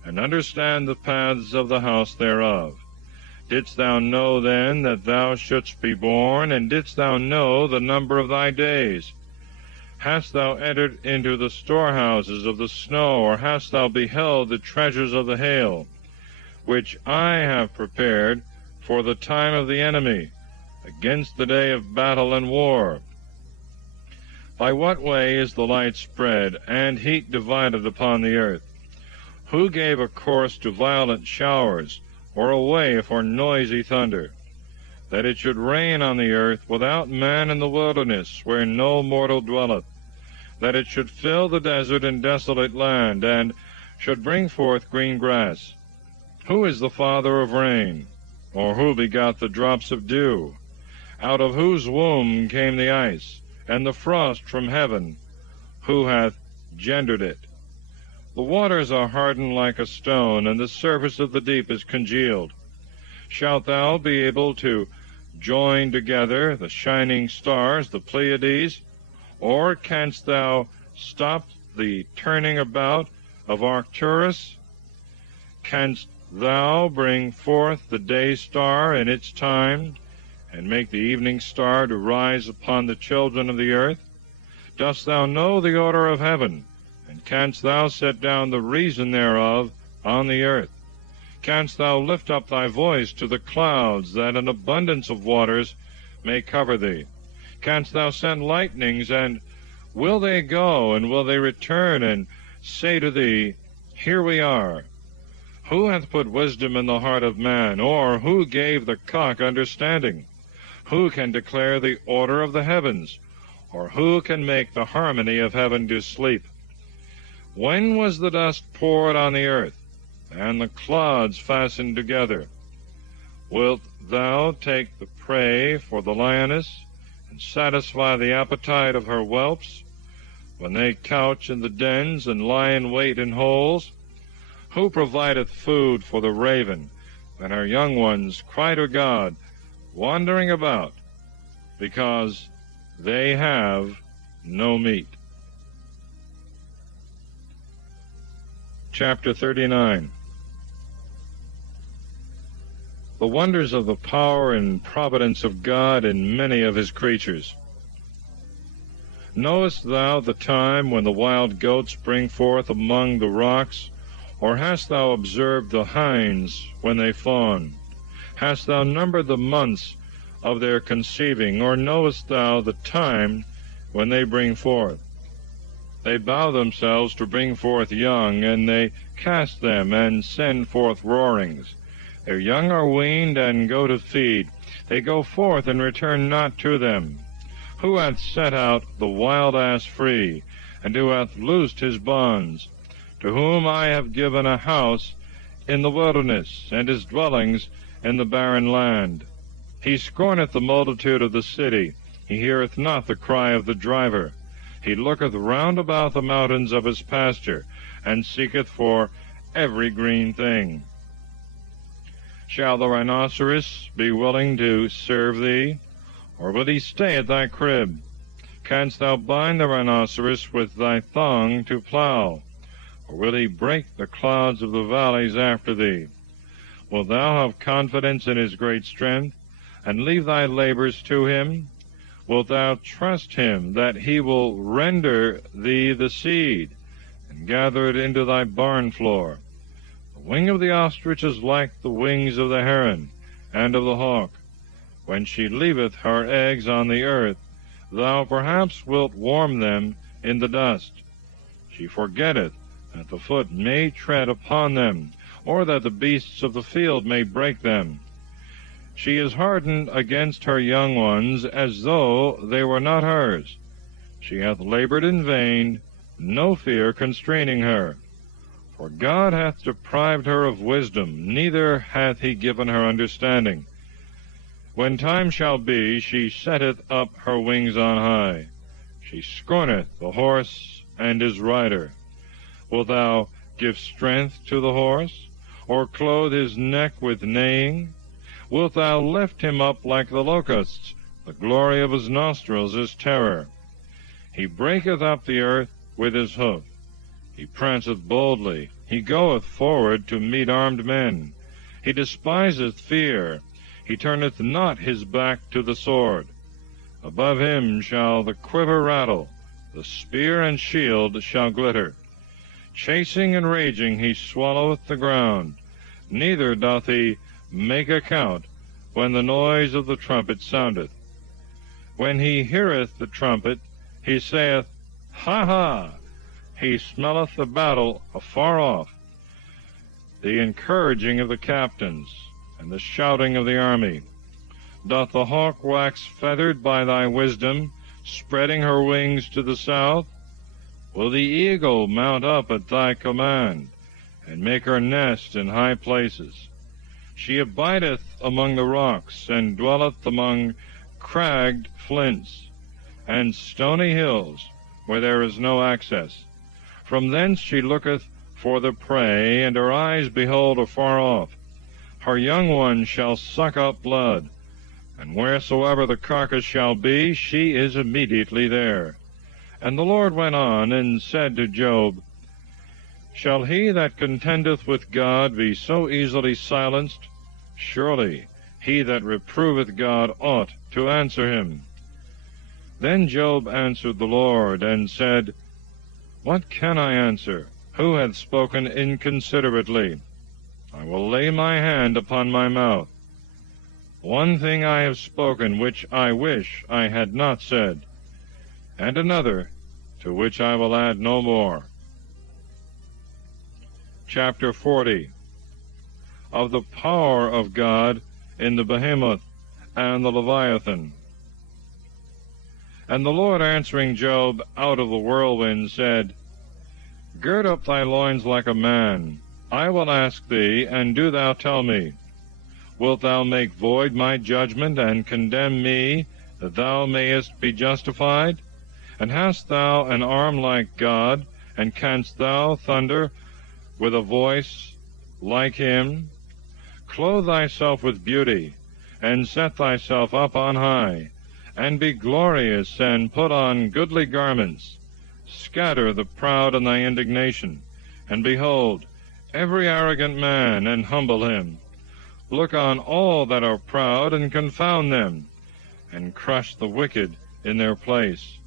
and understand the paths of the house thereof. Didst thou know then that thou shouldst be born, and didst thou know the number of thy days? Hast thou entered into the storehouses of the snow, or hast thou beheld the treasures of the hail, which I have prepared for the time of the enemy, against the day of battle and war? By what way is the light spread, and heat divided upon the earth? Who gave a course to violent showers, or a way for noisy thunder, that it should rain on the earth without man in the wilderness, where no mortal dwelleth, that it should fill the desert and desolate land, and should bring forth green grass? Who is the father of rain, or who begot the drops of dew? Out of whose womb came the ice, and the frost from heaven? Who hath gendered it? The waters are hardened like a stone, and the surface of the deep is congealed. Shalt thou be able to join together the shining stars, the Pleiades? Or canst thou stop the turning about of Arcturus? Canst thou bring forth the day star in its time, and make the evening star to rise upon the children of the earth? Dost thou know the order of heaven? And canst thou set down the reason thereof on the earth? Canst thou lift up thy voice to the clouds, that an abundance of waters may cover thee? Canst thou send lightnings, and will they go, and will they return, and say to thee, Here we are? Who hath put wisdom in the heart of man, or who gave the cock understanding? Who can declare the order of the heavens, or who can make the harmony of heaven to sleep? When was the dust poured on the earth, and the clods fastened together? Wilt thou take the prey for the lioness, and satisfy the appetite of her whelps, when they couch in the dens and lie in wait in holes? Who provideth food for the raven, when her young ones cry to God, wandering about, because they have no meat? Chapter 39. The wonders of the power and providence of God in many of his creatures. Knowest thou the time when the wild goats bring forth among the rocks? Or hast thou observed the hinds when they fawn? Hast thou numbered the months of their conceiving, or knowest thou the time when they bring forth? They bow themselves to bring forth young, and they cast them, and send forth roarings. Their young are weaned, and go to feed. They go forth, and return not to them. Who hath set out the wild ass free, and who hath loosed his bonds? To whom I have given a house in the wilderness, and his dwellings in the barren land. He scorneth the multitude of the city. He heareth not the cry of the driver. He looketh round about the mountains of his pasture, and seeketh for every green thing. Shall the rhinoceros be willing to serve thee, or will he stay at thy crib? Canst thou bind the rhinoceros with thy thong to plow, or will he break the clouds of the valleys after thee? Wilt thou have confidence in his great strength, and leave thy labors to him? Wilt thou trust him that he will render thee the seed, and gather it into thy barn floor? The wing of the ostrich is like the wings of the heron and of the hawk. When she leaveth her eggs on the earth, thou perhaps wilt warm them in the dust. She forgetteth that the foot may tread upon them, or that the beasts of the field may break them. She is hardened against her young ones, as though they were not hers. She hath labored in vain, no fear constraining her. For God hath deprived her of wisdom, neither hath he given her understanding. When time shall be, she setteth up her wings on high. She scorneth the horse and his rider. Wilt thou give strength to the horse, or clothe his neck with neighing? Wilt thou lift him up like the locusts? The glory of his nostrils is terror. He breaketh up the earth with his hoof. He pranceth boldly. He goeth forward to meet armed men. He despiseth fear. He turneth not his back to the sword. Above him shall the quiver rattle. The spear and shield shall glitter. Chasing and raging he swalloweth the ground. Neither doth he make account when the noise of the trumpet soundeth. When he heareth the trumpet, he saith, Ha, ha! He smelleth the battle afar off, the encouraging of the captains, and the shouting of the army. Doth the hawk wax feathered by thy wisdom, spreading her wings to the south? Will the eagle mount up at thy command, and make her nest in high places? She abideth among the rocks, and dwelleth among cragged flints, and stony hills, where there is no access. From thence she looketh for the prey, and her eyes behold afar off. Her young ones shall suck up blood, and wheresoever the carcass shall be, she is immediately there. And the Lord went on, and said to Job, Shall he that contendeth with God be so easily silenced? Surely he that reproveth God ought to answer him. Then Job answered the Lord, and said, What can I answer? Who hath spoken inconsiderately? I will lay my hand upon my mouth. One thing I have spoken, which I wish I had not said, and another, to which I will add no more. Chapter 40. Of the power of God in the behemoth and the Leviathan. And the Lord answering Job out of the whirlwind said, Gird up thy loins like a man. I will ask thee, and do thou tell me. Wilt thou make void my judgment, and condemn me, that thou mayest be justified? And hast thou an arm like God, and canst thou thunder with a voice like him? Clothe thyself with beauty, and set thyself up on high, and be glorious, and put on goodly garments. Scatter the proud in thy indignation, and behold every arrogant man, and humble him. Look on all that are proud, and confound them, and crush the wicked in their place.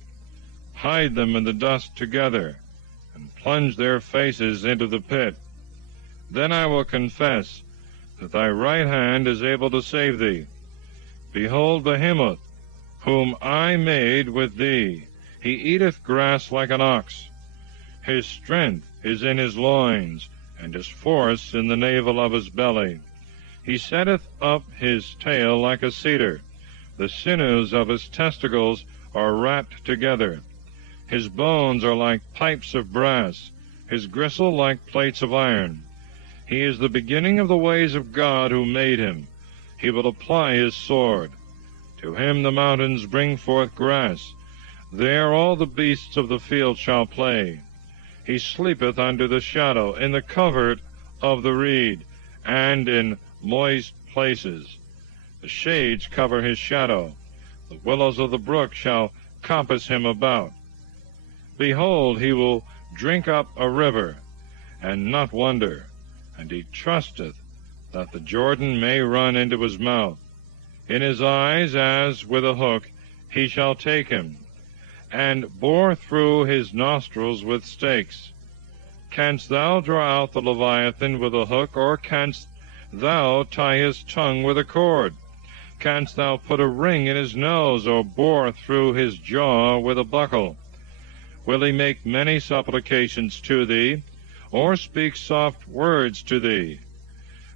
Hide them in the dust together, and plunge their faces into the pit. Then I will confess that thy right hand is able to save thee. Behold Behemoth, whom I made with thee. He eateth grass like an ox. His strength is in his loins, and his force in the navel of his belly. He setteth up his tail like a cedar. The sinews of his testicles are wrapped together. His bones are like pipes of brass, his gristle like plates of iron. He is the beginning of the ways of God who made him. He will apply his sword. To him the mountains bring forth grass. There all the beasts of the field shall play. He sleepeth under the shadow, in the covert of the reed, and in moist places. The shades cover his shadow. The willows of the brook shall compass him about. Behold, he will drink up a river, and not wonder, and he trusteth that the Jordan may run into his mouth. In his eyes, as with a hook, he shall take him, and bore through his nostrils with stakes. Canst thou draw out the Leviathan with a hook, or canst thou tie his tongue with a cord? Canst thou put a ring in his nose, or bore through his jaw with a buckle? Will he make many supplications to thee, or speak soft words to thee?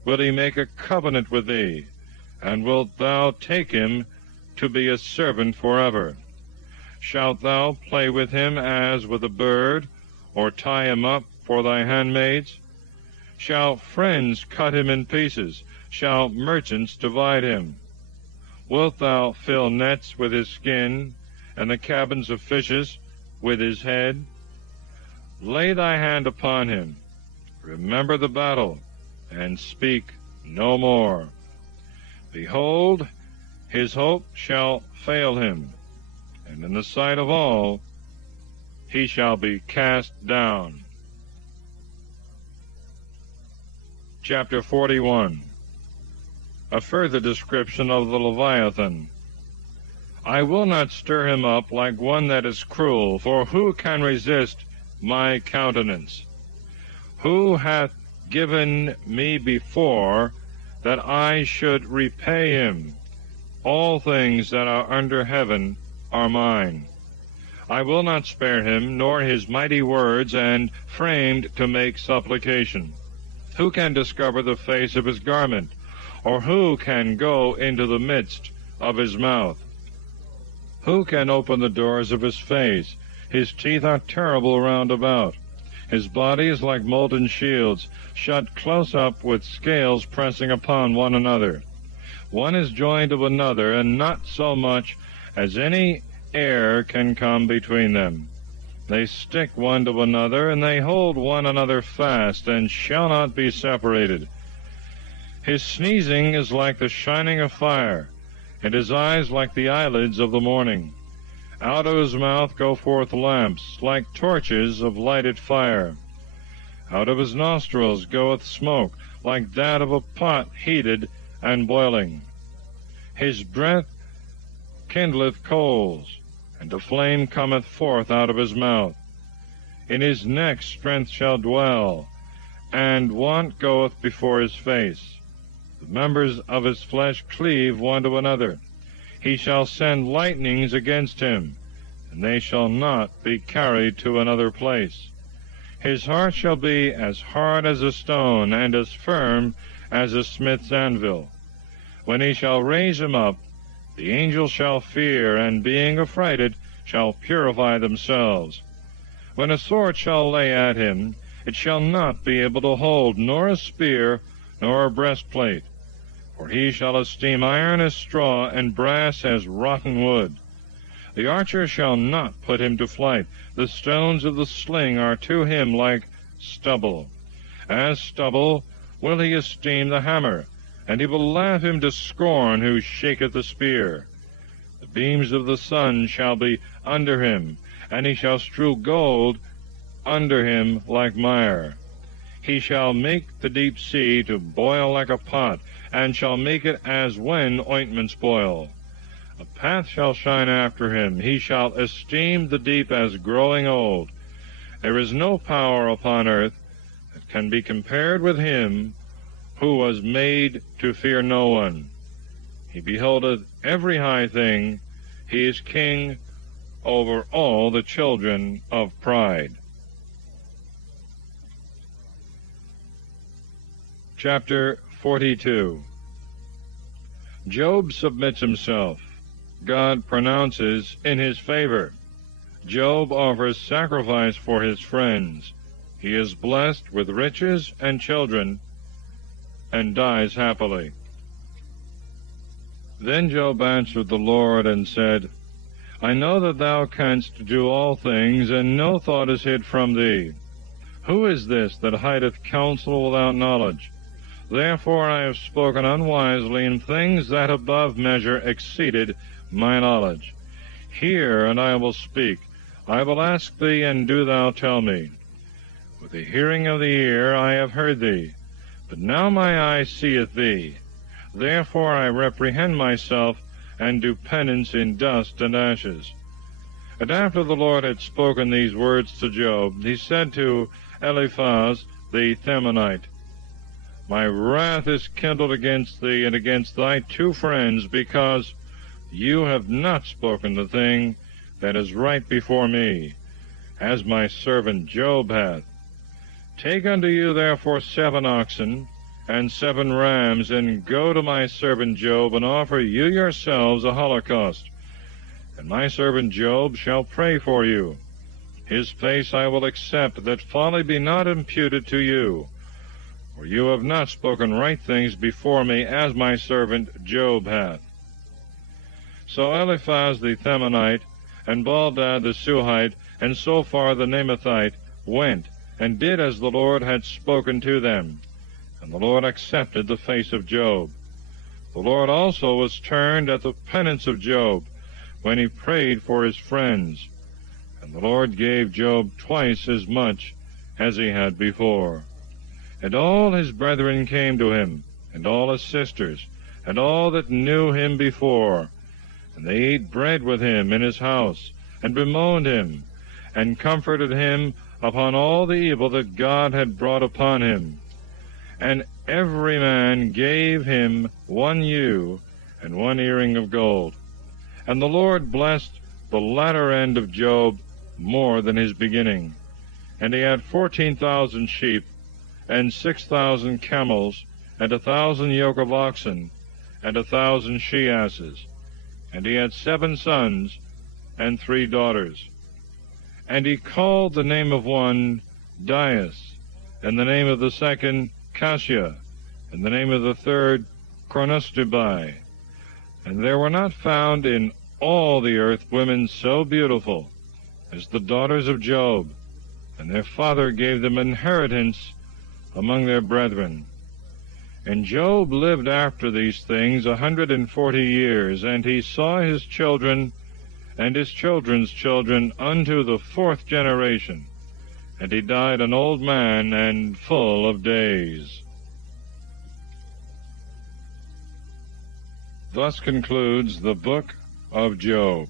Will he make a covenant with thee, and wilt thou take him to be a servant forever? Shalt thou play with him as with a bird, or tie him up for thy handmaids? Shall friends cut him in pieces? Shall merchants divide him? Wilt thou fill nets with his skin, and the cabins of fishes with his head? Lay thy hand upon him, remember the battle, and speak no more. Behold, his hope shall fail him, and in the sight of all he shall be cast down. Chapter 41. A further description of the Leviathan. I will not stir him up like one that is cruel, for who can resist my countenance? Who hath given me before that I should repay him? All things that are under heaven are mine. I will not spare him, nor his mighty words, and framed to make supplication. Who can discover the face of his garment? Or who can go into the midst of his mouth? Who can open the doors of his face? His teeth are terrible round about. His body is like molten shields, shut close up with scales pressing upon one another. One is joined to another, and not so much as any air can come between them. They stick one to another, and they hold one another fast, and shall not be separated. His sneezing is like the shining of fire, and his eyes like the eyelids of the morning. Out of his mouth go forth lamps, like torches of lighted fire. Out of his nostrils goeth smoke, like that of a pot heated and boiling. His breath kindleth coals, and a flame cometh forth out of his mouth. In his neck strength shall dwell, and want goeth before his face. The members of his flesh cleave one to another. He shall send lightnings against him, and they shall not be carried to another place. His heart shall be as hard as a stone, and as firm as a smith's anvil. When he shall raise him up, the angels shall fear, and being affrighted, shall purify themselves. When a sword shall lay at him, it shall not be able to hold, nor a spear, nor a breastplate. For he shall esteem iron as straw, and brass as rotten wood. The archer shall not put him to flight. The stones of the sling are to him like stubble. As stubble will he esteem the hammer, and he will laugh him to scorn who shaketh the spear. The beams of the sun shall be under him, and he shall strew gold under him like mire. He shall make the deep sea to boil like a pot, and shall make it as when ointments boil. A path shall shine after him. He shall esteem the deep as growing old. There is no power upon earth that can be compared with him who was made to fear no one. He beholdeth every high thing. He is king over all the children of pride. Chapter 42. Job submits himself. God pronounces in his favor. Job offers sacrifice for his friends. He is blessed with riches and children, and dies happily. Then Job answered the Lord and said, I know that thou canst do all things, and no thought is hid from thee. Who is this that hideth counsel without knowledge? Therefore I have spoken unwisely in things that above measure exceeded my knowledge. Hear, and I will speak. I will ask thee, and do thou tell me. With the hearing of the ear I have heard thee, but now my eye seeth thee. Therefore I reprehend myself, and do penance in dust and ashes. And after the Lord had spoken these words to Job, he said to Eliphaz the Themanite, My wrath is kindled against thee and against thy two friends, because you have not spoken the thing that is right before me, as my servant Job hath. Take unto you therefore 7 oxen, and 7 rams, and go to my servant Job, and offer you yourselves a holocaust. And my servant Job shall pray for you. His face I will accept, that folly be not imputed to you. For you have not spoken right things before me, as my servant Job hath. So Eliphaz the Themanite, and Baldad the Suhite, and Sophar the Naamathite went, and did as the Lord had spoken to them. And the Lord accepted the face of Job. The Lord also was turned at the penance of Job, when he prayed for his friends. And the Lord gave Job twice as much as he had before. And all his brethren came to him, and all his sisters, and all that knew him before. And they ate bread with him in his house, and bemoaned him, and comforted him upon all the evil that God had brought upon him. And every man gave him 1 ewe and 1 earring of gold. And the Lord blessed the latter end of Job more than his beginning. And he had 14,000 sheep, and 6,000 camels, and 1,000 yoke of oxen, and 1,000 she-asses. And he had 7 sons and 3 daughters. And he called the name of one Dias, and the name of the second Cassia, and the name of the third Chronostubai. And there were not found in all the earth women so beautiful as the daughters of Job, and their father gave them inheritance among their brethren. And Job lived after these things 140 years, and he saw his children and his children's children unto the 4th generation. And he died an old man and full of days. Thus concludes the book of Job.